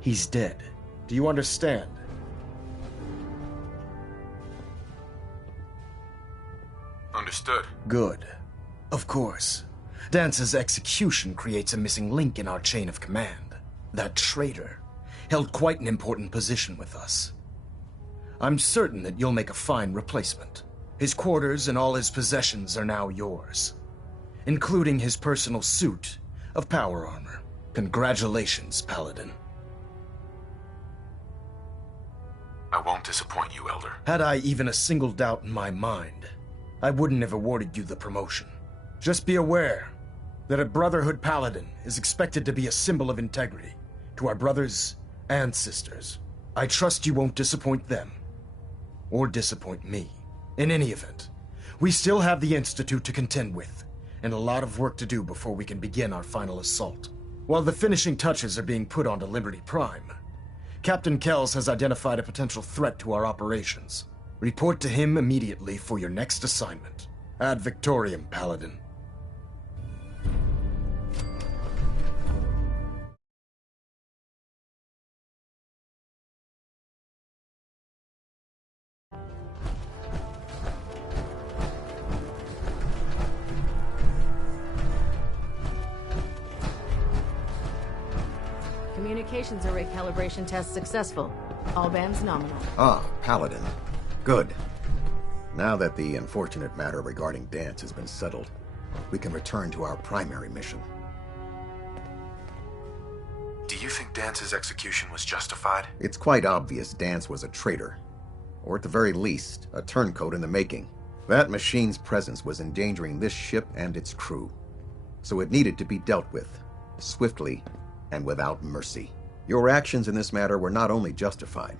he's dead. Do you understand? Understood. Good. Of course. Dance's execution creates a missing link in our chain of command. That traitor held quite an important position with us. I'm certain that you'll make a fine replacement. His quarters and all his possessions are now yours, including his personal suit of power armor. Congratulations, Paladin. I won't disappoint you, Elder. Had I even a single doubt in my mind, I wouldn't have awarded you the promotion. Just be aware that a Brotherhood Paladin is expected to be a symbol of integrity to our brothers and sisters. I trust you won't disappoint them, or disappoint me. In any event, we still have the Institute to contend with, and a lot of work to do before we can begin our final assault. While the finishing touches are being put onto Liberty Prime, Captain Kells has identified a potential threat to our operations. Report to him immediately for your next assignment. Ad Victoriam, Paladin. Communications array calibration test successful. All bands nominal. Ah, Paladin. Good. Now that the unfortunate matter regarding Dance has been settled, we can return to our primary mission. Do you think Dance's execution was justified? It's quite obvious Dance was a traitor. Or at the very least, a turncoat in the making. That machine's presence was endangering this ship and its crew. So it needed to be dealt with, swiftly and without mercy. Your actions in this matter were not only justified,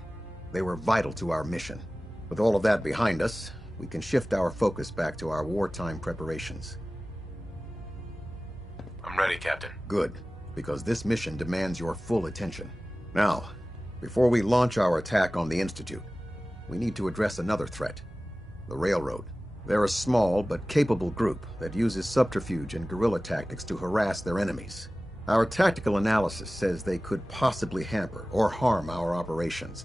they were vital to our mission. With all of that behind us, we can shift our focus back to our wartime preparations. I'm ready, Captain. Good, because this mission demands your full attention. Now, before we launch our attack on the Institute, we need to address another threat, the Railroad. They're a small but capable group that uses subterfuge and guerrilla tactics to harass their enemies. Our tactical analysis says they could possibly hamper or harm our operations,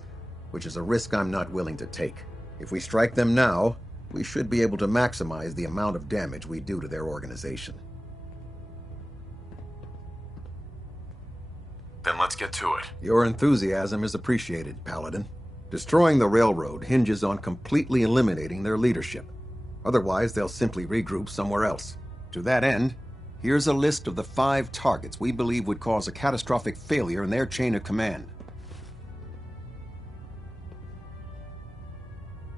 which is a risk I'm not willing to take. If we strike them now, we should be able to maximize the amount of damage we do to their organization. Then let's get to it. Your enthusiasm is appreciated, Paladin. Destroying the Railroad hinges on completely eliminating their leadership. Otherwise, they'll simply regroup somewhere else. To that end, here's a list of the 5 targets we believe would cause a catastrophic failure in their chain of command.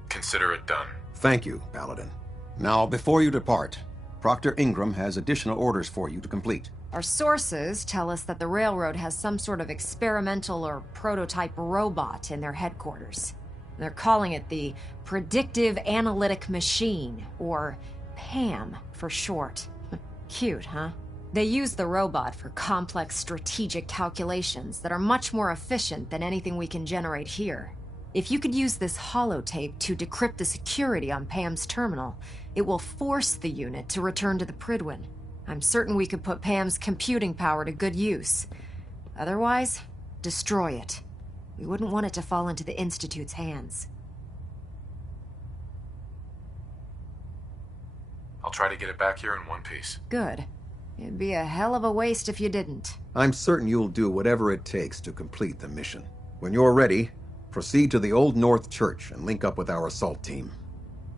Consider it done. Thank you, Paladin. Now, before you depart, Proctor Ingram has additional orders for you to complete. Our sources tell us that the Railroad has some sort of experimental or prototype robot in their headquarters. They're calling it the Predictive Analytic Machine, or PAM for short. Cute, huh? They use the robot for complex strategic calculations that are much more efficient than anything we can generate here. If you could use this holotape to decrypt the security on Pam's terminal, it will force the unit to return to the Pridwin. I'm certain we could put Pam's computing power to good use. Otherwise, destroy it. We wouldn't want it to fall into the Institute's hands. I'll try to get it back here in one piece. Good. It'd be a hell of a waste if you didn't. I'm certain you'll do whatever it takes to complete the mission. When you're ready, proceed to the Old North Church and link up with our assault team.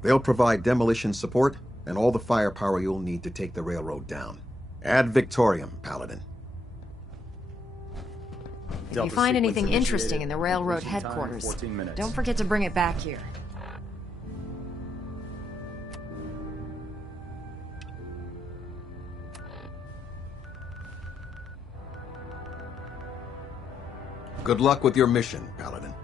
They'll provide demolition support and all the firepower you'll need to take the Railroad down. Ad Victoriam, Paladin. If you find anything interesting in the Railroad headquarters, don't forget to bring it back here. Good luck with your mission, Paladin.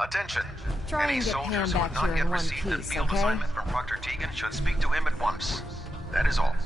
Attention. Try Any and get soldiers Pam who have back not here yet in one received a piece, field okay? assignment from Proctor Tegan should speak to him at once. That is all.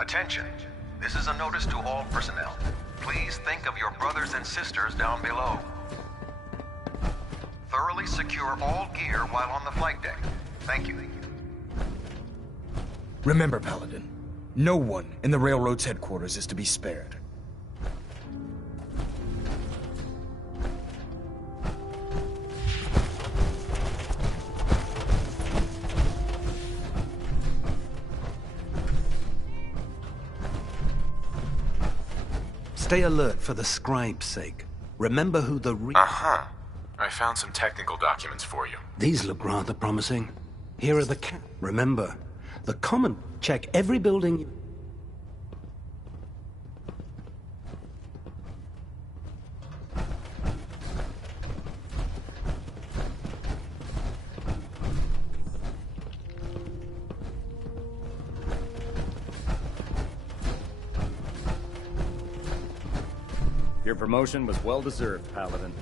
Attention. This is a notice to all personnel. Please think of your brothers and sisters down below. Thoroughly secure all gear while on the flight deck. Thank you. Remember, Paladin, no one in the Railroad's headquarters is to be spared. Stay alert for the scribe's sake. Remember who the Uh-huh. I found some technical documents for you. These look rather promising. Here are the Remember, the common. Check every building. Your promotion was well deserved, Paladin.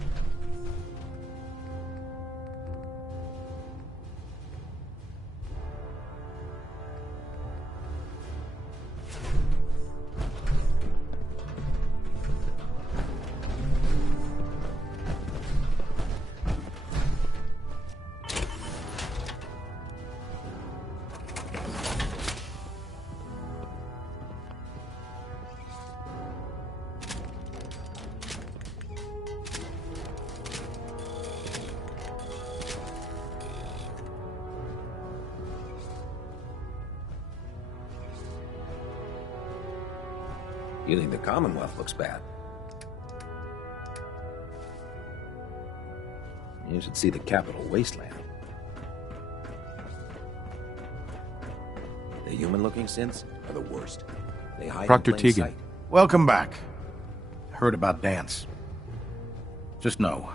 You think the Commonwealth looks bad? You should see the capital wasteland. The human-looking synths are the worst. They hide Proctor in plain Tegan. sight. Welcome back. Heard about Dance. Just know,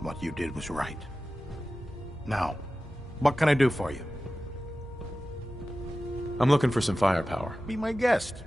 what you did was right. Now, what can I do for you? I'm looking for some firepower. Be my guest.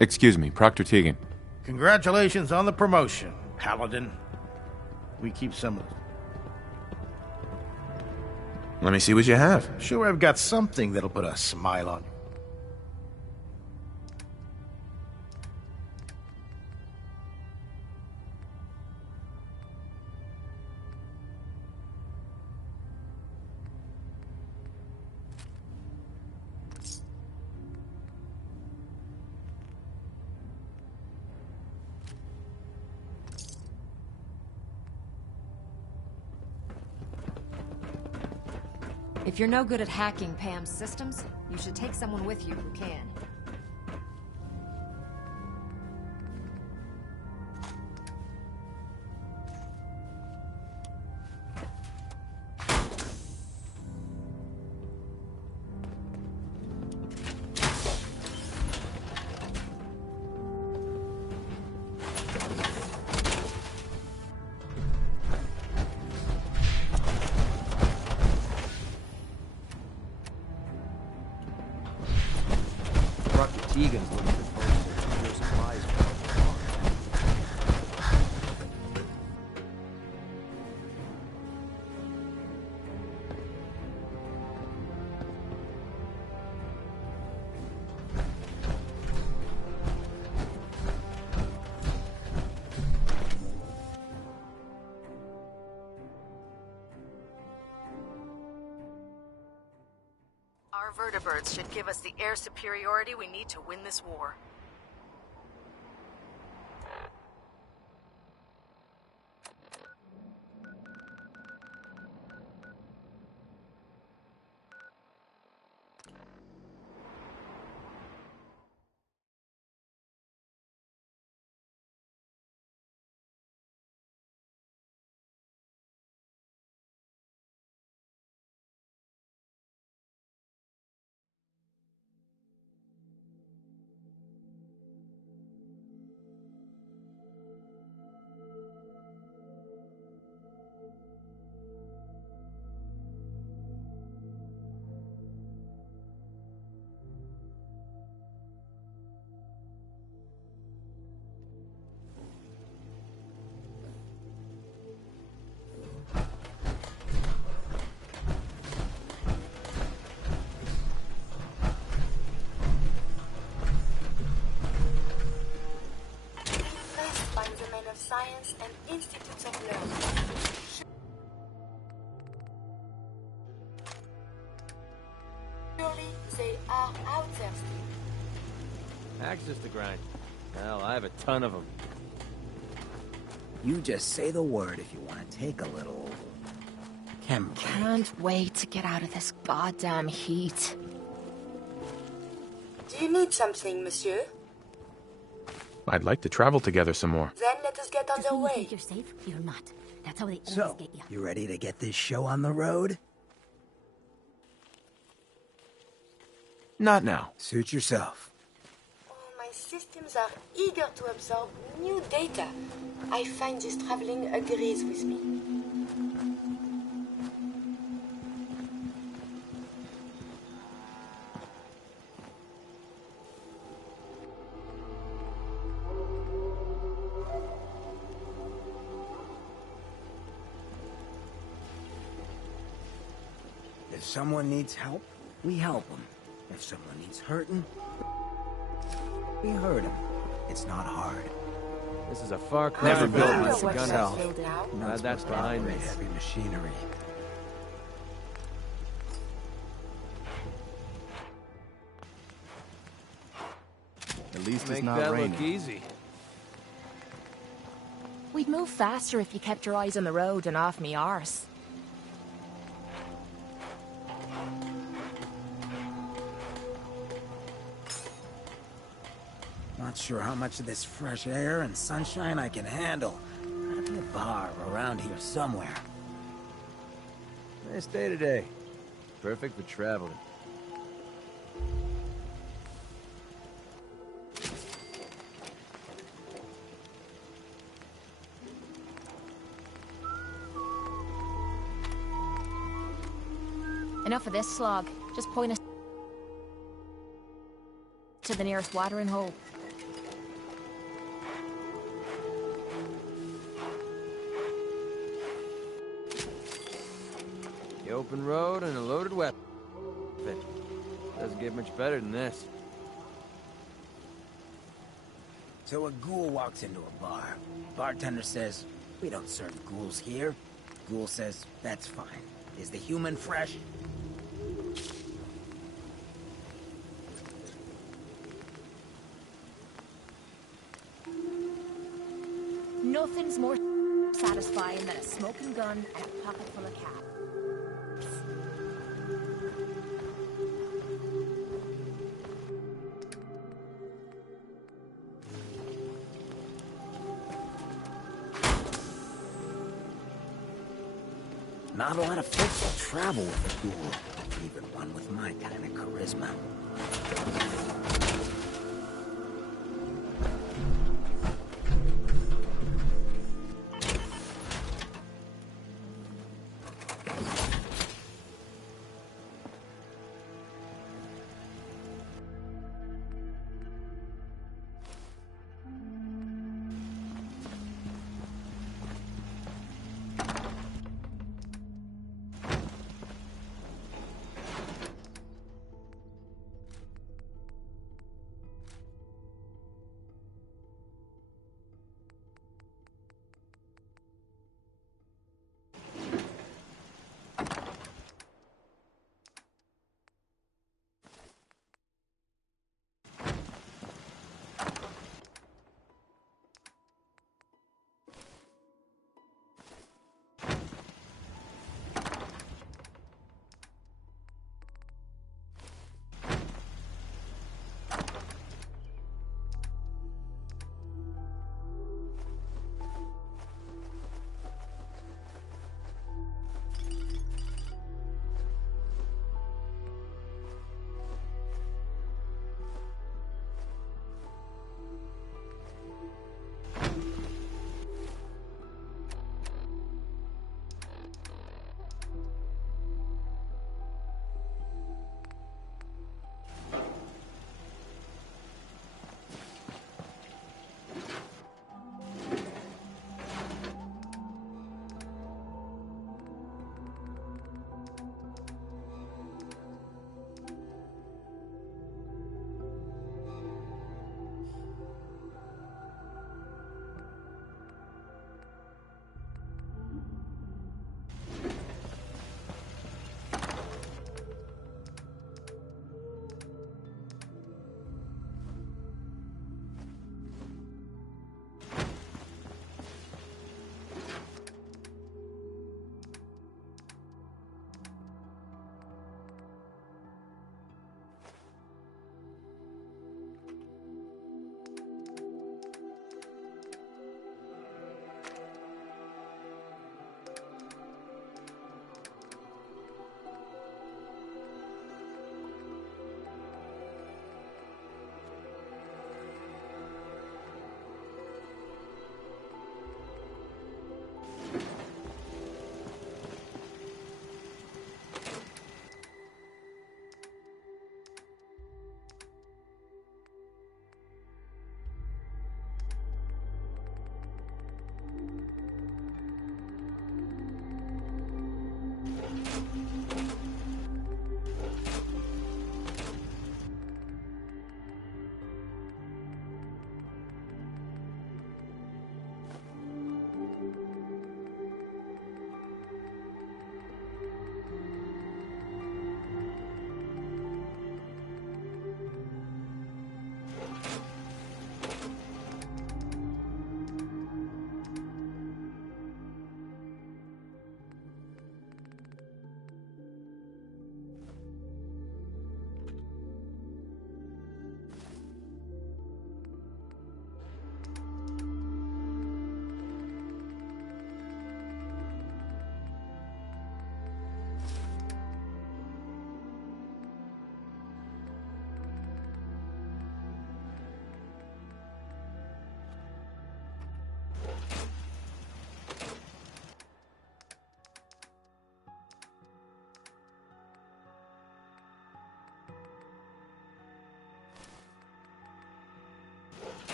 Excuse me, Proctor Teagan. Congratulations on the promotion, Paladin. We keep some of it. Let me see what you have. Sure, I've got something that'll put a smile on you. If you're no good at hacking Pam's systems, you should take someone with you who can. Egan's looking for folks to secure supplies for. Our vertibirds should give us the air superiority we need to win this war. Science and Institutes of Learning. Surely they are out there still. Access to grind. Hell, I have a ton of them. You just say the word if you want to take a little... chem break. Can't wait to get out of this goddamn heat. Do you need something, monsieur? I'd like to travel together some more. Then let us get underway. You think you're safe? You're not. That's how they always So, get you. you ready to get this show on the road? Not now. Suit yourself. Oh, my systems are eager to absorb new data. I find this traveling agrees with me. If someone needs help, we help them. If someone needs hurting, we hurt them. It's not hard. This is a far cry Never from build building much a gun yourself. house. Not That's supposed to behind me. operate heavy machinery. At least Make it's not that raining. look easy. We'd move faster if you kept your eyes on the road and off me arse. Not sure how much of this fresh air and sunshine I can handle. Gotta be a bar around here somewhere. Nice day today. Perfect for traveling. Enough of this slog. Just point us to the nearest watering hole. the open road, and a loaded weapon. Doesn't get much better than this. So a ghoul walks into a bar. Bartender says, "We don't serve ghouls here." Ghoul says, "That's fine. Is the human fresh?" Nothing's more satisfying than a smoking gun and a pocket full of cash. Not a lot of folks will travel with a ghoul, even one with my kind of charisma.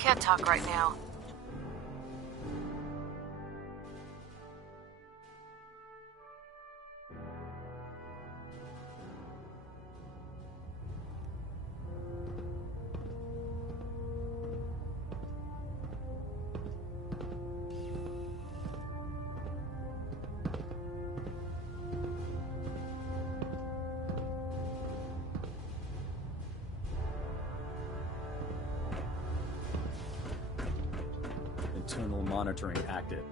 Can't talk right now. Internal monitoring active.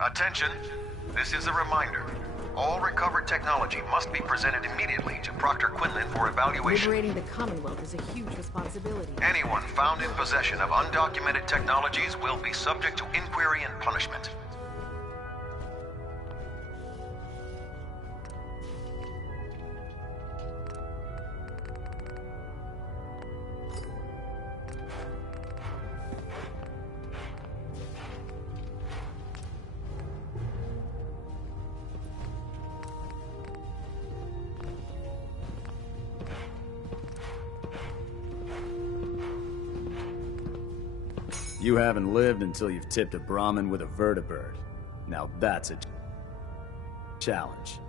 Attention. This is a reminder. All recovered technology must be presented immediately to Proctor Quinlan for evaluation. Liberating the Commonwealth is a huge responsibility. Anyone found in possession of undocumented technologies will be subject to inquiry and punishment. You haven't lived until you've tipped a Brahmin with a vertibird. Now that's a challenge.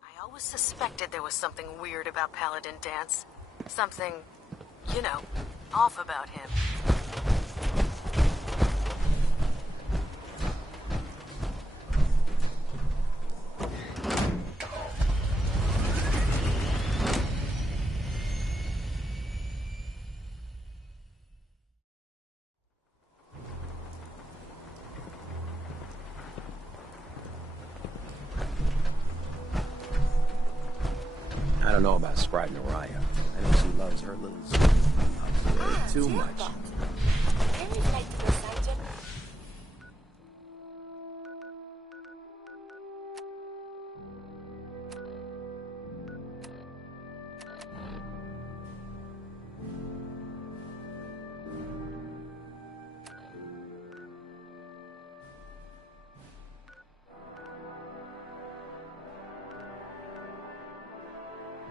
I always suspected there was something weird about Paladin Dance. Something, you know, off about him. I don't know about Sprite Naraya. I know she loves her little too much. Can we fly to Los Angeles?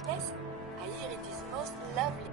Yes, I hear it is most lovely.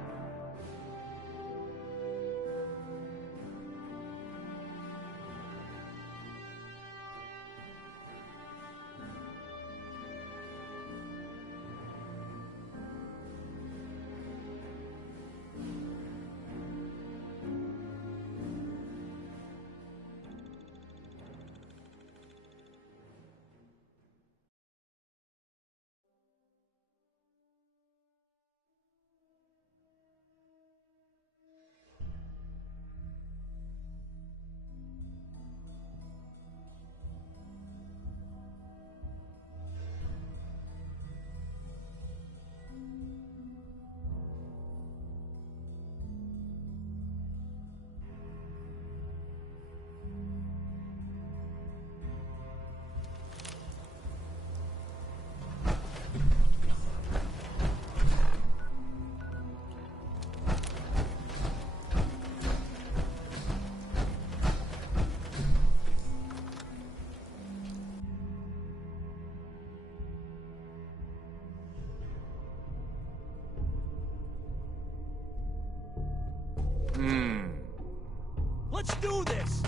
Let's do this!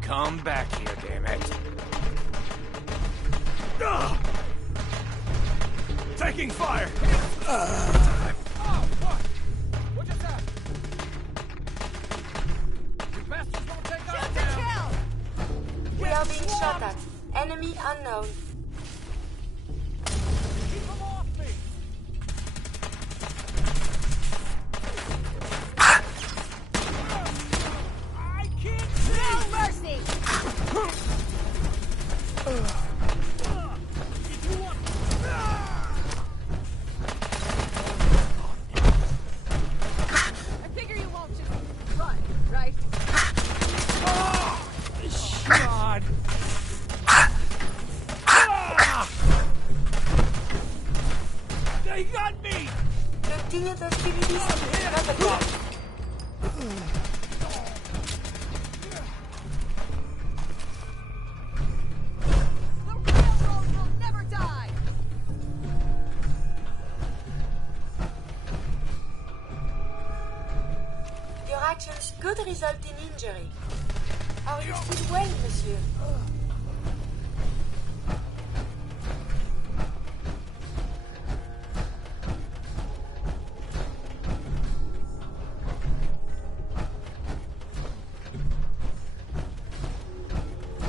Come back here, damn it. Taking fire! Oh, what? What just happened? You bastards won't take us down! We are being shot at. Enemy unknown. Keep them off me! I can't see! No mercy! If you want... I figure you won't just run, right? God! They got me! Continue the hostilities. Not again. The railroad will never die! Your actions could result in injury. Are you still well, monsieur?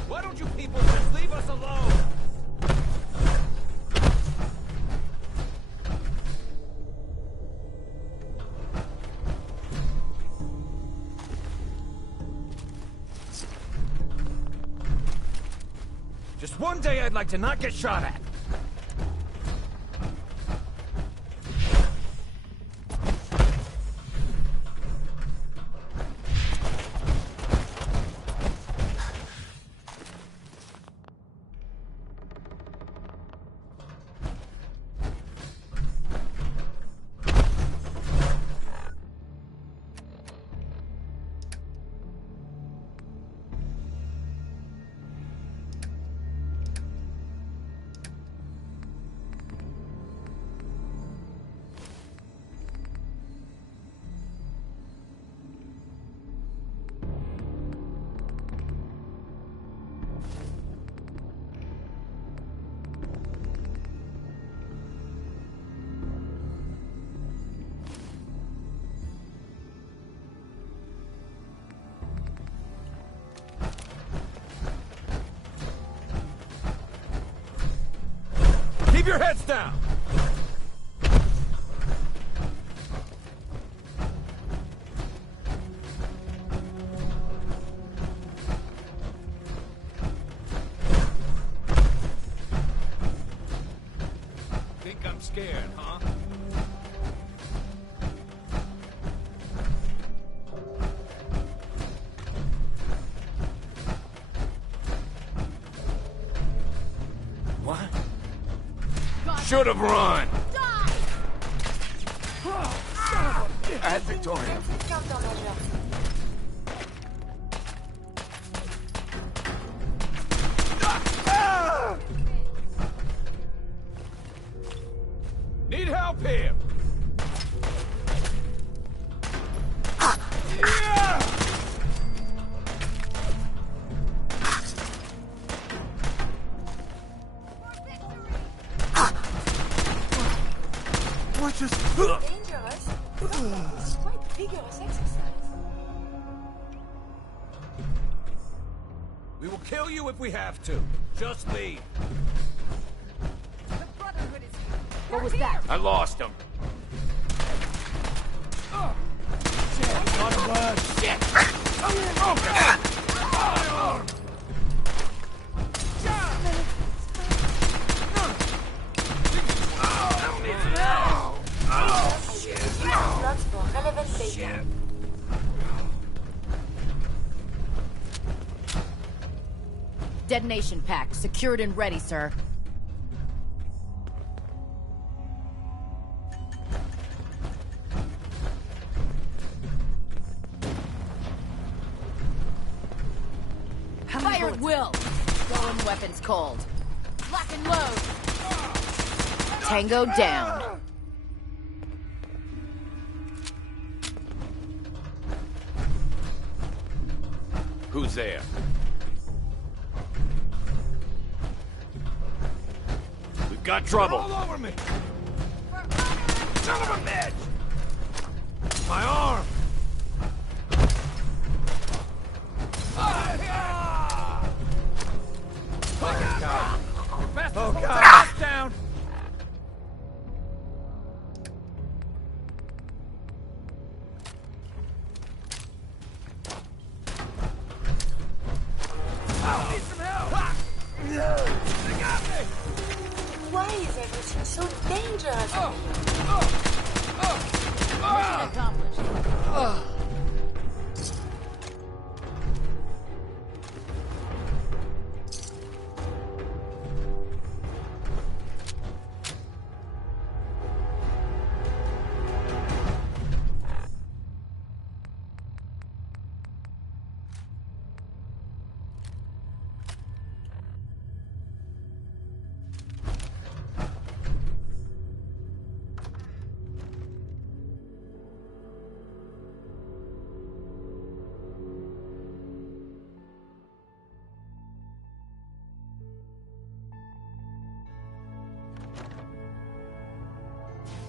Why don't you people just leave us alone? Just one day I'd like to not get shot at. Keep your heads down! Think I'm scared, huh? What? Should have run! At Victoria. Need help here! What just... Dangerous? It's quite vigorous exercise. We will kill you if we have to. Just leave. The brotherhood is here. What was that? I lost him. Not a word. Shit! Slots for relevant data. Detonation pack secured and ready, sir. Fire at will. Going weapons cold. Lock and load. Tango down. Who's there? We've got trouble. All over me! Son of a bitch! My arm! Oh God! Down! I need some help! They got me! Why is everything so dangerous? Mission accomplished.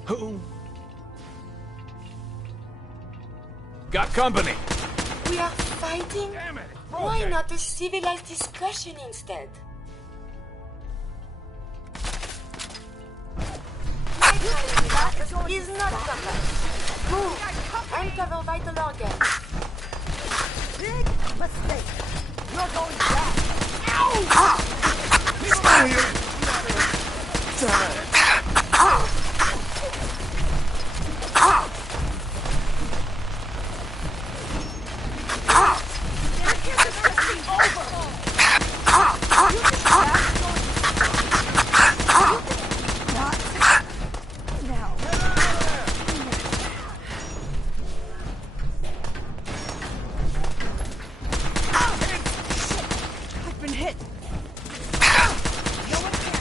Who? Got company. We are fighting? Damn it! Why not a civilized discussion instead? My kind is not combat. Move and cover vital organs. Big mistake. You're going down. I've been hit. No one can.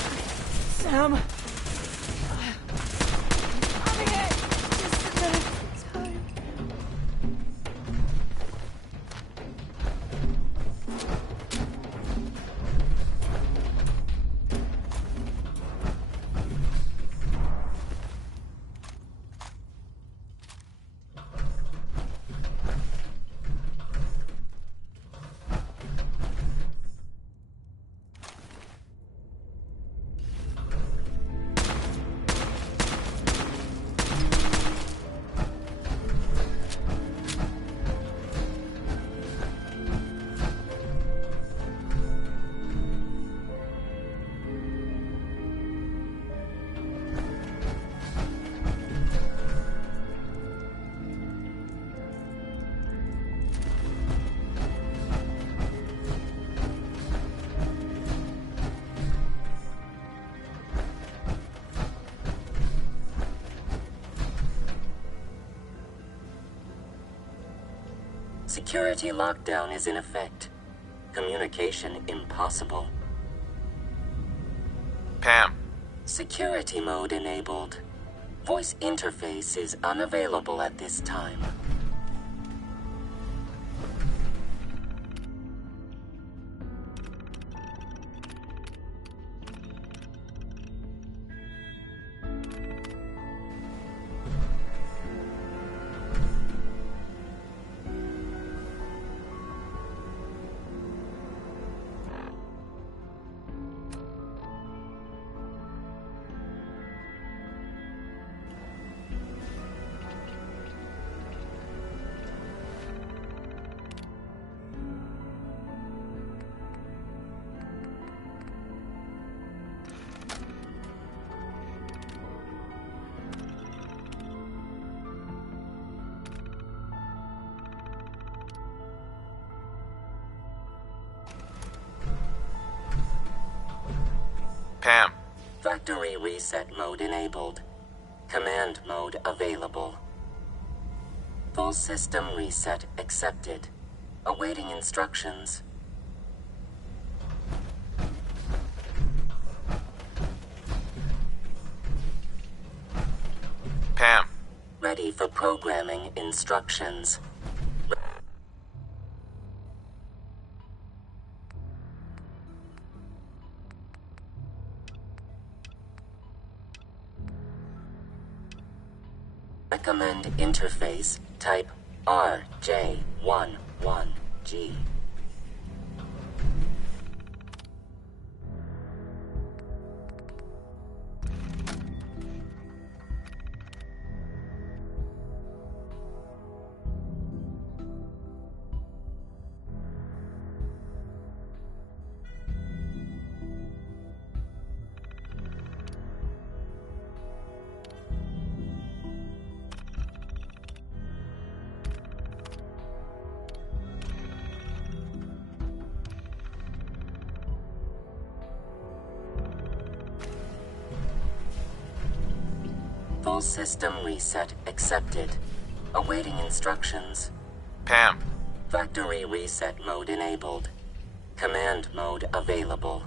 Sam. I'm hit. Just a minute. Time. Security lockdown is in effect. Communication impossible. Pam. Security mode enabled. Voice interface is unavailable at this time. Pam. Factory reset mode enabled. Command mode available. Full system reset accepted. Awaiting instructions. Pam. Ready for programming instructions. Recommend interface type RJ11G. Full system reset accepted. Awaiting instructions. Pam. Factory reset mode enabled. Command mode available.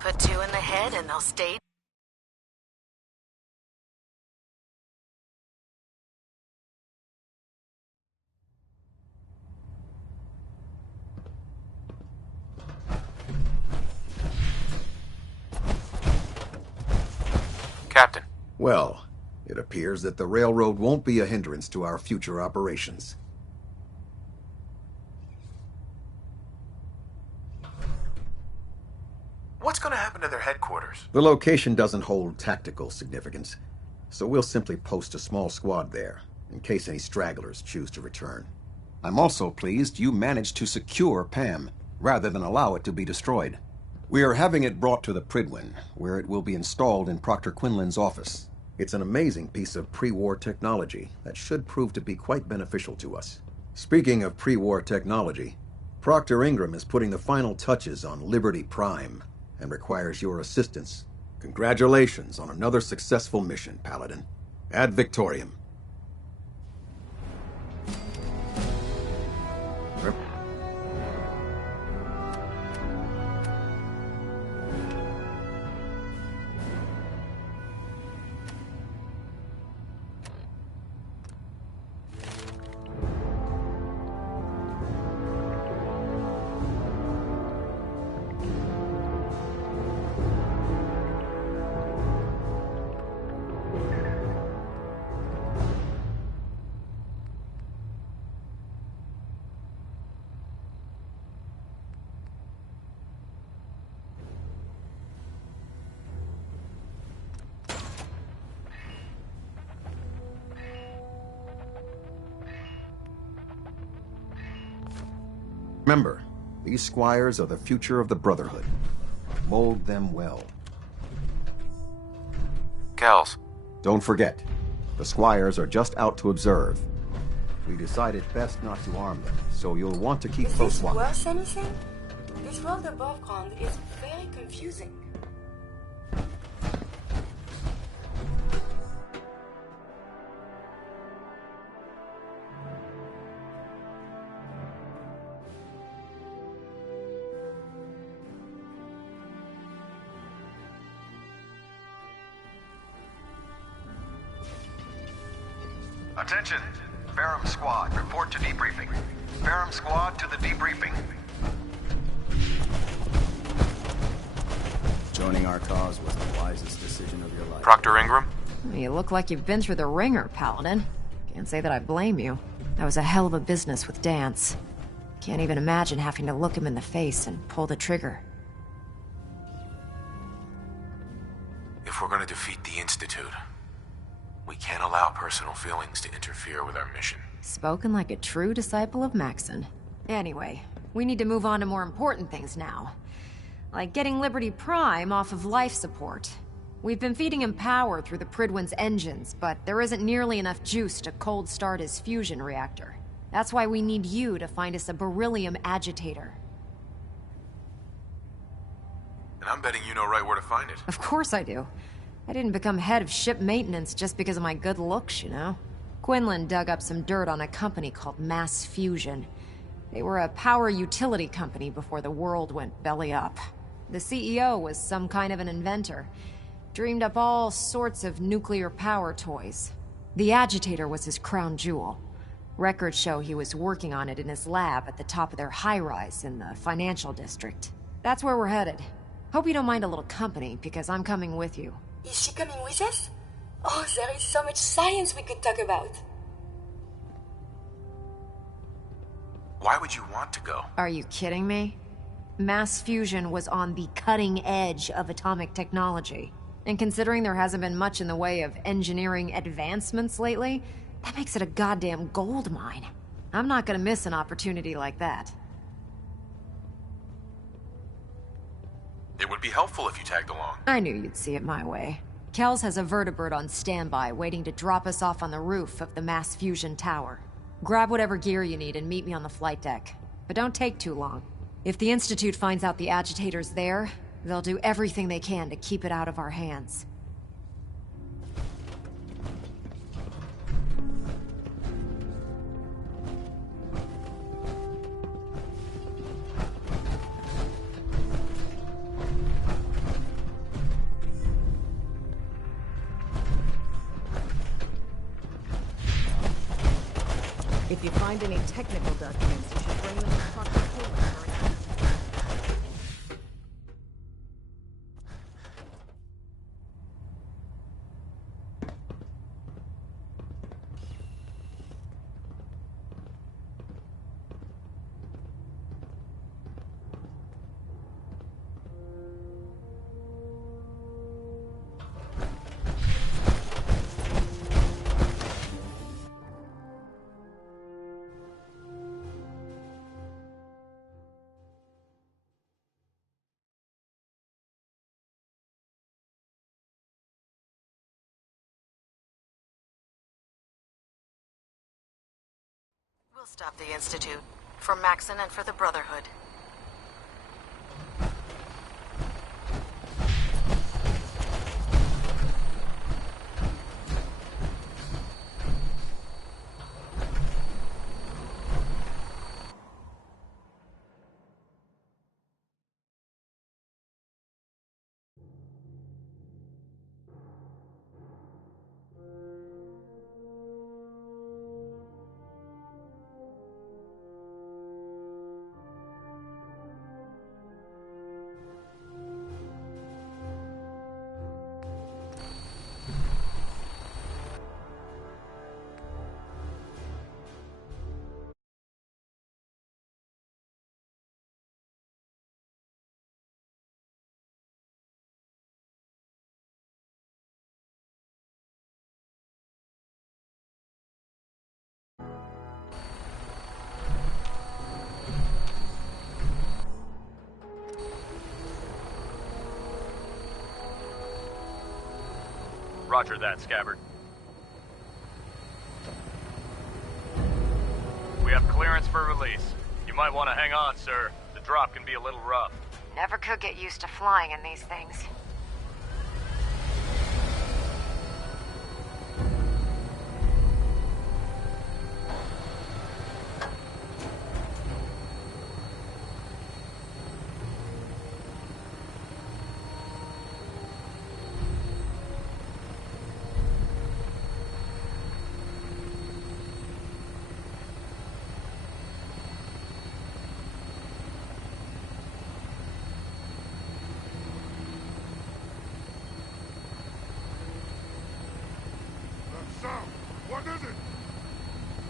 Put two in the head and they'll stay. Captain. Well, it appears that the railroad won't be a hindrance to our future operations. What's going to happen to their headquarters? The location doesn't hold tactical significance, so we'll simply post a small squad there, in case any stragglers choose to return. I'm also pleased you managed to secure Pam, rather than allow it to be destroyed. We are having it brought to the Pridwin, where it will be installed in Proctor Quinlan's office. It's an amazing piece of pre-war technology that should prove to be quite beneficial to us. Speaking of pre-war technology, Proctor Ingram is putting the final touches on Liberty Prime and requires your assistance. Congratulations on another successful mission, Paladin. Ad Victoriam. Remember, these squires are the future of the Brotherhood. Mold them well. Kels. Don't forget, the squires are just out to observe. We decided best not to arm them, so you'll want to keep close watch. Is this worse anything? This world above ground is very confusing. Attention! Ferrum Squad, report to debriefing. Ferrum Squad to the debriefing. Joining our cause was the wisest decision of your life. Proctor Ingram? You look like you've been through the ringer, Paladin. Can't say that I blame you. That was a hell of a business with Dance. Can't even imagine having to look him in the face and pull the trigger. If we're gonna defeat the Institute, we can't allow personal feelings to interfere with our mission. Spoken like a true disciple of Maxon. Anyway, we need to move on to more important things now. Like getting Liberty Prime off of life support. We've been feeding him power through the Pridwin's engines, but there isn't nearly enough juice to cold start his fusion reactor. That's why we need you to find us a beryllium agitator. And I'm betting you know right where to find it. Of course I do. I didn't become head of ship maintenance just because of my good looks, you know? Quinlan dug up some dirt on a company called Mass Fusion. They were a power utility company before the world went belly up. The CEO was some kind of an inventor. Dreamed up all sorts of nuclear power toys. The agitator was his crown jewel. Records show he was working on it in his lab at the top of their high-rise in the financial district. That's where we're headed. Hope you don't mind a little company, because I'm coming with you. Is she coming with us? Oh, there is so much science we could talk about. Why would you want to go? Are you kidding me? Mass fusion was on the cutting edge of atomic technology. And considering there hasn't been much in the way of engineering advancements lately, that makes it a goddamn gold mine. I'm not gonna miss an opportunity like that. It would be helpful if you tagged along. I knew you'd see it my way. Kels has a vertibird on standby, waiting to drop us off on the roof of the Mass Fusion Tower. Grab whatever gear you need and meet me on the flight deck. But don't take too long. If the Institute finds out the agitator's there, they'll do everything they can to keep it out of our hands. If you find any technical documents, you should bring them to Proctor Quinlan for an stop the Institute. For Maxon and for the Brotherhood. Roger that, Scabbard. We have clearance for release. You might want to hang on, sir. The drop can be a little rough. Never could get used to flying in these things. What is it?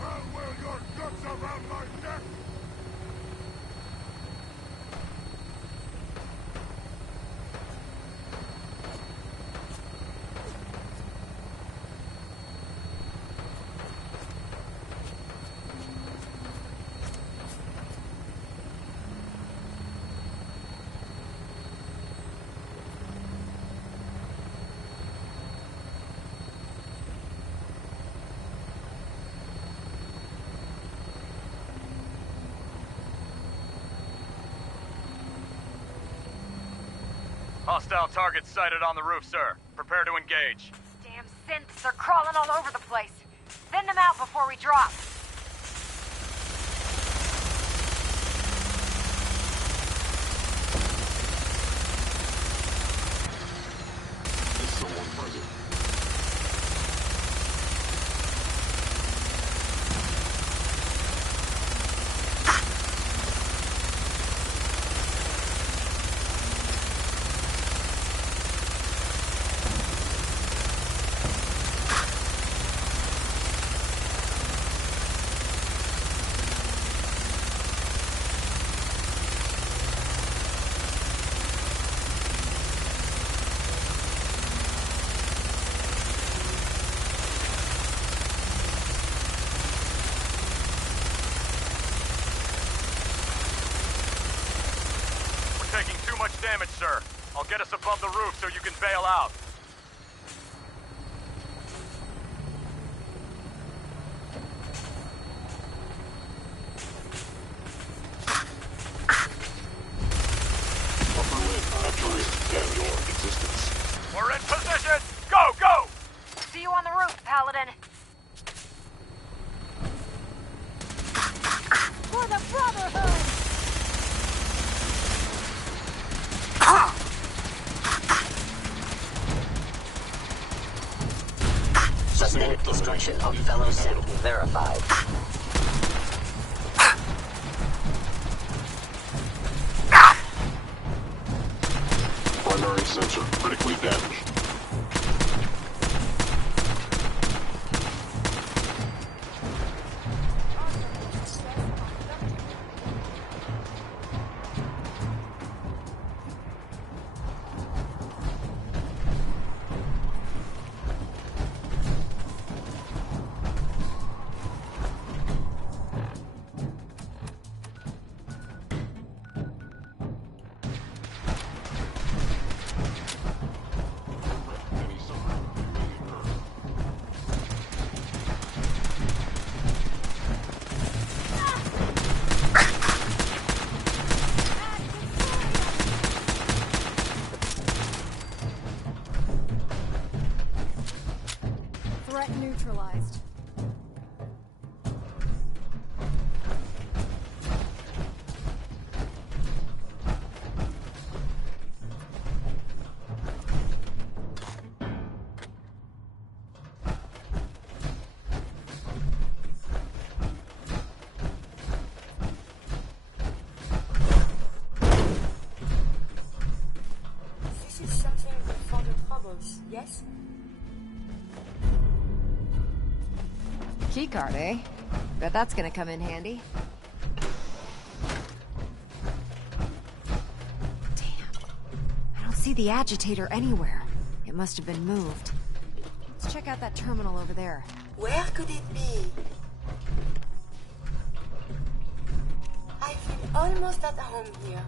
I'll wear your guts around my neck! Hostile targets sighted on the roof, sir. Prepare to engage. Damn synths are crawling all over the place. Thin them out before we drop. Is someone present? Taking too much damage, sir. I'll get us above the roof so you can bail out. We're in position! Go, go! See you on the roof, Paladin. For the Brotherhood! Systemic destruction of fellow synth verified. Primary sensor critically damaged. neutralized. This is something before the troubles, yes? Keycard, eh? Bet that's gonna come in handy. Damn. I don't see the agitator anywhere. It must have been moved. Let's check out that terminal over there. Where could it be? I feel almost at home here.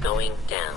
Going down.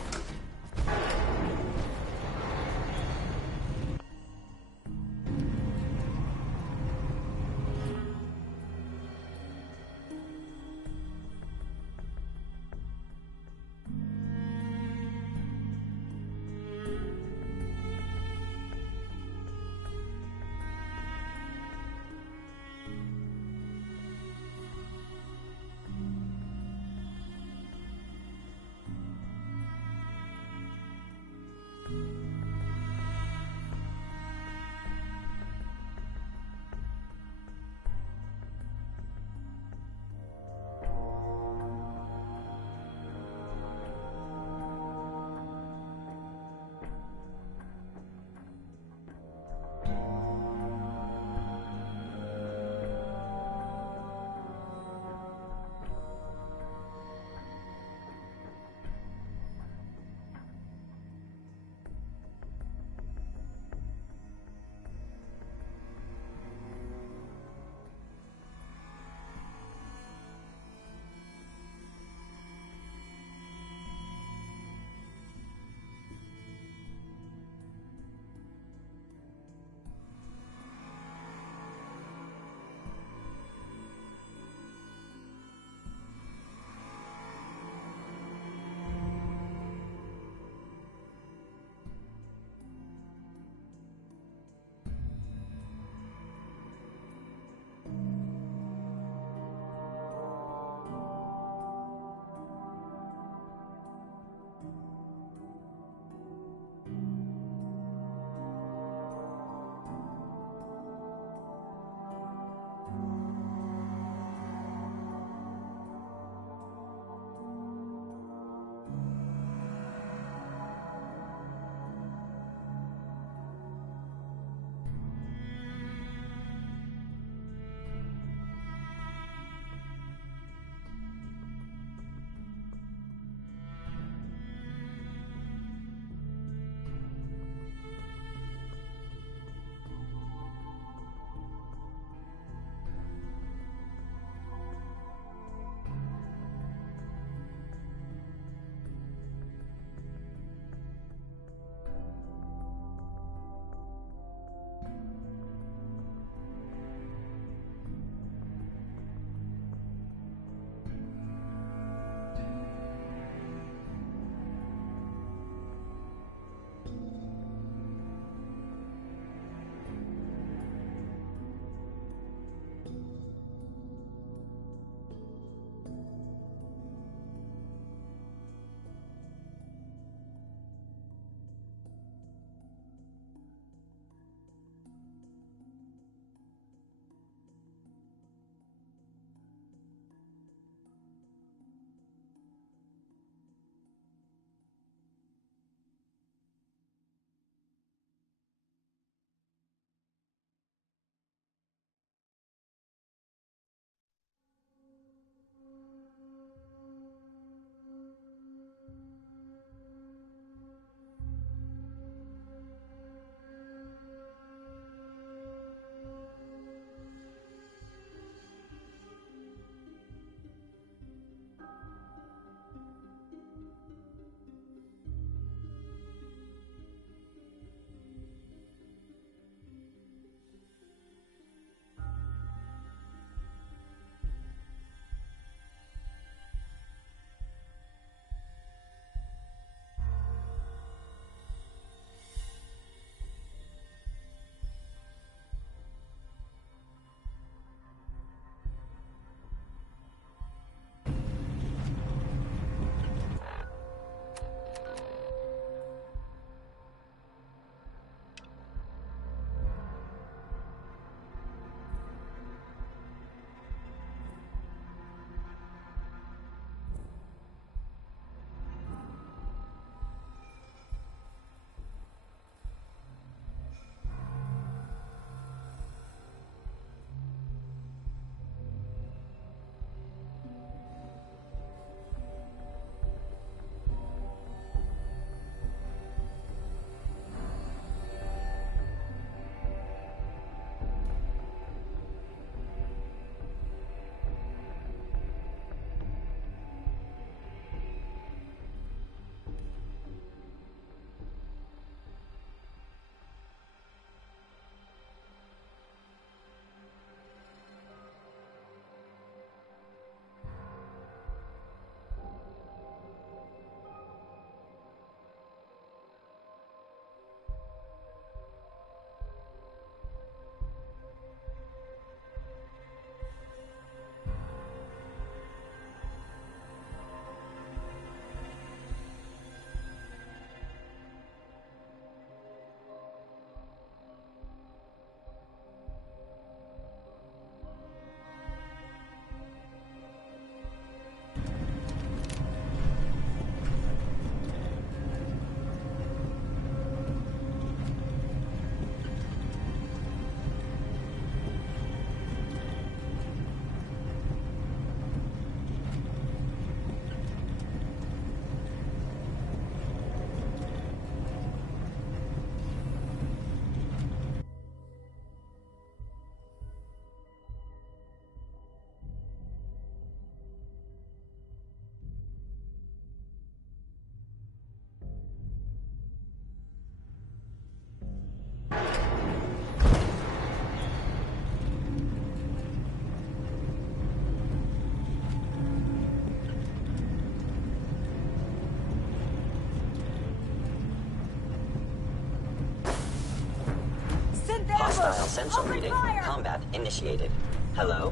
Hostile sensor reading. Combat initiated. Hello?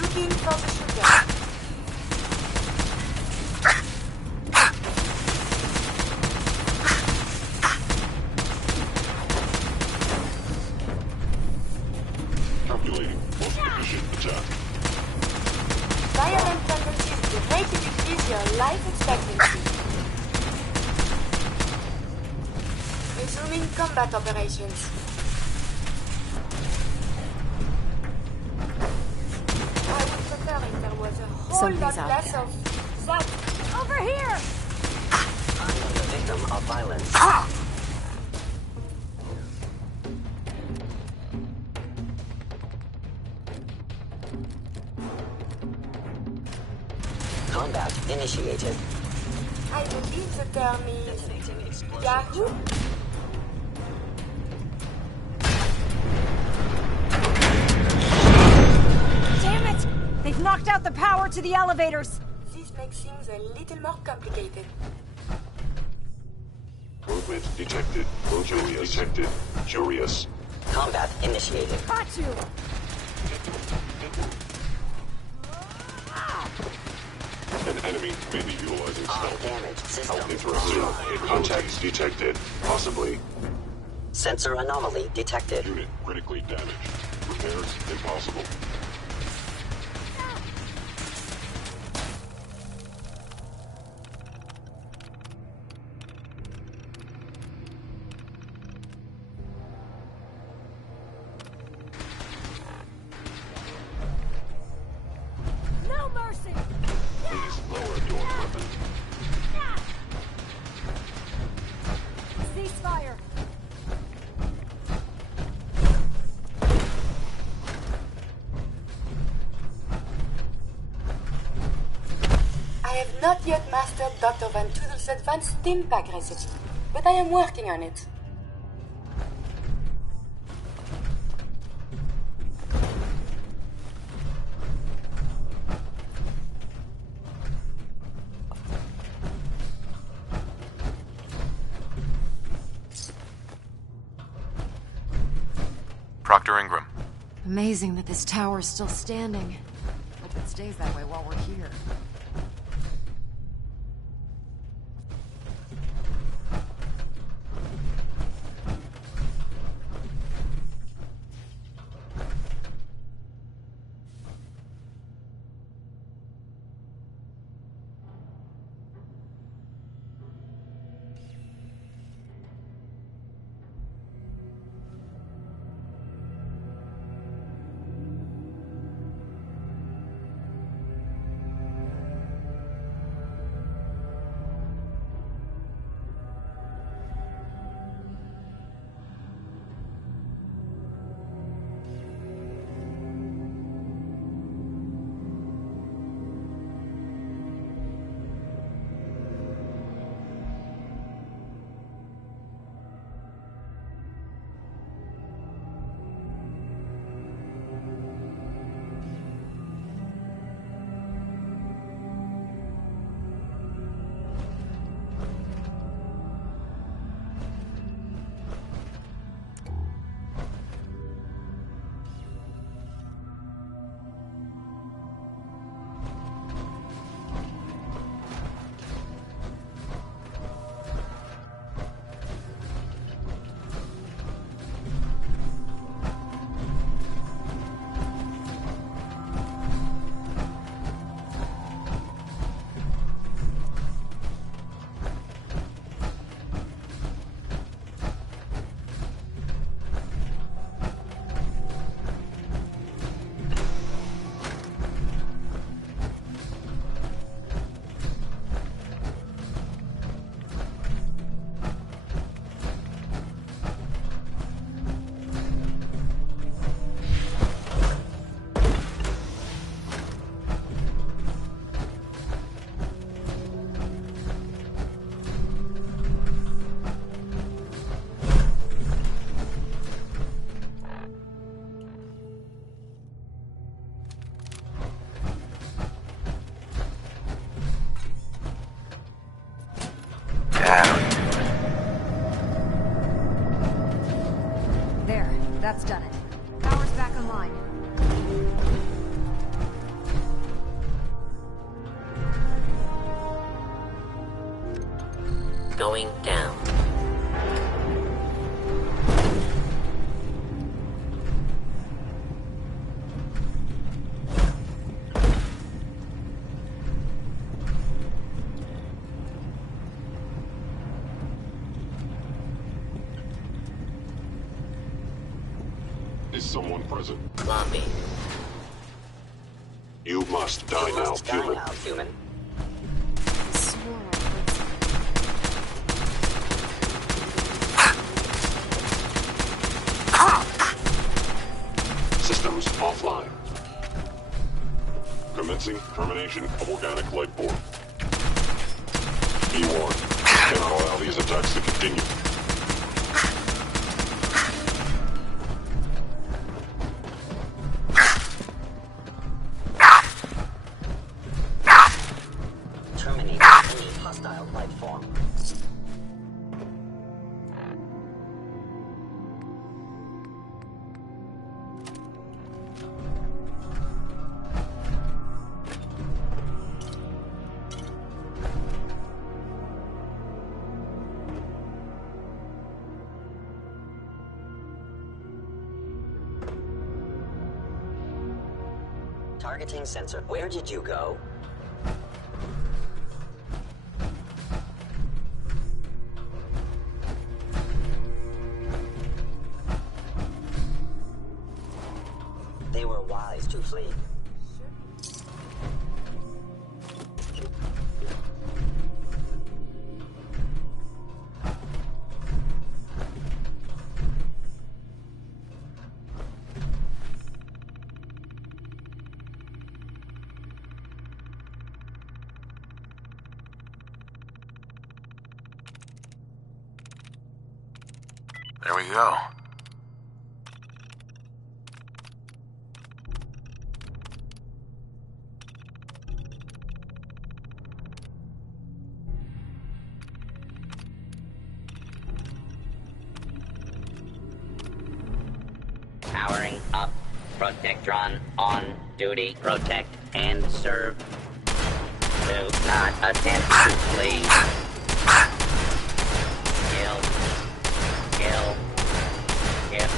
Looking for the shooter. Calculating post-collision attack. Violent tendencies greatly decrease your life expectancy. Resuming combat operations. I would prefer if there was a whole lot less of that. Over here! I am the victim of violence. Combat initiated. I believe the term is Yahoo? Damn it! They've knocked out the power to the elevators! This makes things a little more complicated. Movement detected. Curious detected. Curious. Combat initiated. Got you! An enemy may be utilizing stealth. Damage system. Interrupted. Contact detected. Possibly. Sensor anomaly detected. Unit critically damaged. Repairs impossible. No mercy! Please lower your weapon. Ceasefire! I have not yet mastered Dr. Van Toodle's advanced Stimpack recipe, but I am working on it. Proctor Ingram. Amazing that this tower is still standing. Hope it stays that way while we're here. going down. Is someone present? Lobby. You must die now, human. Systems offline. Commencing termination of organic life form. Be warned. Cannot allow these attacks to continue. Terminate any hostile life form. Targeting sensor. Where did you go? They were wise to flee. There we go. Powering up. Protectron on duty. Protect and serve. Do not attempt to flee. Kill. Kill. Kill.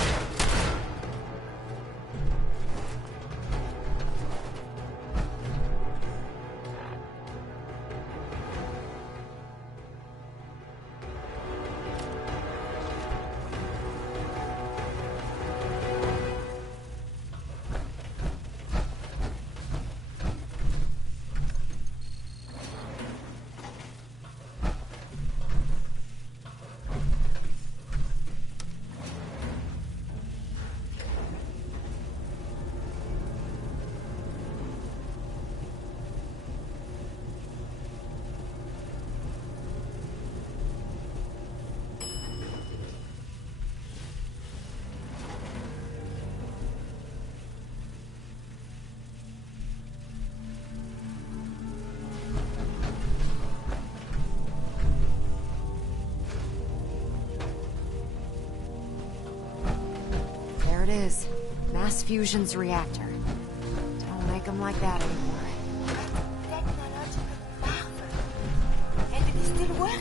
There it is. Mass fusion's reactor. Don't make them like that anymore. Technological marvel. And it is still working.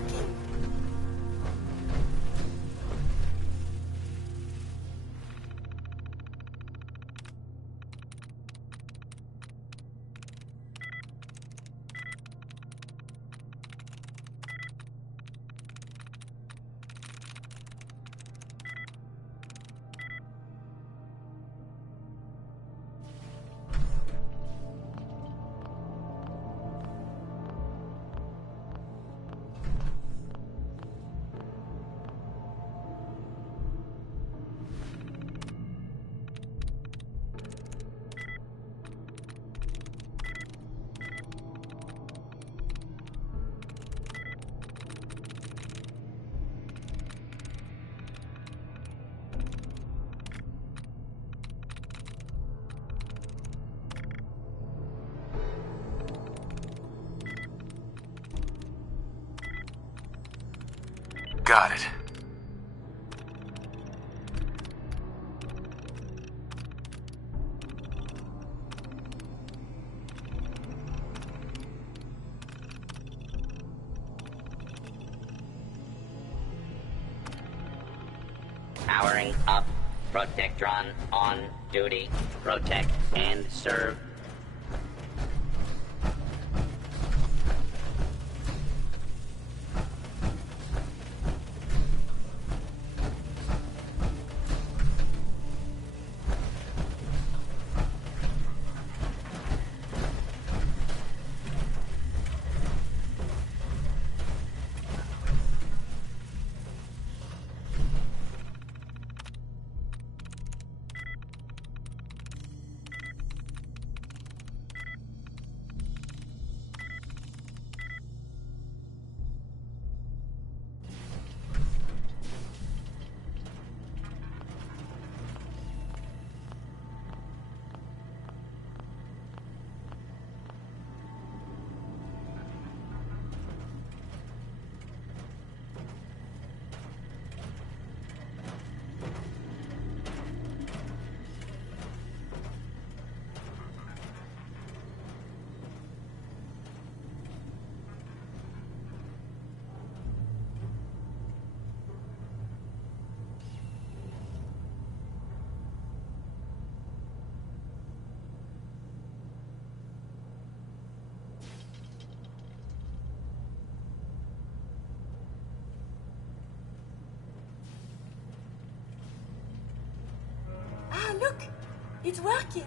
Got it. Powering up. Protectron on duty. Protect and serve. Ah, look! It's working!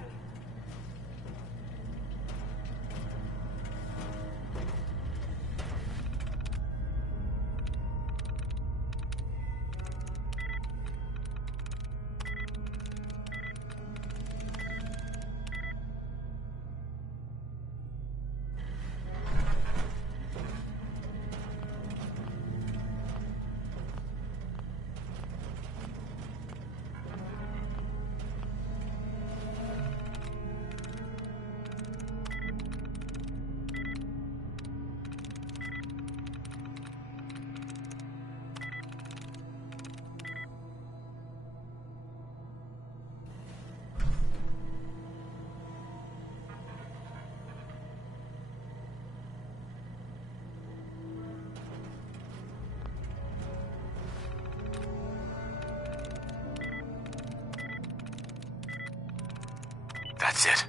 That's it.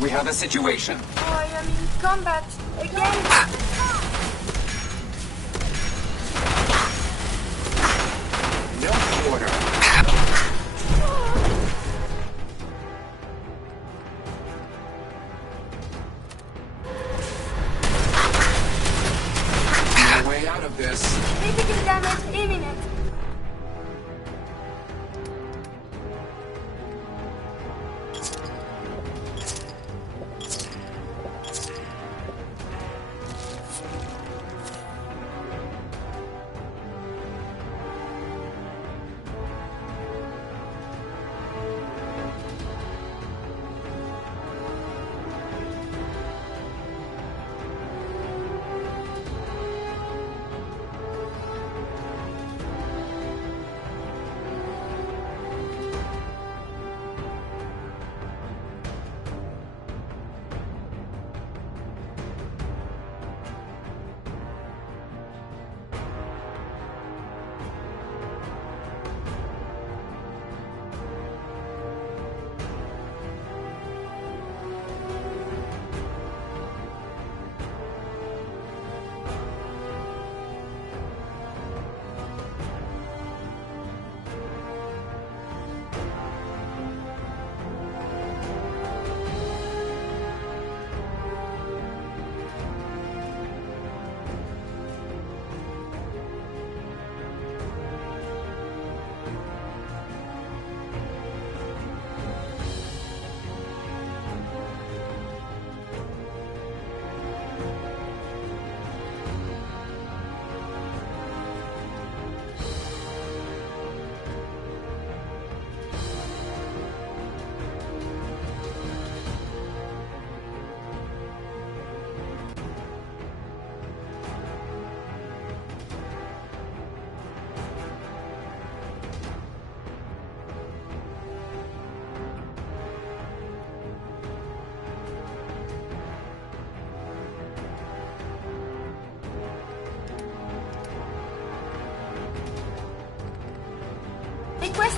We have a situation. Oh, I am in combat again. No order. No way out of this. Critical damage imminent.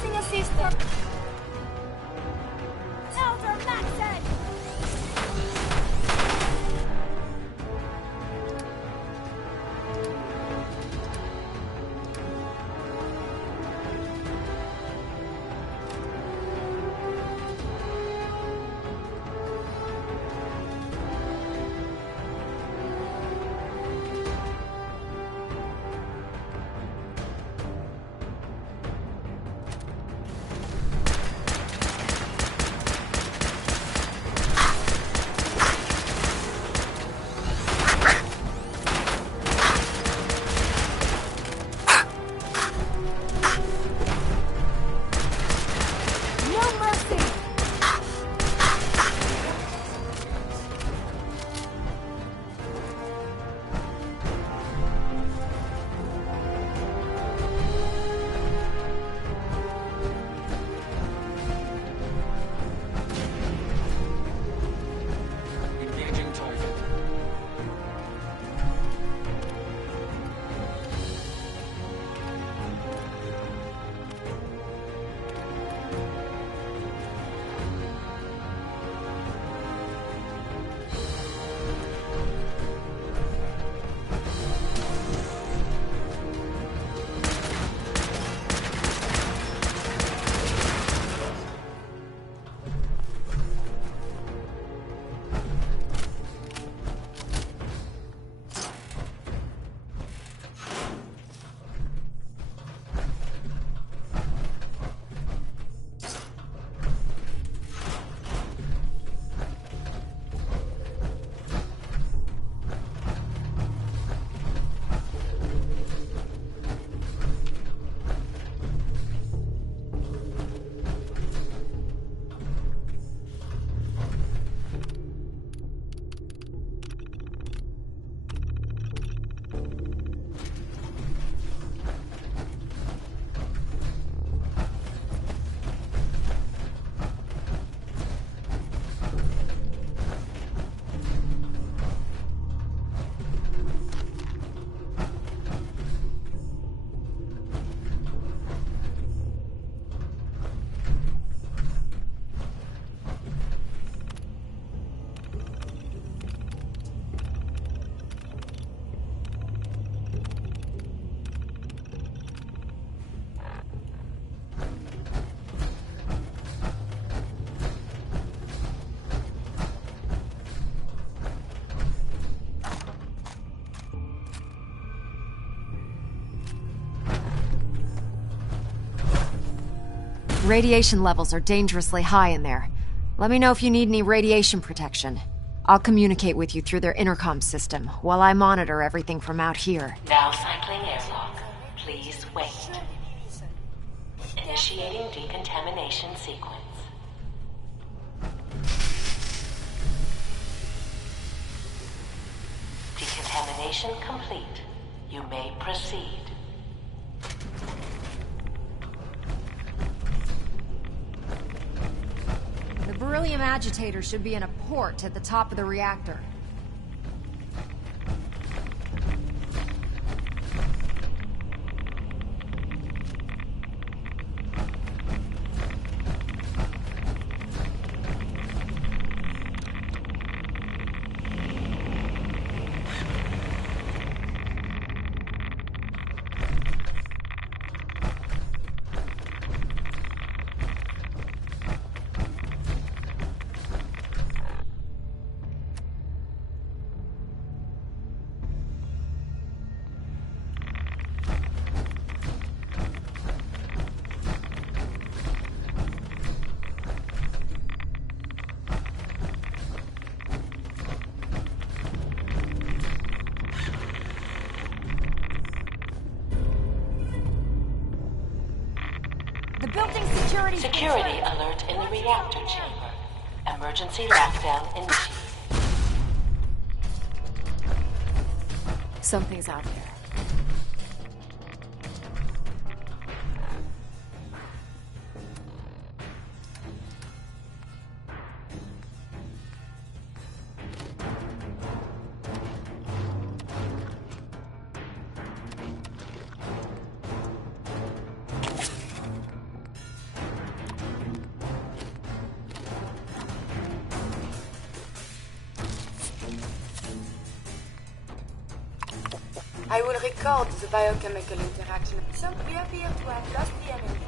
Requesting assistance. Elder Maxon! Engaging target. Radiation levels are dangerously high in there. Let me know if you need any radiation protection. I'll communicate with you through their intercom system while I monitor everything from out here. Now cycling airlock. Please wait. Initiating decontamination sequence. Decontamination complete. You may proceed. The beryllium agitator should be in a port at the top of the reactor. Security alert in the reactor chamber. Emergency lockdown initiated. Something's out there. I will record the biochemical interaction. So we appear to have lost the enemy.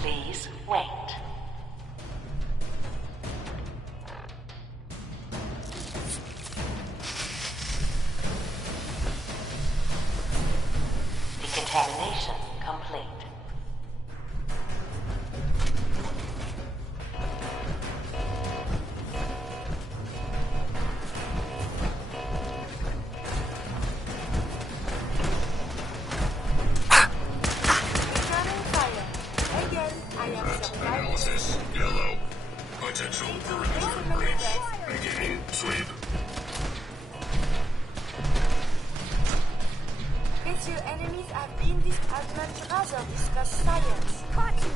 Please wait. Decontamination complete. Analysis yellow. Potential perimeter breach. Beginning sweep. Guess your enemies have been this. I'd much rather discuss science. Caught you!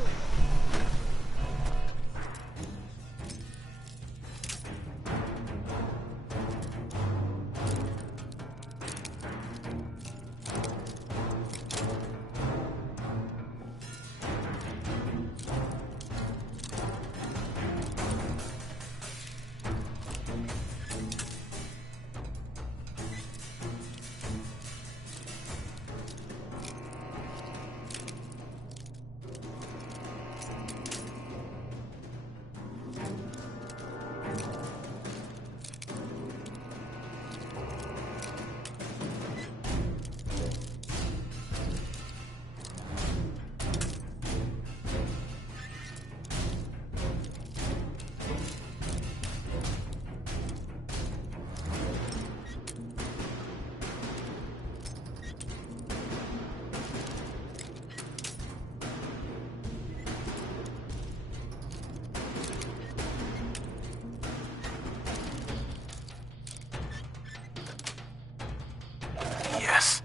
Yes.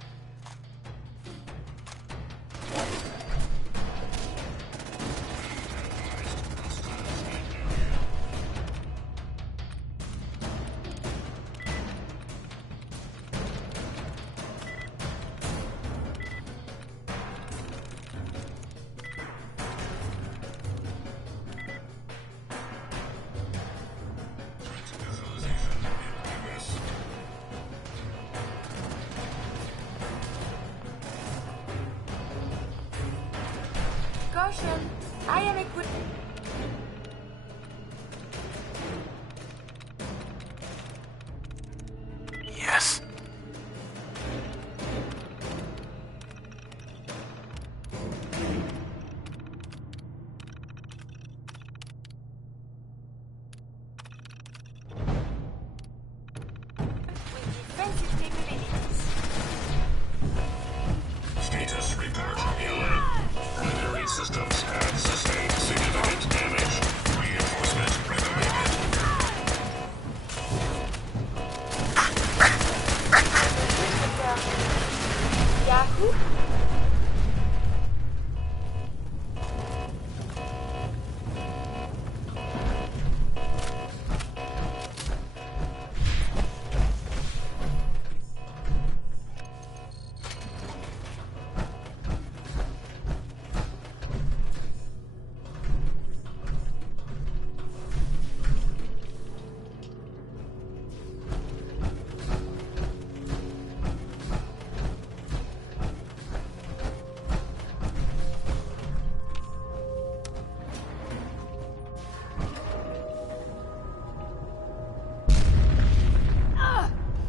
Caution! I am equipped. Yes. Defensive capabilities. Status report yellow. Primary systems have sustained significant damage. Reinforcement recommended. Yahoo!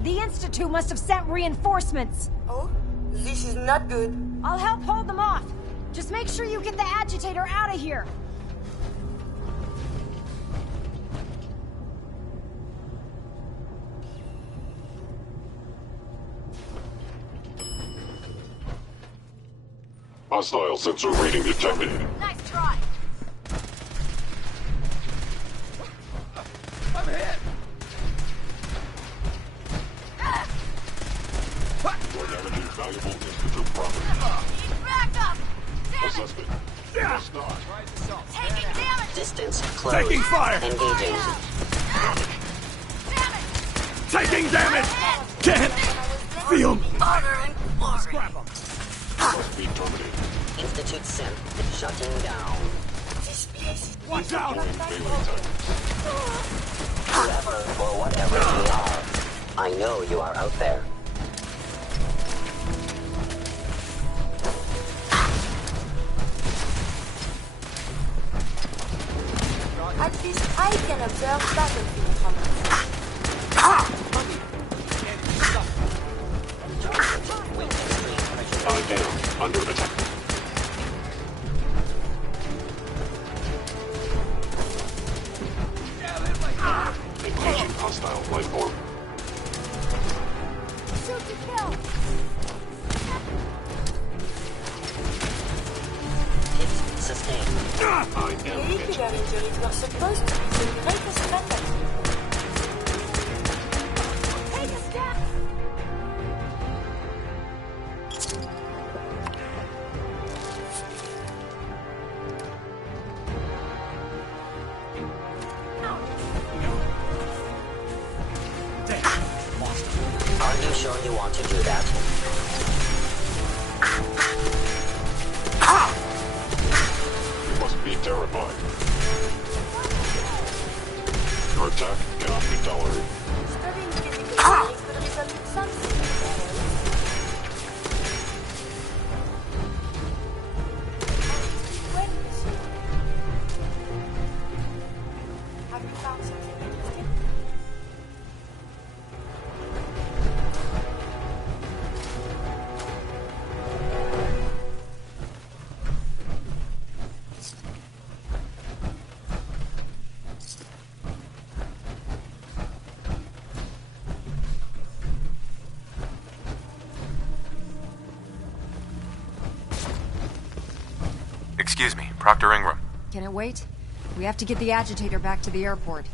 The Institute must have sent reinforcements. Oh, this is not good. I'll help hold them off. Just make sure you get the agitator out of here. Hostile sensor reading detected. Nice try. I'm hit! You're damaging valuable Institute property. Need backup! A suspect. You must not. Taking damage! Distance closed. Taking fire! Engaging. Taking damage! Can't feel. Honor and glory. Must be terminated. Institute synth shutting down. This place is Watch out! Whoever or whatever you are, I know you are out there. At least I can observe battlefield from I am under attack. Engaging hostile life form. Shoot to kill! Hit sustained. I am molecular injuries were supposed to be the greatest threat. Take us down! Are you sure you want to do that? You must be terrified. Your attack cannot be tolerated. Studying physical injuries could result in something. Well, monsieur. Have you found something interesting? Excuse me, Proctor Ingram. Can it wait? We have to get the agitator back to the airport.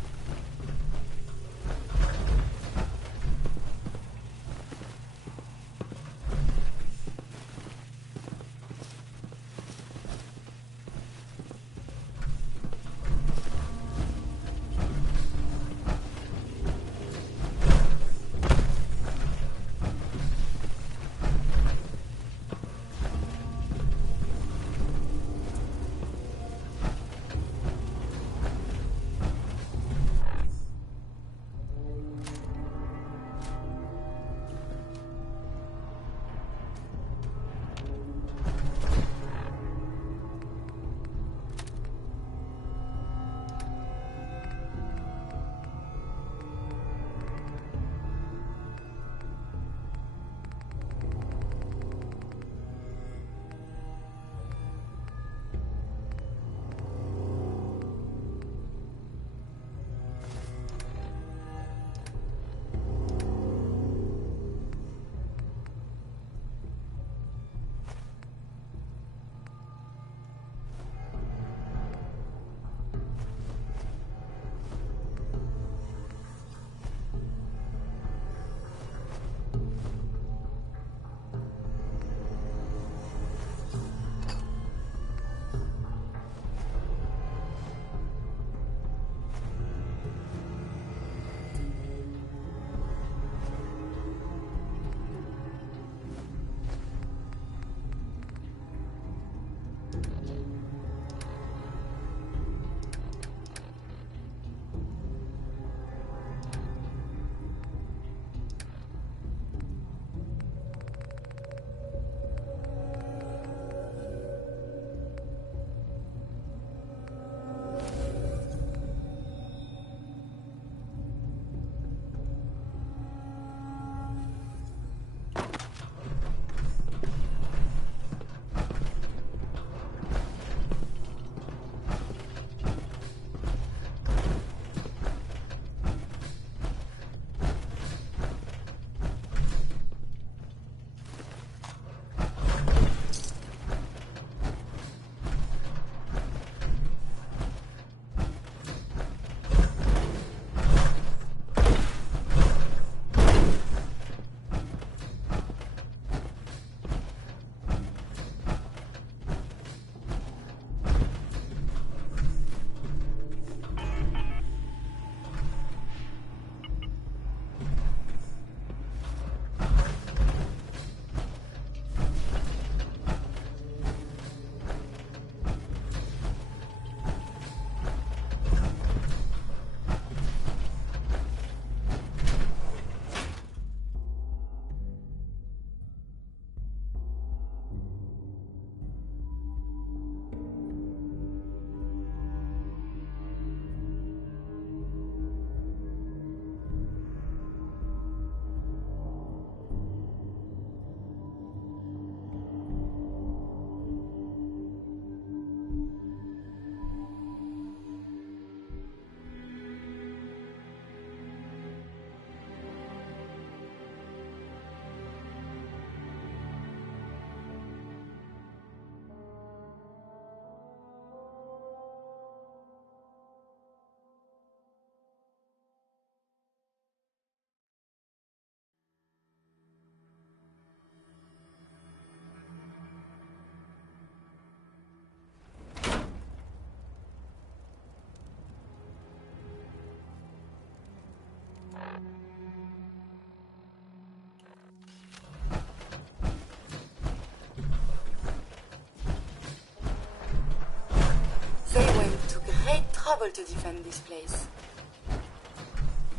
trouble to defend this place.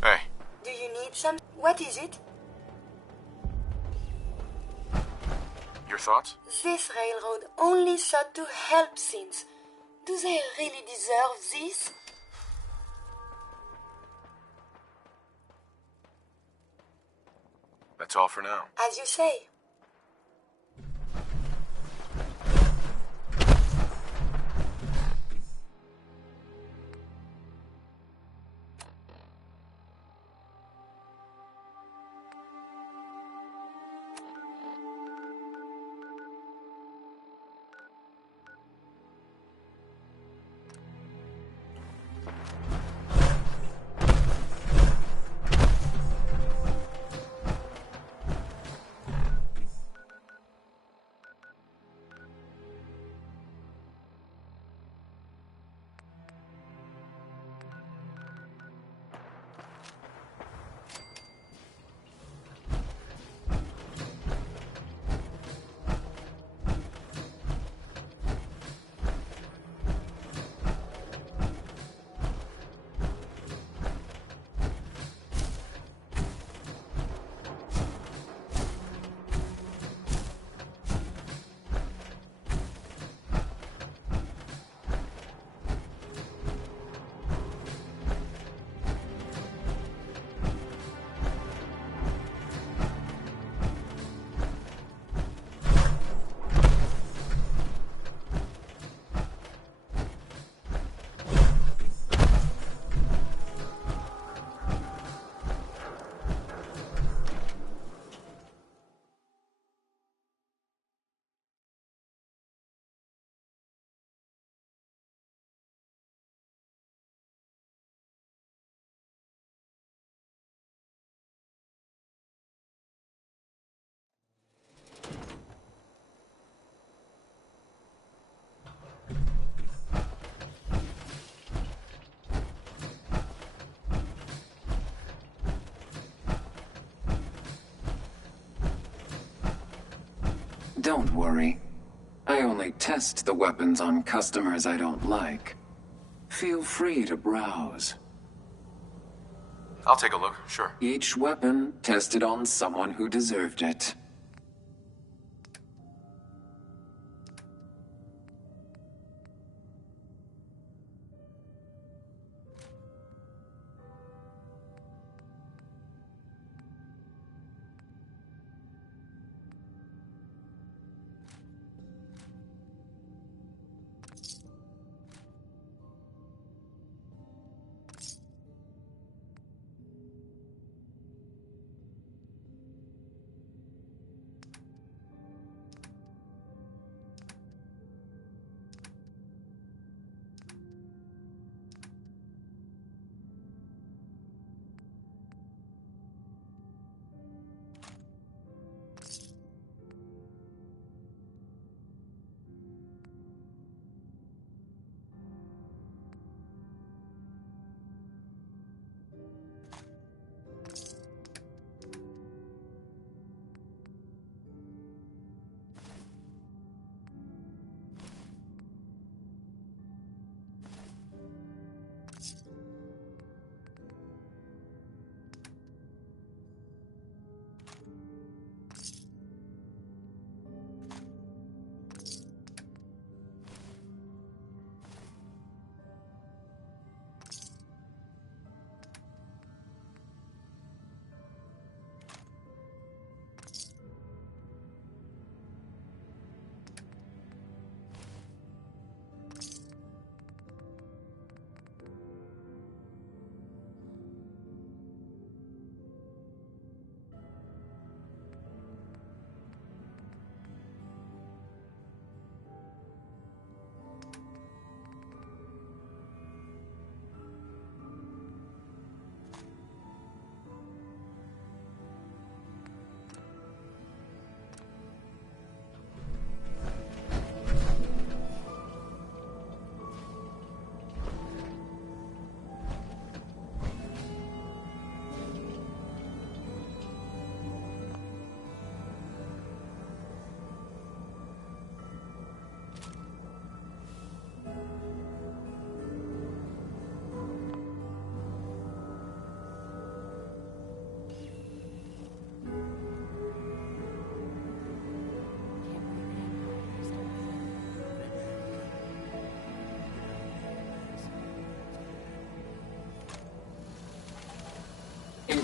Hey. Do you need some? What is it? Your thoughts? This railroad only sought to help Sins. Do they really deserve this? That's all for now. As you say. Don't worry. I only test the weapons on customers I don't like. Feel free to browse. I'll take a look, sure. Each weapon tested on someone who deserved it.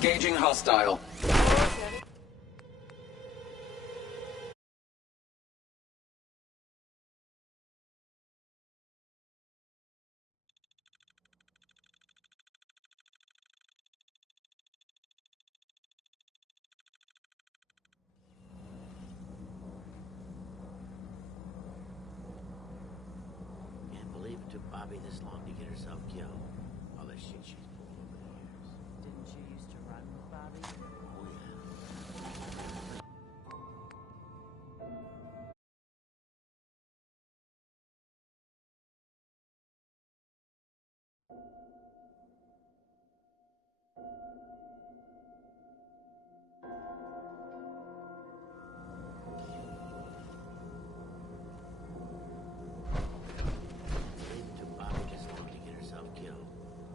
Engaging hostile. Can't believe it took Bobby this long to get herself killed. All the shit she's pulled over the years. Didn't you used to run with Bobby? Oh, yeah.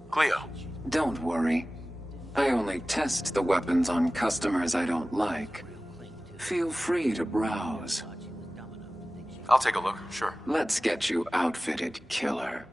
Cleo. Don't worry. I only test the weapons on customers I don't like. Feel free to browse. I'll take a look, sure. Let's get you outfitted, killer.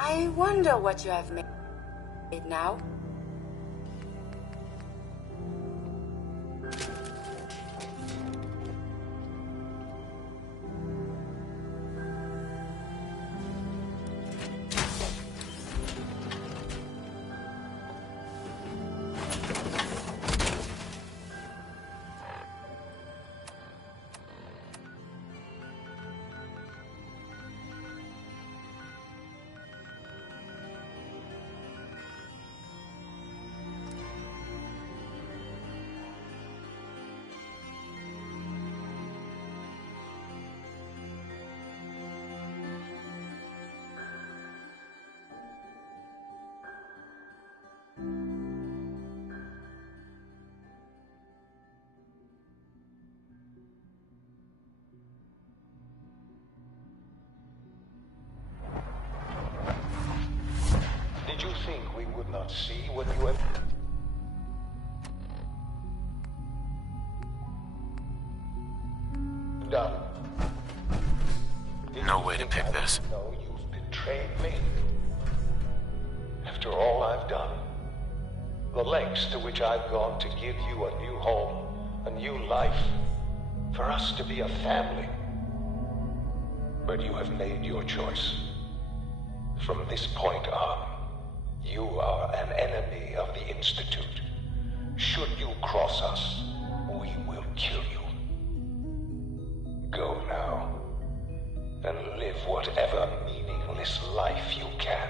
I wonder what you have made now. Did you think we would not see what you have done? No way to pick this. No, you've betrayed me. After all I've done, the lengths to which I've gone to give you a new home, a new life, for us to be a family. But you have made your choice. From this point on, you are an enemy of the Institute. Should you cross us, we will kill you. Go now, and live whatever meaningless life you can.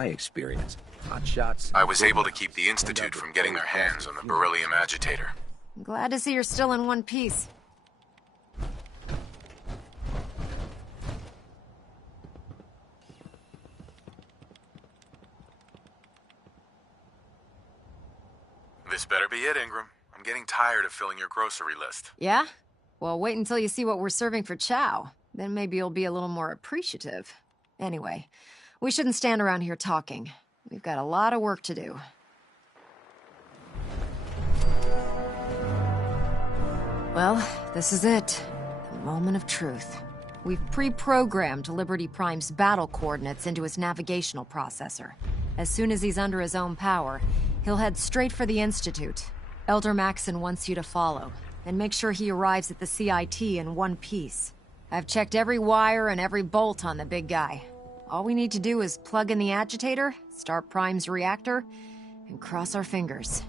my experience, hot shots... I was able to keep the Institute from getting their hands on the beryllium agitator. I'm glad to see you're still in one piece. This better be it, Ingram. I'm getting tired of filling your grocery list. Yeah? Well, wait until you see what we're serving for chow. Then maybe you'll be a little more appreciative. Anyway, we shouldn't stand around here talking. We've got a lot of work to do. Well, this is it. The moment of truth. We've pre-programmed Liberty Prime's battle coordinates into his navigational processor. As soon as he's under his own power, he'll head straight for the Institute. Elder Maxon wants you to follow, and make sure he arrives at the CIT in one piece. I've checked every wire and every bolt on the big guy. All we need to do is plug in the agitator, start Prime's reactor, and cross our fingers.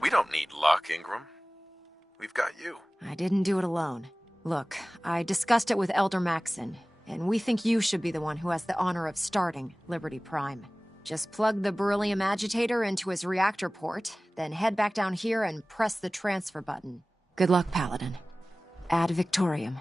We don't need luck, Ingram. We've got you. I didn't do it alone. Look, I discussed it with Elder Maxon, and we think you should be the one who has the honor of starting Liberty Prime. Just plug the beryllium agitator into his reactor port, then head back down here and press the transfer button. Good luck, Paladin. Ad Victoriam.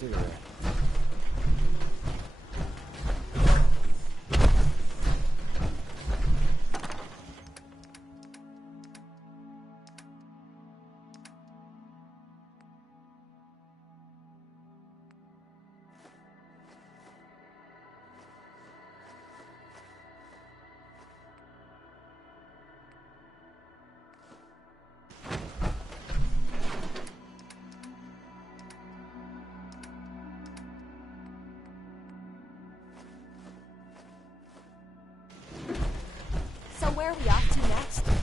Cigarette. So where are we off to next?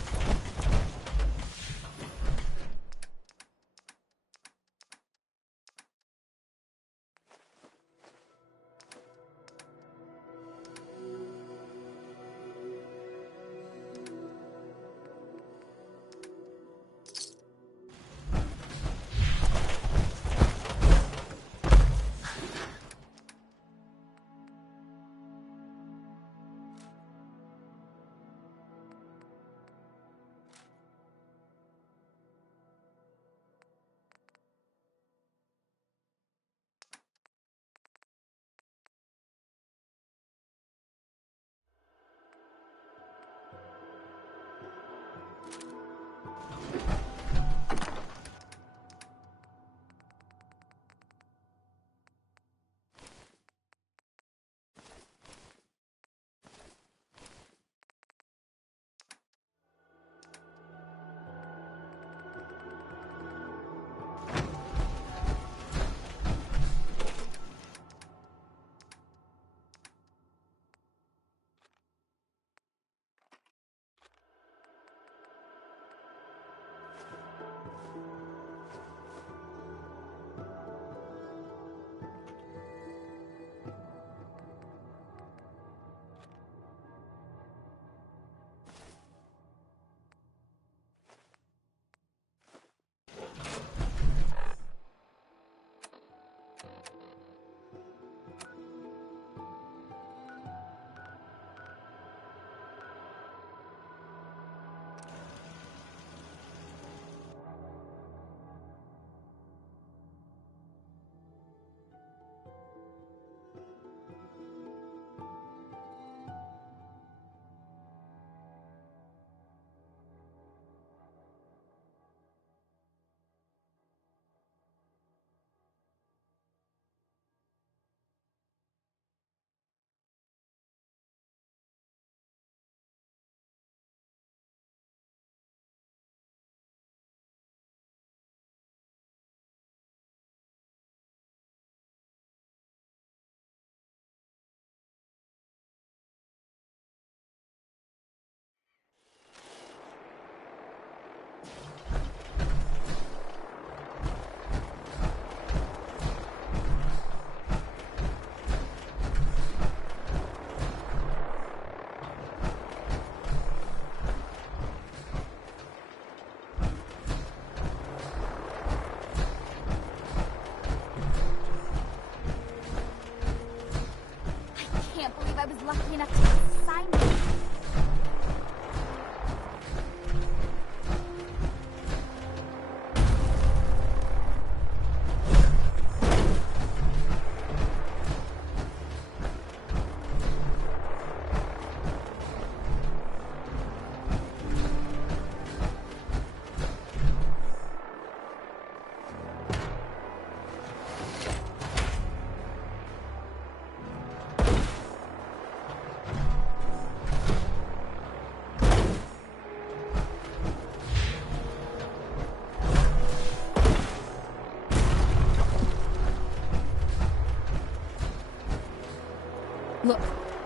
Look,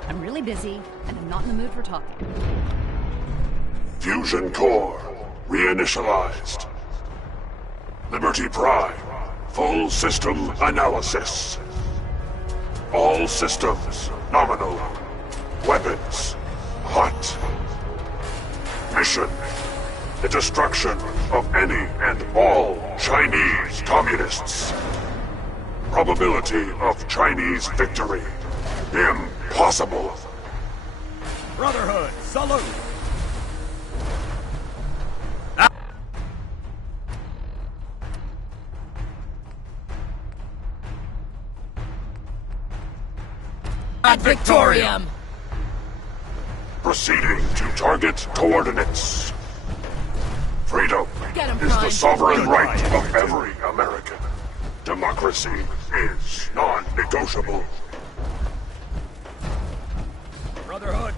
I'm really busy, and I'm not in the mood for talking. Fusion core reinitialized. Liberty Prime, full system analysis. All systems nominal. Weapons hot. Mission: the destruction of any and all Chinese communists. Probability of Chinese victory: impossible. Brotherhood, salute! Ad Victoriam! Proceeding to target coordinates. Freedom Get 'em, is the Prime. sovereign Good right boy. of every American. Democracy is non-negotiable. Brotherhood,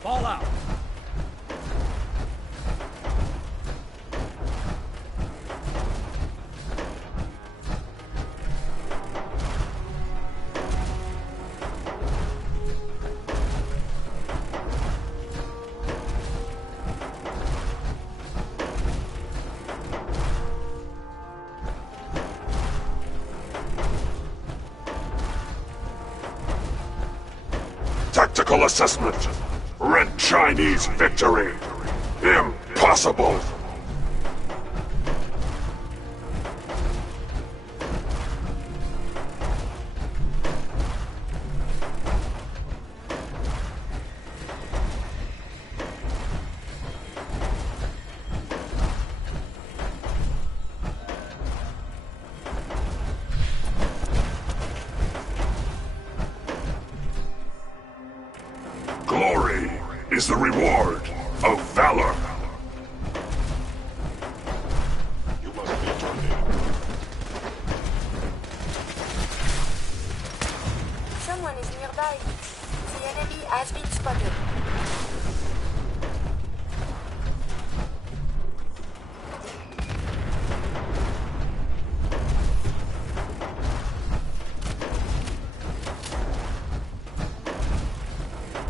fall out. Tactical assessment. Red Chinese victory. Impossible. Glory is the reward of valor. You must be terminated. Someone is nearby. The enemy has been spotted.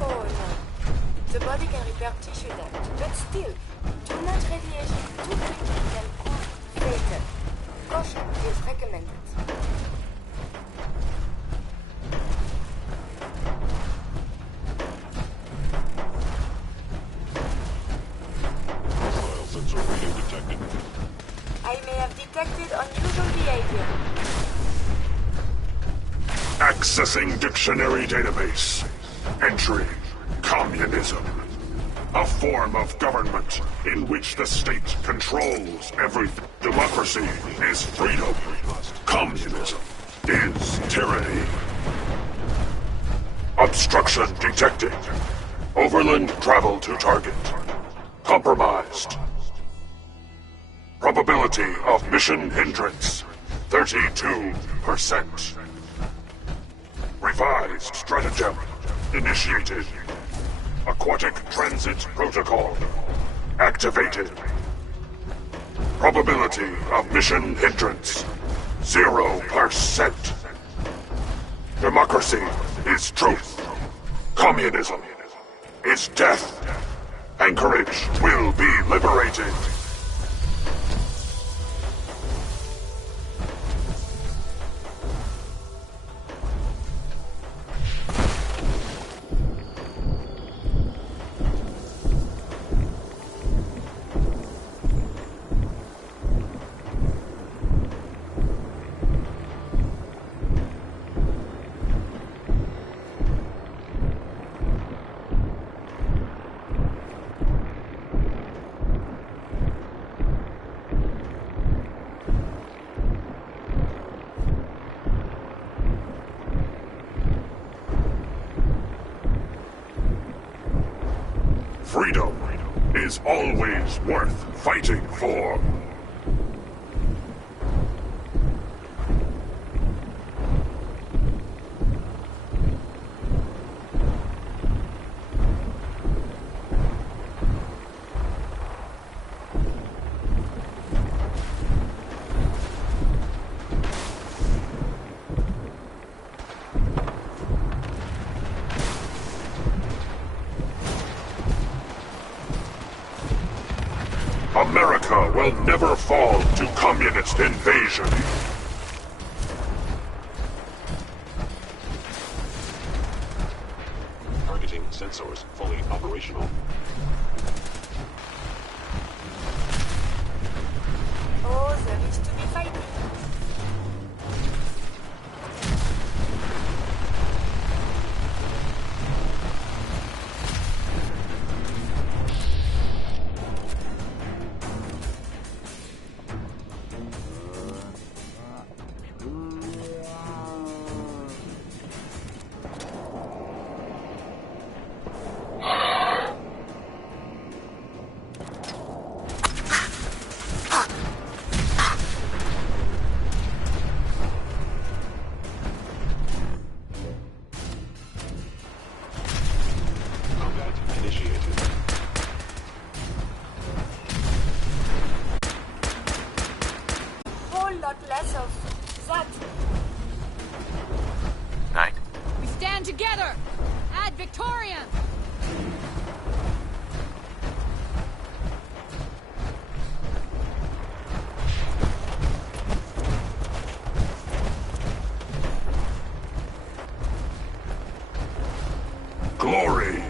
Oh no. The body can repair tissue damage, but still, too much radiation too quickly can prove fatal. Caution is recommended. Missile sensor reading detected. I may have detected unusual behavior. Accessing dictionary database. Entry: communism. A form of government in which the state controls everything. Democracy is freedom. Communism is tyranny. Obstruction detected. Overland travel to target. Compromised. Probability of mission hindrance: 32%. Revised stratagem initiated. Aquatic transit protocol activated. Probability of mission hindrance: 0%. Democracy is truth. Communism is death. Anchorage will be liberated. Freedom is always worth fighting for. will never fall to communist invasion. Targeting sensors fully operational. Oh, there is to be fighting. Lot less of that. Night. We stand together! Ad Victoriam! Glory!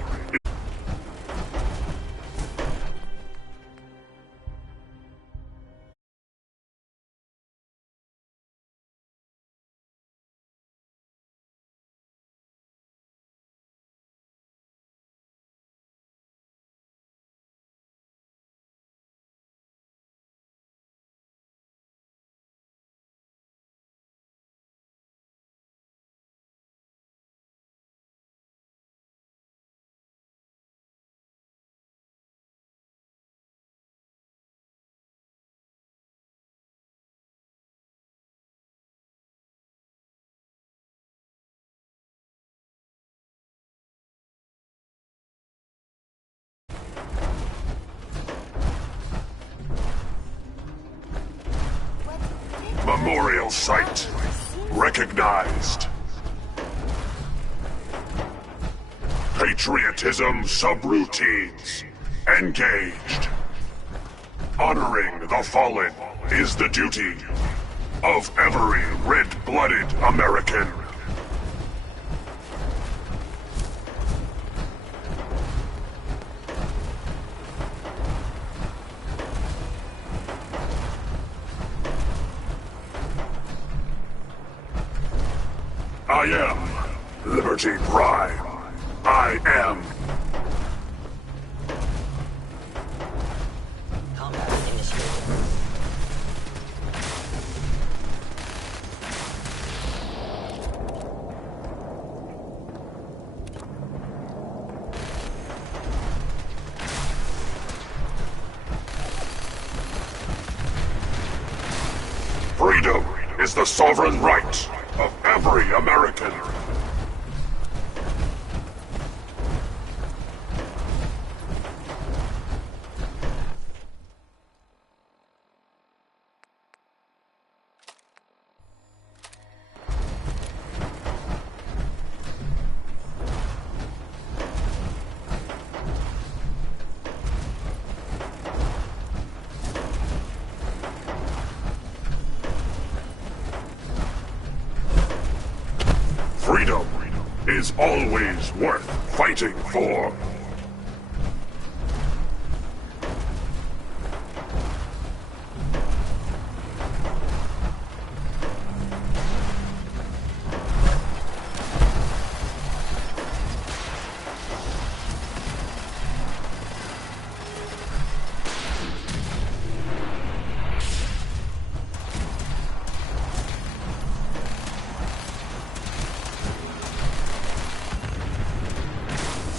Memorial site. Recognized. Patriotism subroutines. Engaged. Honoring the fallen is the duty of every red-blooded American. I am Liberty Prime. I am. Freedom is the sovereign right of every American. Freedom is always worth fighting for.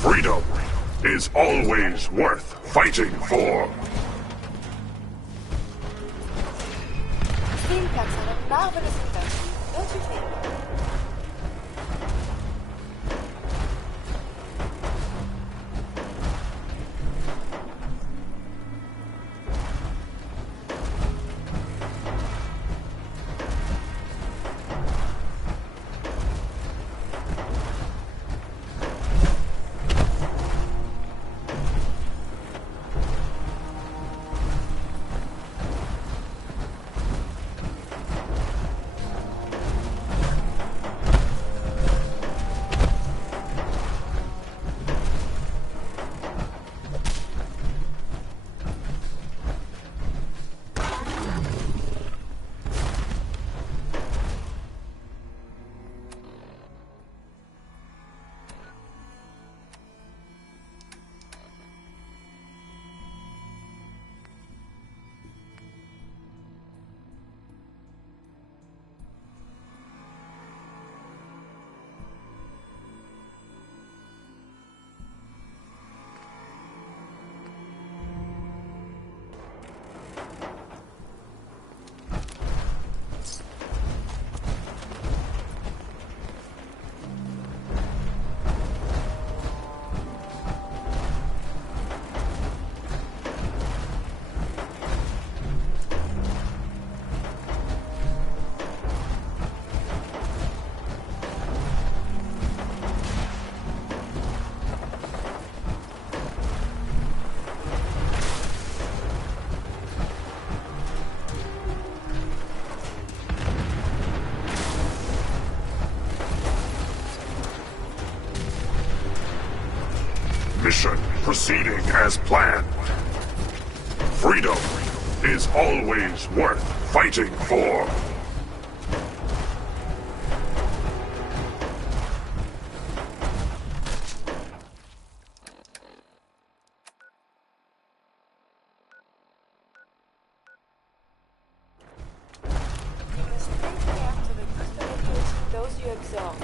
Freedom is always worth fighting for. Theme packs are a marvelous invention, don't you think? Mission proceeding as planned. Freedom is always worth fighting for. You must take care to reduce the radiation dose you absorb.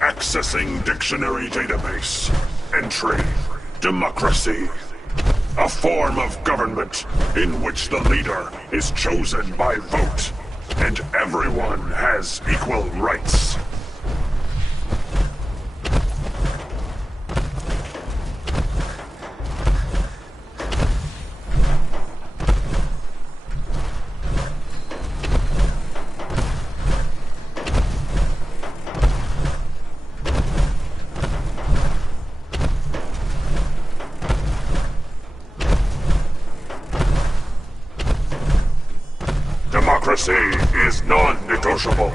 Accessing dictionary database. Entry. Democracy. A form of government in which the leader is chosen by vote, and everyone has equal rights. Democracy is non-negotiable.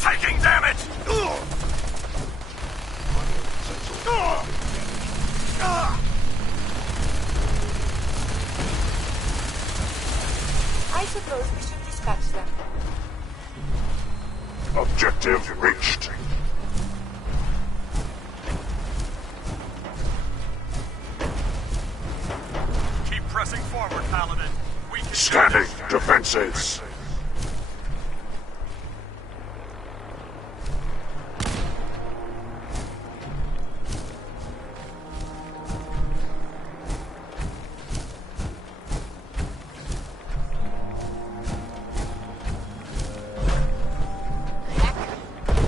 Taking damage! I suppose we should dispatch them. Objective reached. Keep pressing forward, Paladin. We can Scanning defenses.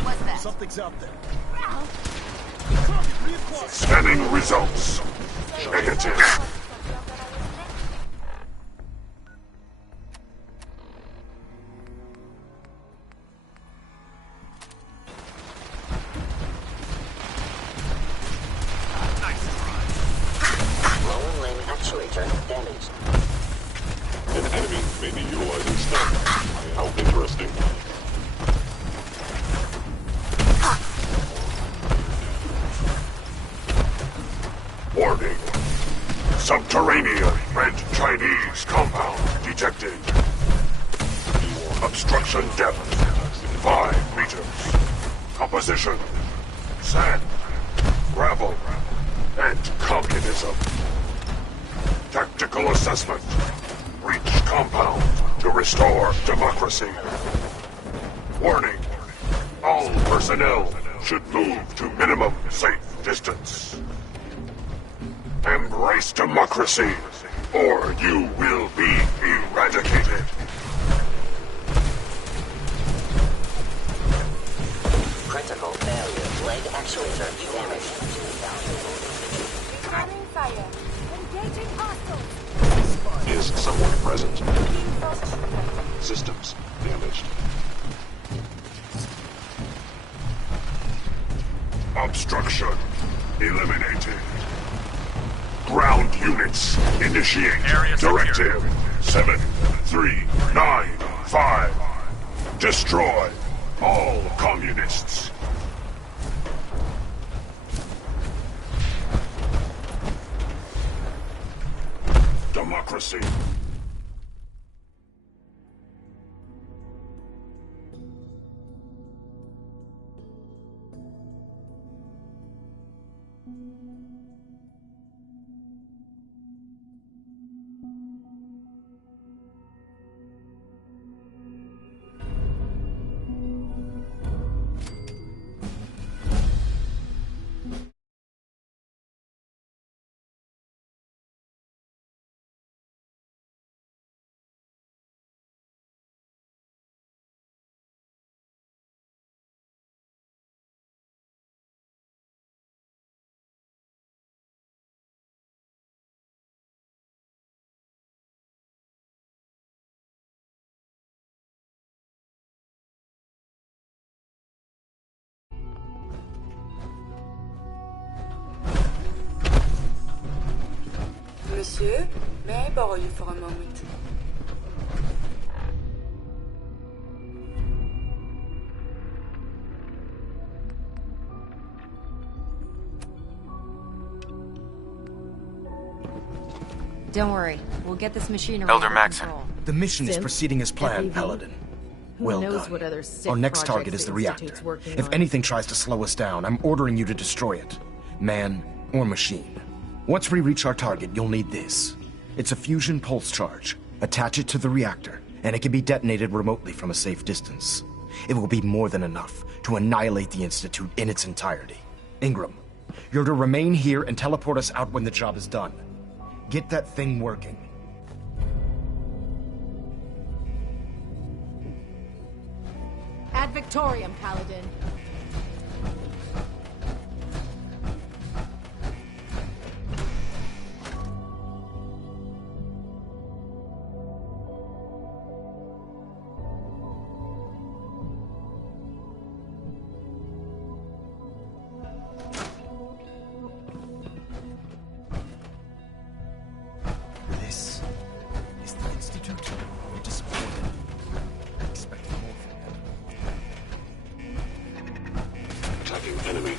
What's that? Something's out there. Scanning results. Negative. Lower limb actuator damaged. An enemy may be utilizing stealth. How interesting. Warning. Subterranean red Chinese compound detected. Obstruction depth 5 meters. Composition sand, gravel, and communism. Tactical assessment. Reach compound to restore democracy. Warning. All personnel should move to minimum safe distance. Embrace democracy, or you will be eradicated. Critical failure. Leg actuator damaged. Returning fire. Engaging hostiles. Is someone present? Reinforced shooter. Systems damaged. Obstruction eliminated. Ground units initiate Area directive 7395. Destroy all communists. Democracy. Monsieur, may I borrow you for a moment? Don't worry, we'll get this machinery Elder under Maxon. control. The mission is Synth? proceeding as planned, FEV? Paladin. Who Well knows done. what other sick Our next projects target is the reactor. Institute's working If on. anything tries to slow us down, I'm ordering you to destroy it. Man or machine. Once we reach our target, you'll need this. It's a fusion pulse charge. Attach it to the reactor, and it can be detonated remotely from a safe distance. It will be more than enough to annihilate the Institute in its entirety. Ingram, you're to remain here and teleport us out when the job is done. Get that thing working. Ad Victoriam, Paladin. This is the Institute. You're disappointed. I expected more from you. Attacking enemy.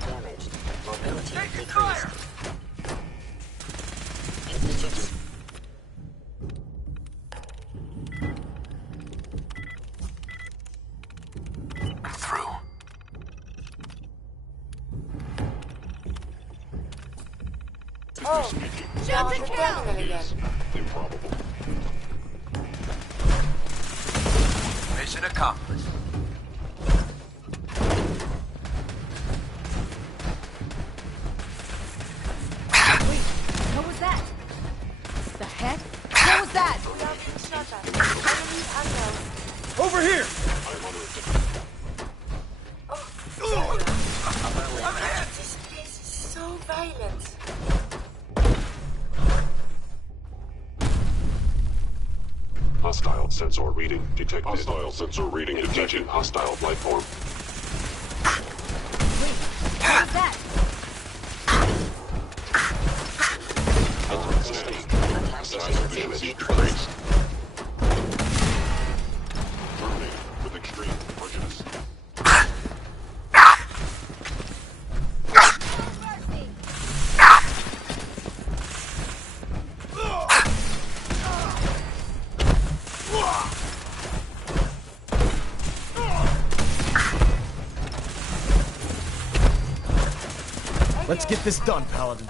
Damaged. Mobility decreased. Institute. I'm through. Oh, you're on the terminal again. Improbable. Mission accomplished. What was that? The heck? What was that? We are being shot at. Enemy unknown. Over here! I'm under attack. This place is so violent. Hostile sensor reading detected. Hostile sensor reading detected. Hostile life form. What was that? Sustained. Damage decreased. Terminated with extreme prejudice. Let's get this done, Paladin.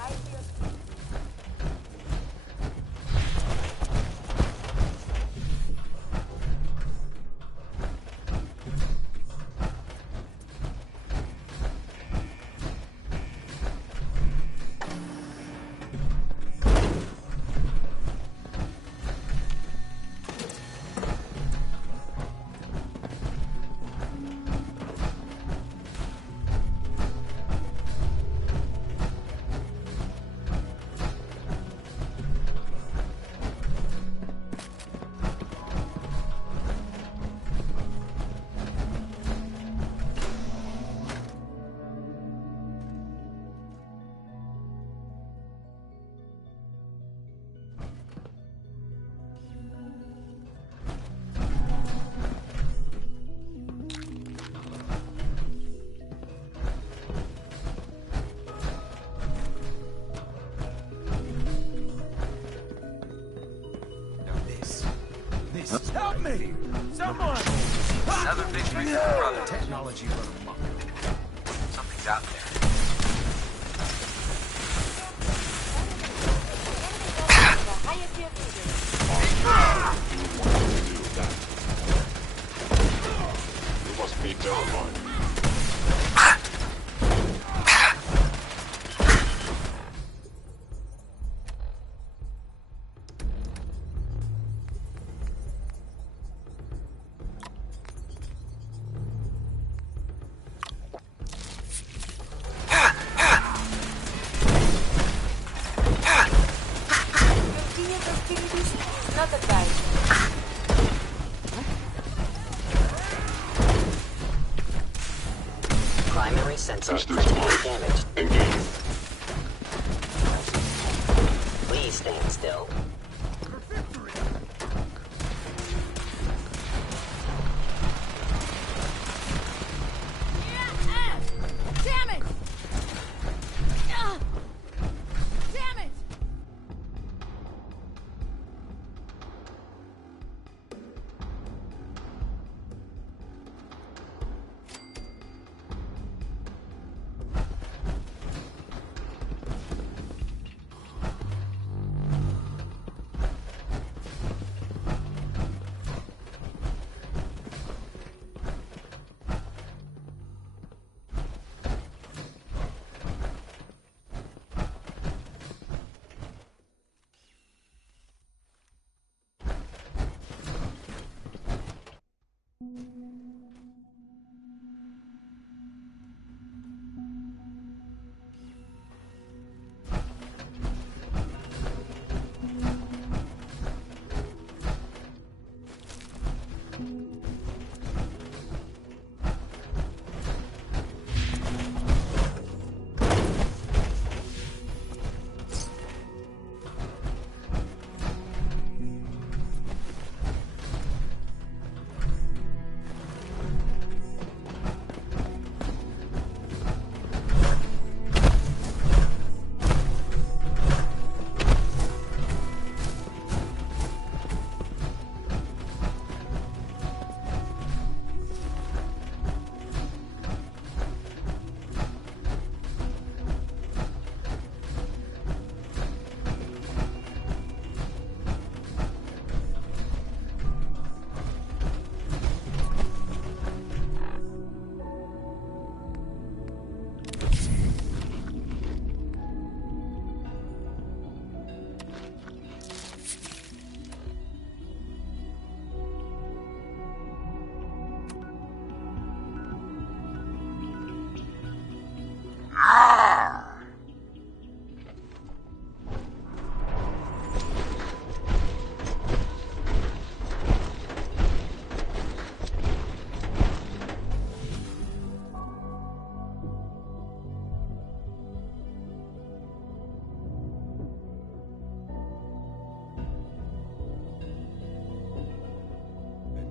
Help me! Someone! Another victory for the brotherhood. Technology run amok. Something's out there. You must be terrified. Continue to activities, not advised. sensor Systems critically lost. damaged. Engage. Please stand still. Damn it! Damn it!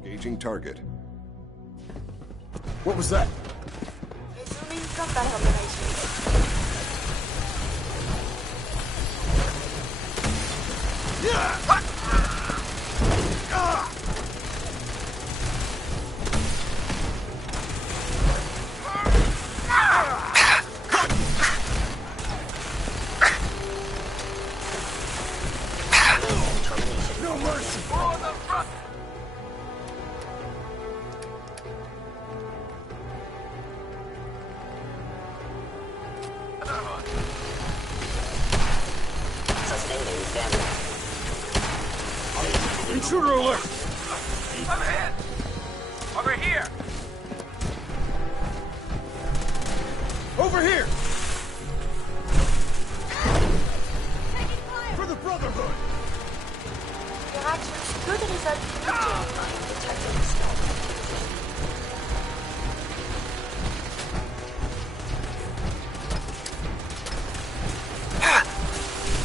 Engaging target. What was that? Resuming combat operations. No mercy! Sustaining damage. Intruder alert! I'm ahead! Over here! Over here! For the Brotherhood! Your actions could result in detecting stealth.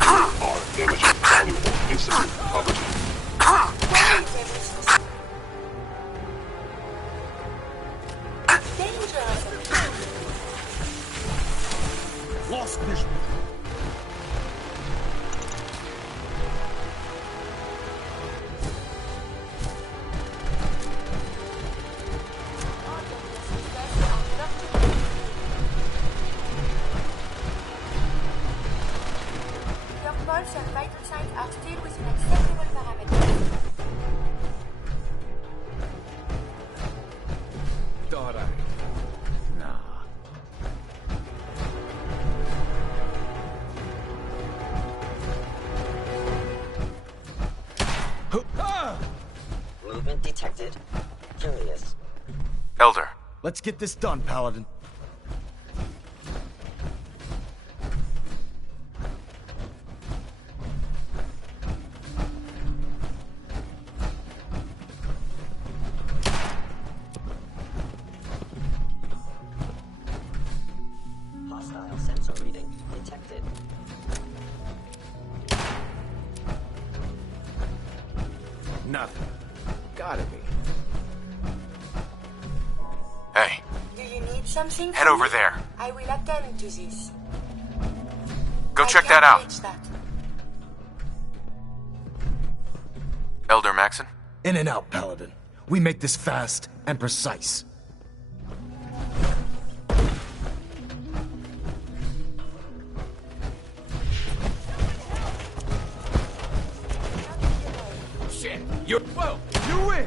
Are damaging valuable institute property. Lost vision! Your pulse and vital signs are still within acceptable parameters. Thought I... Nah. Movement detected. Curious. Elder. Let's get this done, Paladin. Gotta be. Hey, Do you need something? head from over me? there. I will attend to this. Go I check can't that out. reach that. Elder Maxon? In and out, Paladin. We make this fast and precise. Shit! Whoa! You win!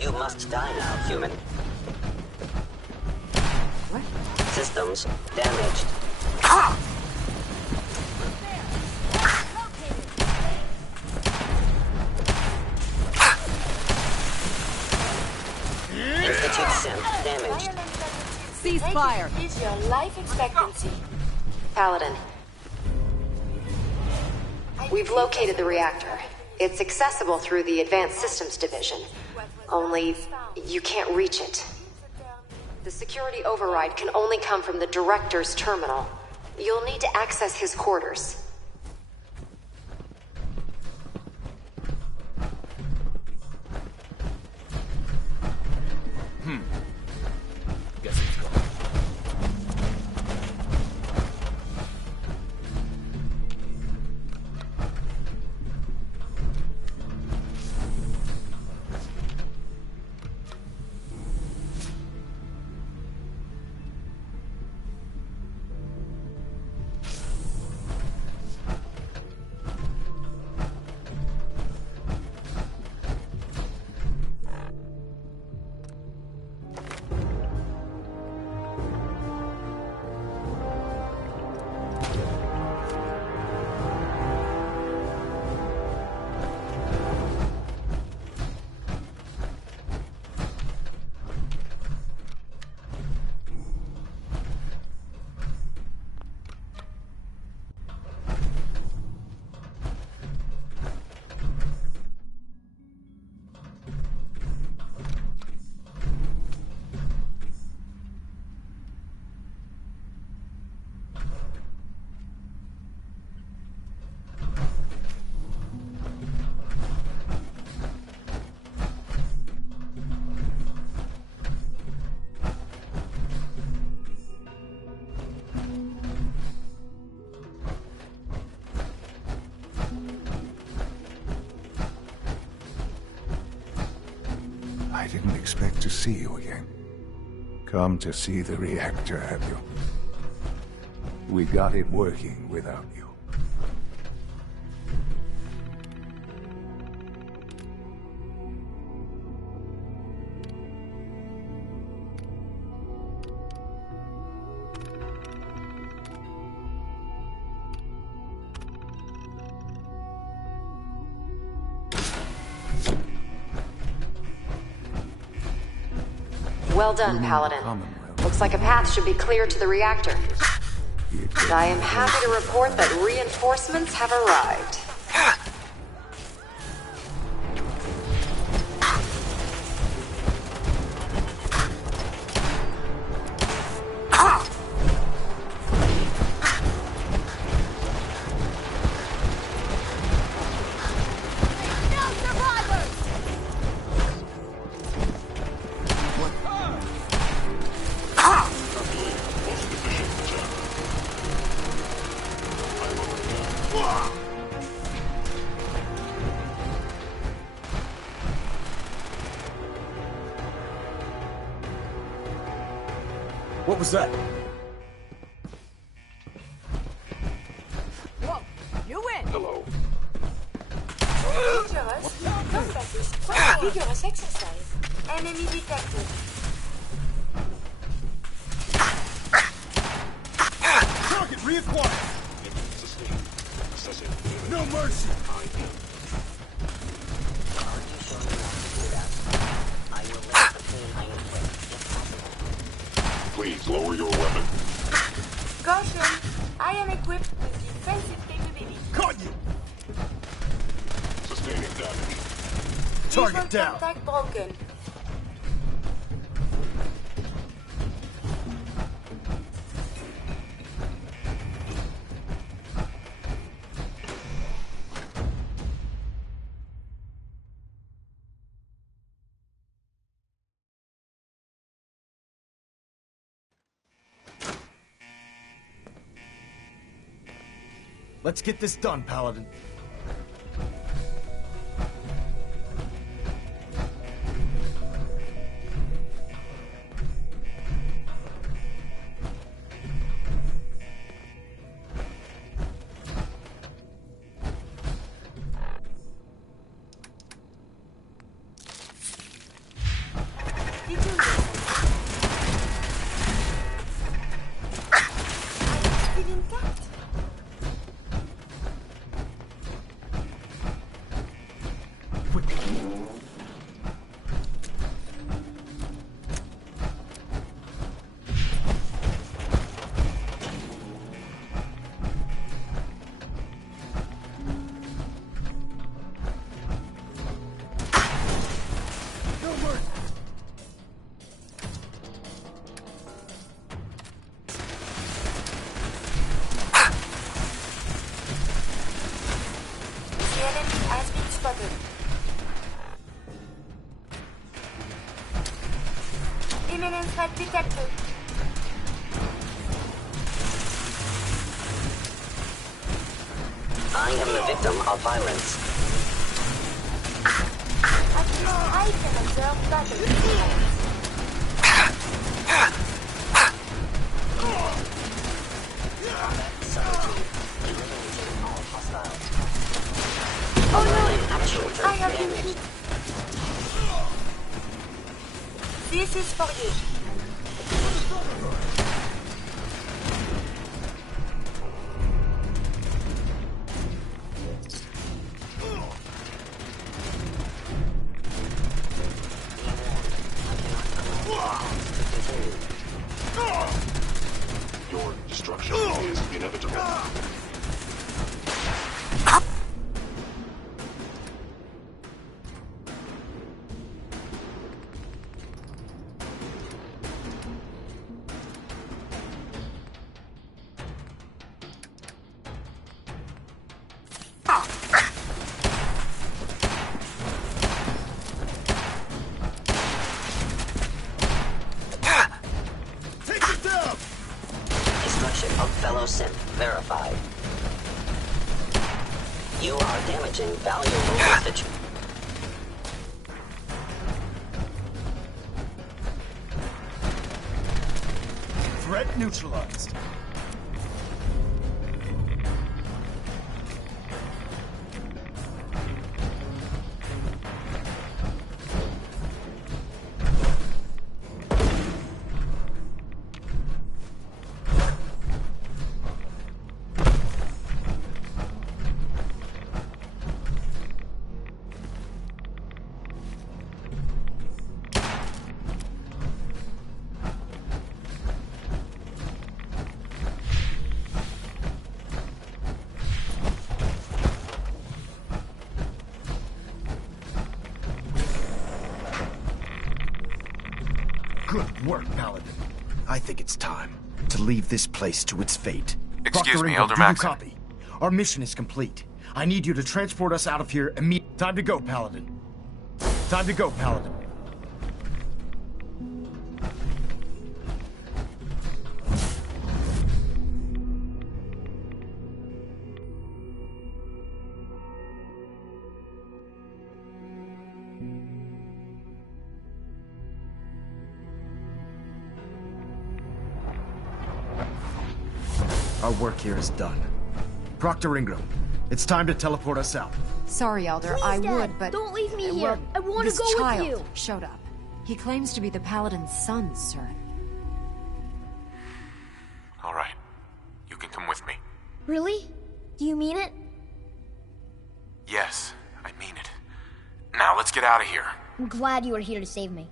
You must die now, human. What? Systems damaged. Institute synth damaged. Ceasefire! Increase your life expectancy. Paladin. We've located the reactor. It's accessible through the Advanced Systems Division. Only, you can't reach it. The security override can only come from the Director's terminal. You'll need to access his quarters. Guess it's gone. I didn't expect to see you again. Come to see the reactor, have you? We got it working without you. Well done, Paladin. Looks like a path should be clear to the reactor. I am happy to report that reinforcements have arrived. What was that? Whoa, you win! Hello. Dangerous. Combat is quite a vigorous exercise. Enemy detected. Target reacquired! No mercy! Please lower your weapon. Caution. I am equipped with defensive capability. Caught you! Sustaining damage. Visual Target down. contact broken. Let's get this done, Paladin. Imminent threat detected. I am the victim of violence. At least I can observe battle. Oh no! I have been hit. This is for you. Your destruction is inevitable. Fellow synth verified. You are damaging valuable message. Threat neutralized. Good work, Paladin. I think it's time to leave this place to its fate. Excuse me, Ingram, Elder do you Maxon. copy? Our mission is complete. I need you to transport us out of here immediately. Time to go, Paladin. Time to go, Paladin. Our work here is done. Proctor Ingram, it's time to teleport us out. Sorry, Elder, Please, I Dad, would, but... don't leave me here. well, I want to this go with child you. showed up. He claims to be the Paladin's son, sir. All right. You can come with me. Really? Do you mean it? Yes, I mean it. Now let's get out of here. I'm glad you are here to save me.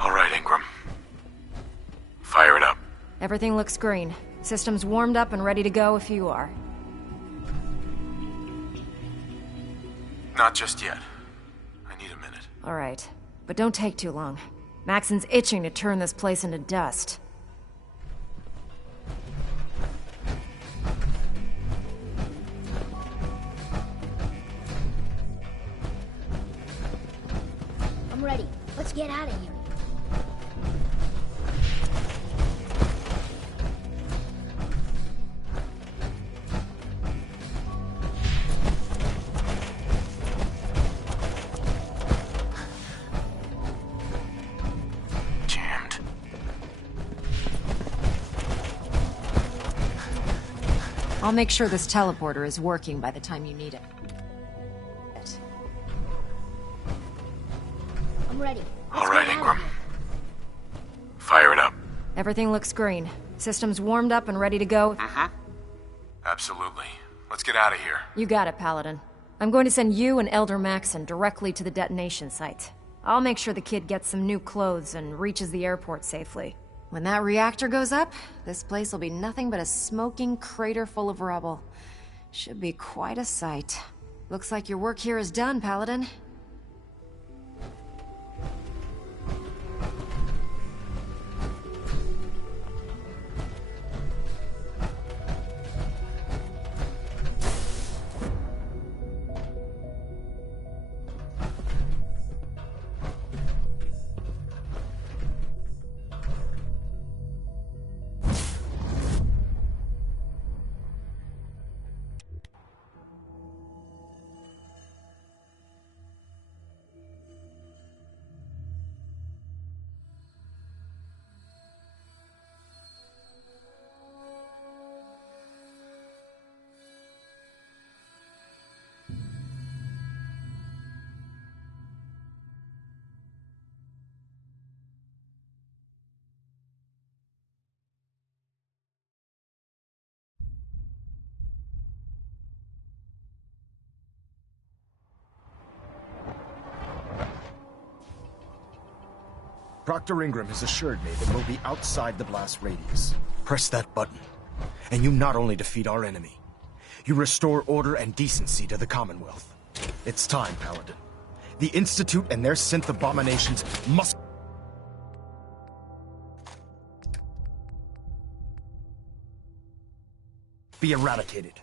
All right, Ingram. Fire it up. Everything looks green. System's warmed up and ready to go if you are. Not just yet. I need a minute. All right. But don't take too long. Maxon's itching to turn this place into dust. get out of here. Jammed. I'll make sure this teleporter is working by the time you need it. I'm ready. All right, Ingram. Fire it up. Everything looks green. Systems warmed up and ready to go. Absolutely. Let's get out of here. You got it, Paladin. I'm going to send you and Elder Maxon directly to the detonation site. I'll make sure the kid gets some new clothes and reaches the airport safely. When that reactor goes up, this place will be nothing but a smoking crater full of rubble. Should be quite a sight. Looks like your work here is done, Paladin. Dr. Ingram has assured me that we'll be outside the blast radius. Press that button, and you not only defeat our enemy, you restore order and decency to the Commonwealth. It's time, Paladin. The Institute and their synth abominations must be eradicated.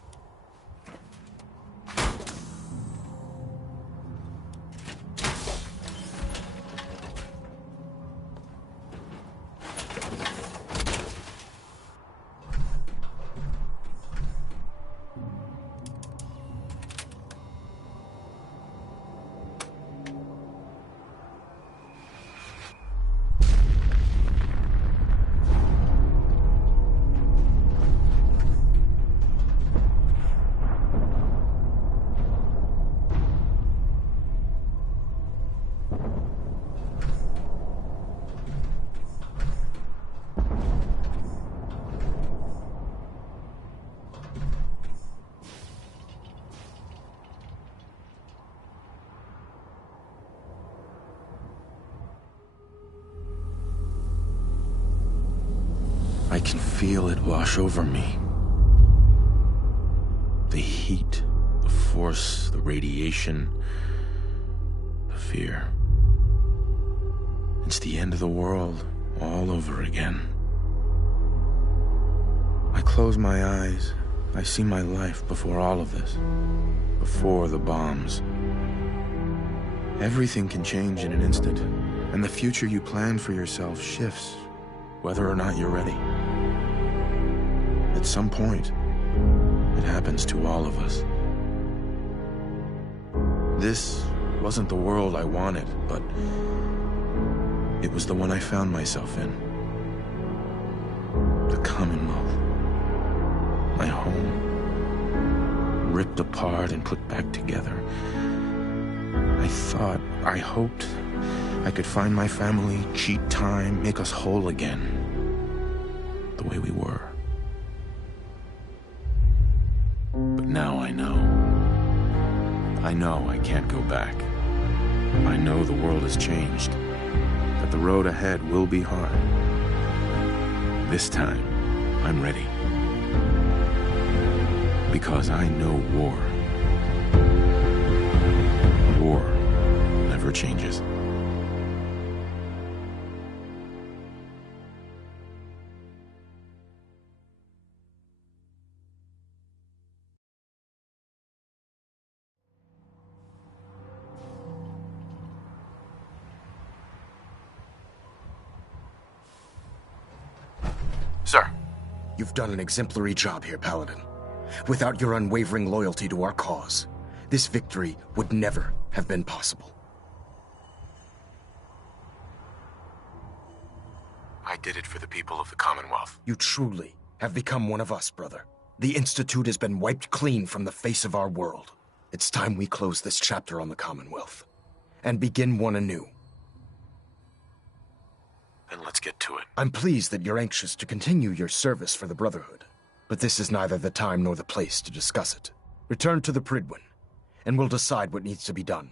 I can feel it wash over me. The heat, the force, the radiation, the fear. It's the end of the world all over again. I close my eyes. I see my life before all of this. Before the bombs. Everything can change in an instant, and the future you plan for yourself shifts, whether or not you're ready. At some point, it happens to all of us. This wasn't the world I wanted, but it was the one I found myself in. The Commonwealth. My home. Ripped apart and put back together. I hoped I could find my family, cheat time, make us whole again. The way we were. But now I know. I know I can't go back. I know the world has changed. That the road ahead will be hard. This time, I'm ready. Because I know war. War never changes. sir. You've done an exemplary job here, Paladin. Without your unwavering loyalty to our cause, this victory would never have been possible. I did it for the people of the Commonwealth. You truly have become one of us, brother. The Institute has been wiped clean from the face of our world. It's time we close this chapter on the Commonwealth and begin one anew. Then let's get to it. I'm pleased that you're anxious to continue your service for the Brotherhood, but this is neither the time nor the place to discuss it. Return to the Pridwin, and we'll decide what needs to be done.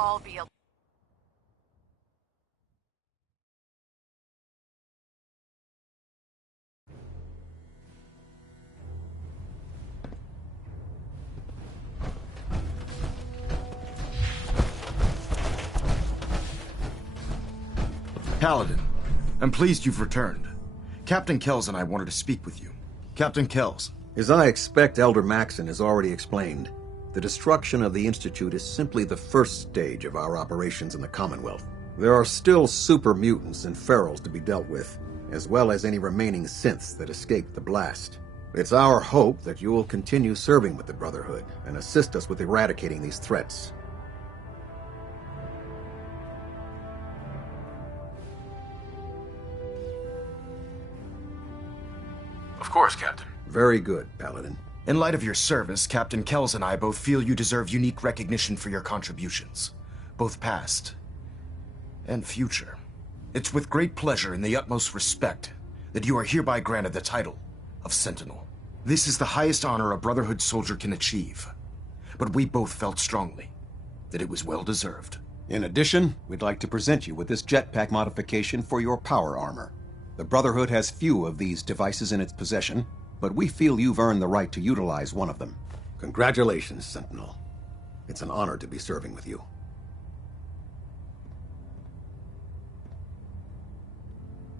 Fall be a Paladin, I'm pleased you've returned. Captain Kells and I wanted to speak with you. Captain Kells. As I expect Elder Maxon has already explained, the destruction of the Institute is simply the first stage of our operations in the Commonwealth. There are still super mutants and ferals to be dealt with, as well as any remaining synths that escaped the blast. It's our hope that you will continue serving with the Brotherhood and assist us with eradicating these threats. Of course, Captain. Very good, Paladin. In light of your service, Captain Kells and I both feel you deserve unique recognition for your contributions, both past and future. It's with great pleasure and the utmost respect that you are hereby granted the title of Sentinel. This is the highest honor a Brotherhood soldier can achieve, but we both felt strongly that it was well deserved. In addition, we'd like to present you with this jetpack modification for your power armor. The Brotherhood has few of these devices in its possession, but we feel you've earned the right to utilize one of them. Congratulations, Sentinel. It's an honor to be serving with you.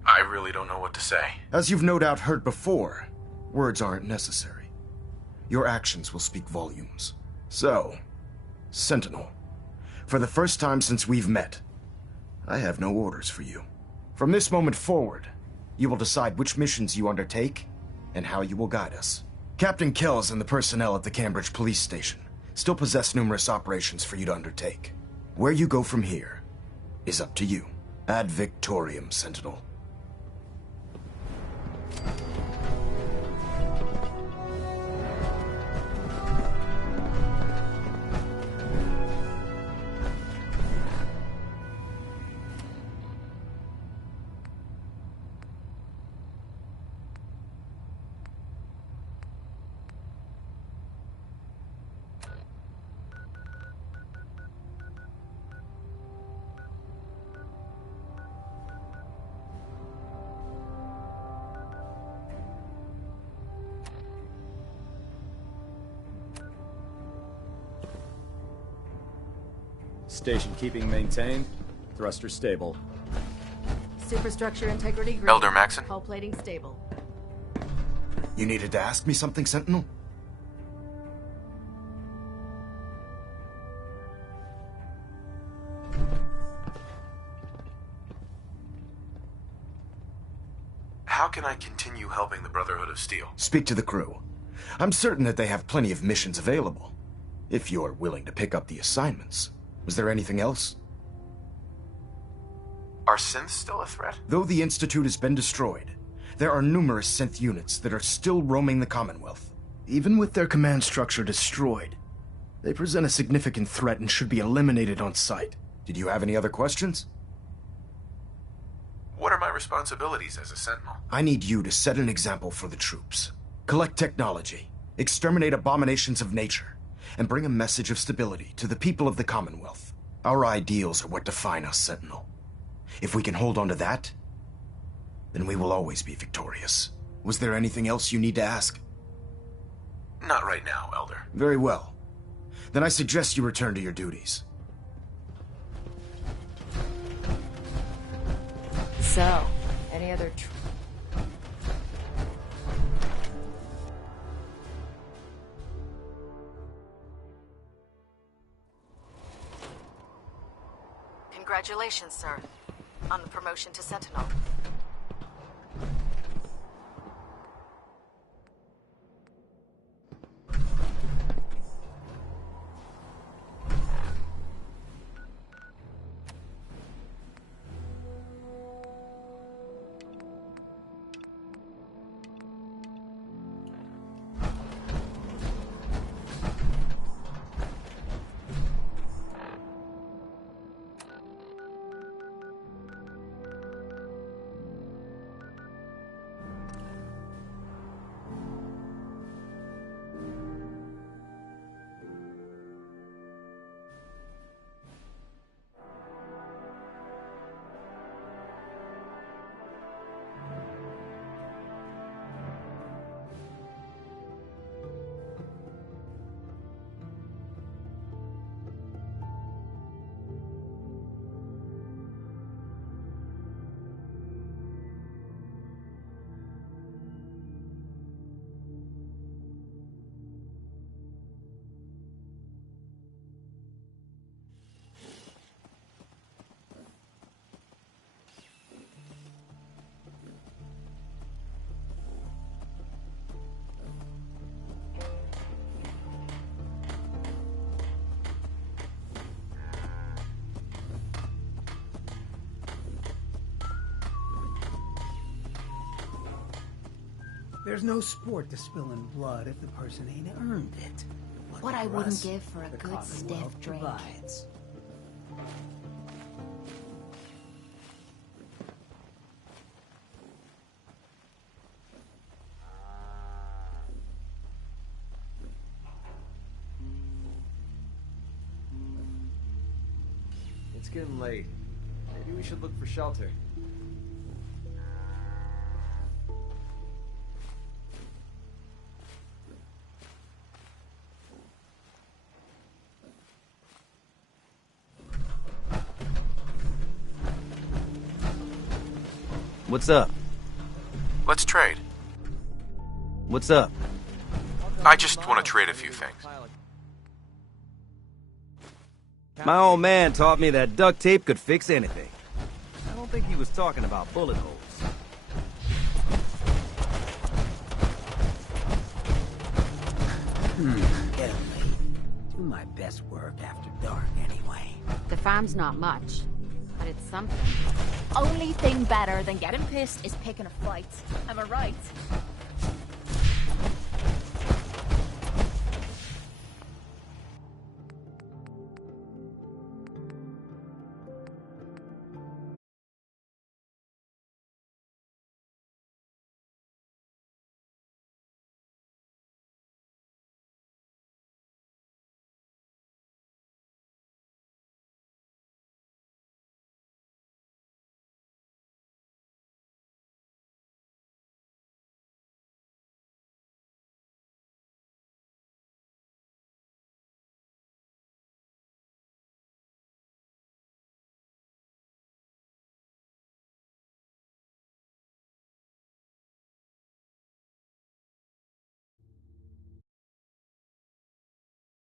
I really don't know what to say. As you've no doubt heard before, words aren't necessary. Your actions will speak volumes. So, Sentinel, for the first time since we've met, I have no orders for you. From this moment forward, you will decide which missions you undertake and how you will guide us. Captain Kells and the personnel at the Cambridge police station still possess numerous operations for you to undertake. Where you go from here is up to you. Ad Victoriam, Sentinel. Station keeping maintained. Thruster stable. Superstructure integrity green. Elder Maxon? Hull plating stable. You needed to ask me something, Sentinel? How can I continue helping the Brotherhood of Steel? Speak to the crew. I'm certain that they have plenty of missions available, if you're willing to pick up the assignments. Was there anything else? Are synths still a threat? Though the Institute has been destroyed, there are numerous synth units that are still roaming the Commonwealth. Even with their command structure destroyed, they present a significant threat and should be eliminated on sight. Did you have any other questions? What are my responsibilities as a Sentinel? I need you to set an example for the troops. Collect technology, exterminate abominations of nature, and bring a message of stability to the people of the Commonwealth. Our ideals are what define us, Sentinel. If we can hold on to that, then we will always be victorious. Was there anything else you need to ask? Not right now, Elder. Very well. Then I suggest you return to your duties. So, any other Congratulations, sir, on the promotion to Sentinel. There's no sport to spilling blood if the person ain't earned it. What I For wouldn't us, give for a the good stiff Commonwealth drink. provides. It's getting late. Maybe we should look for shelter. What's up? Let's trade. What's up? I just want to trade a few things. My old man taught me that duct tape could fix anything. I don't think he was talking about bullet holes. Getting late. Do my best work after dark anyway. The farm's not much, but it's something. Only thing better than getting pissed is picking a fight. Am I right?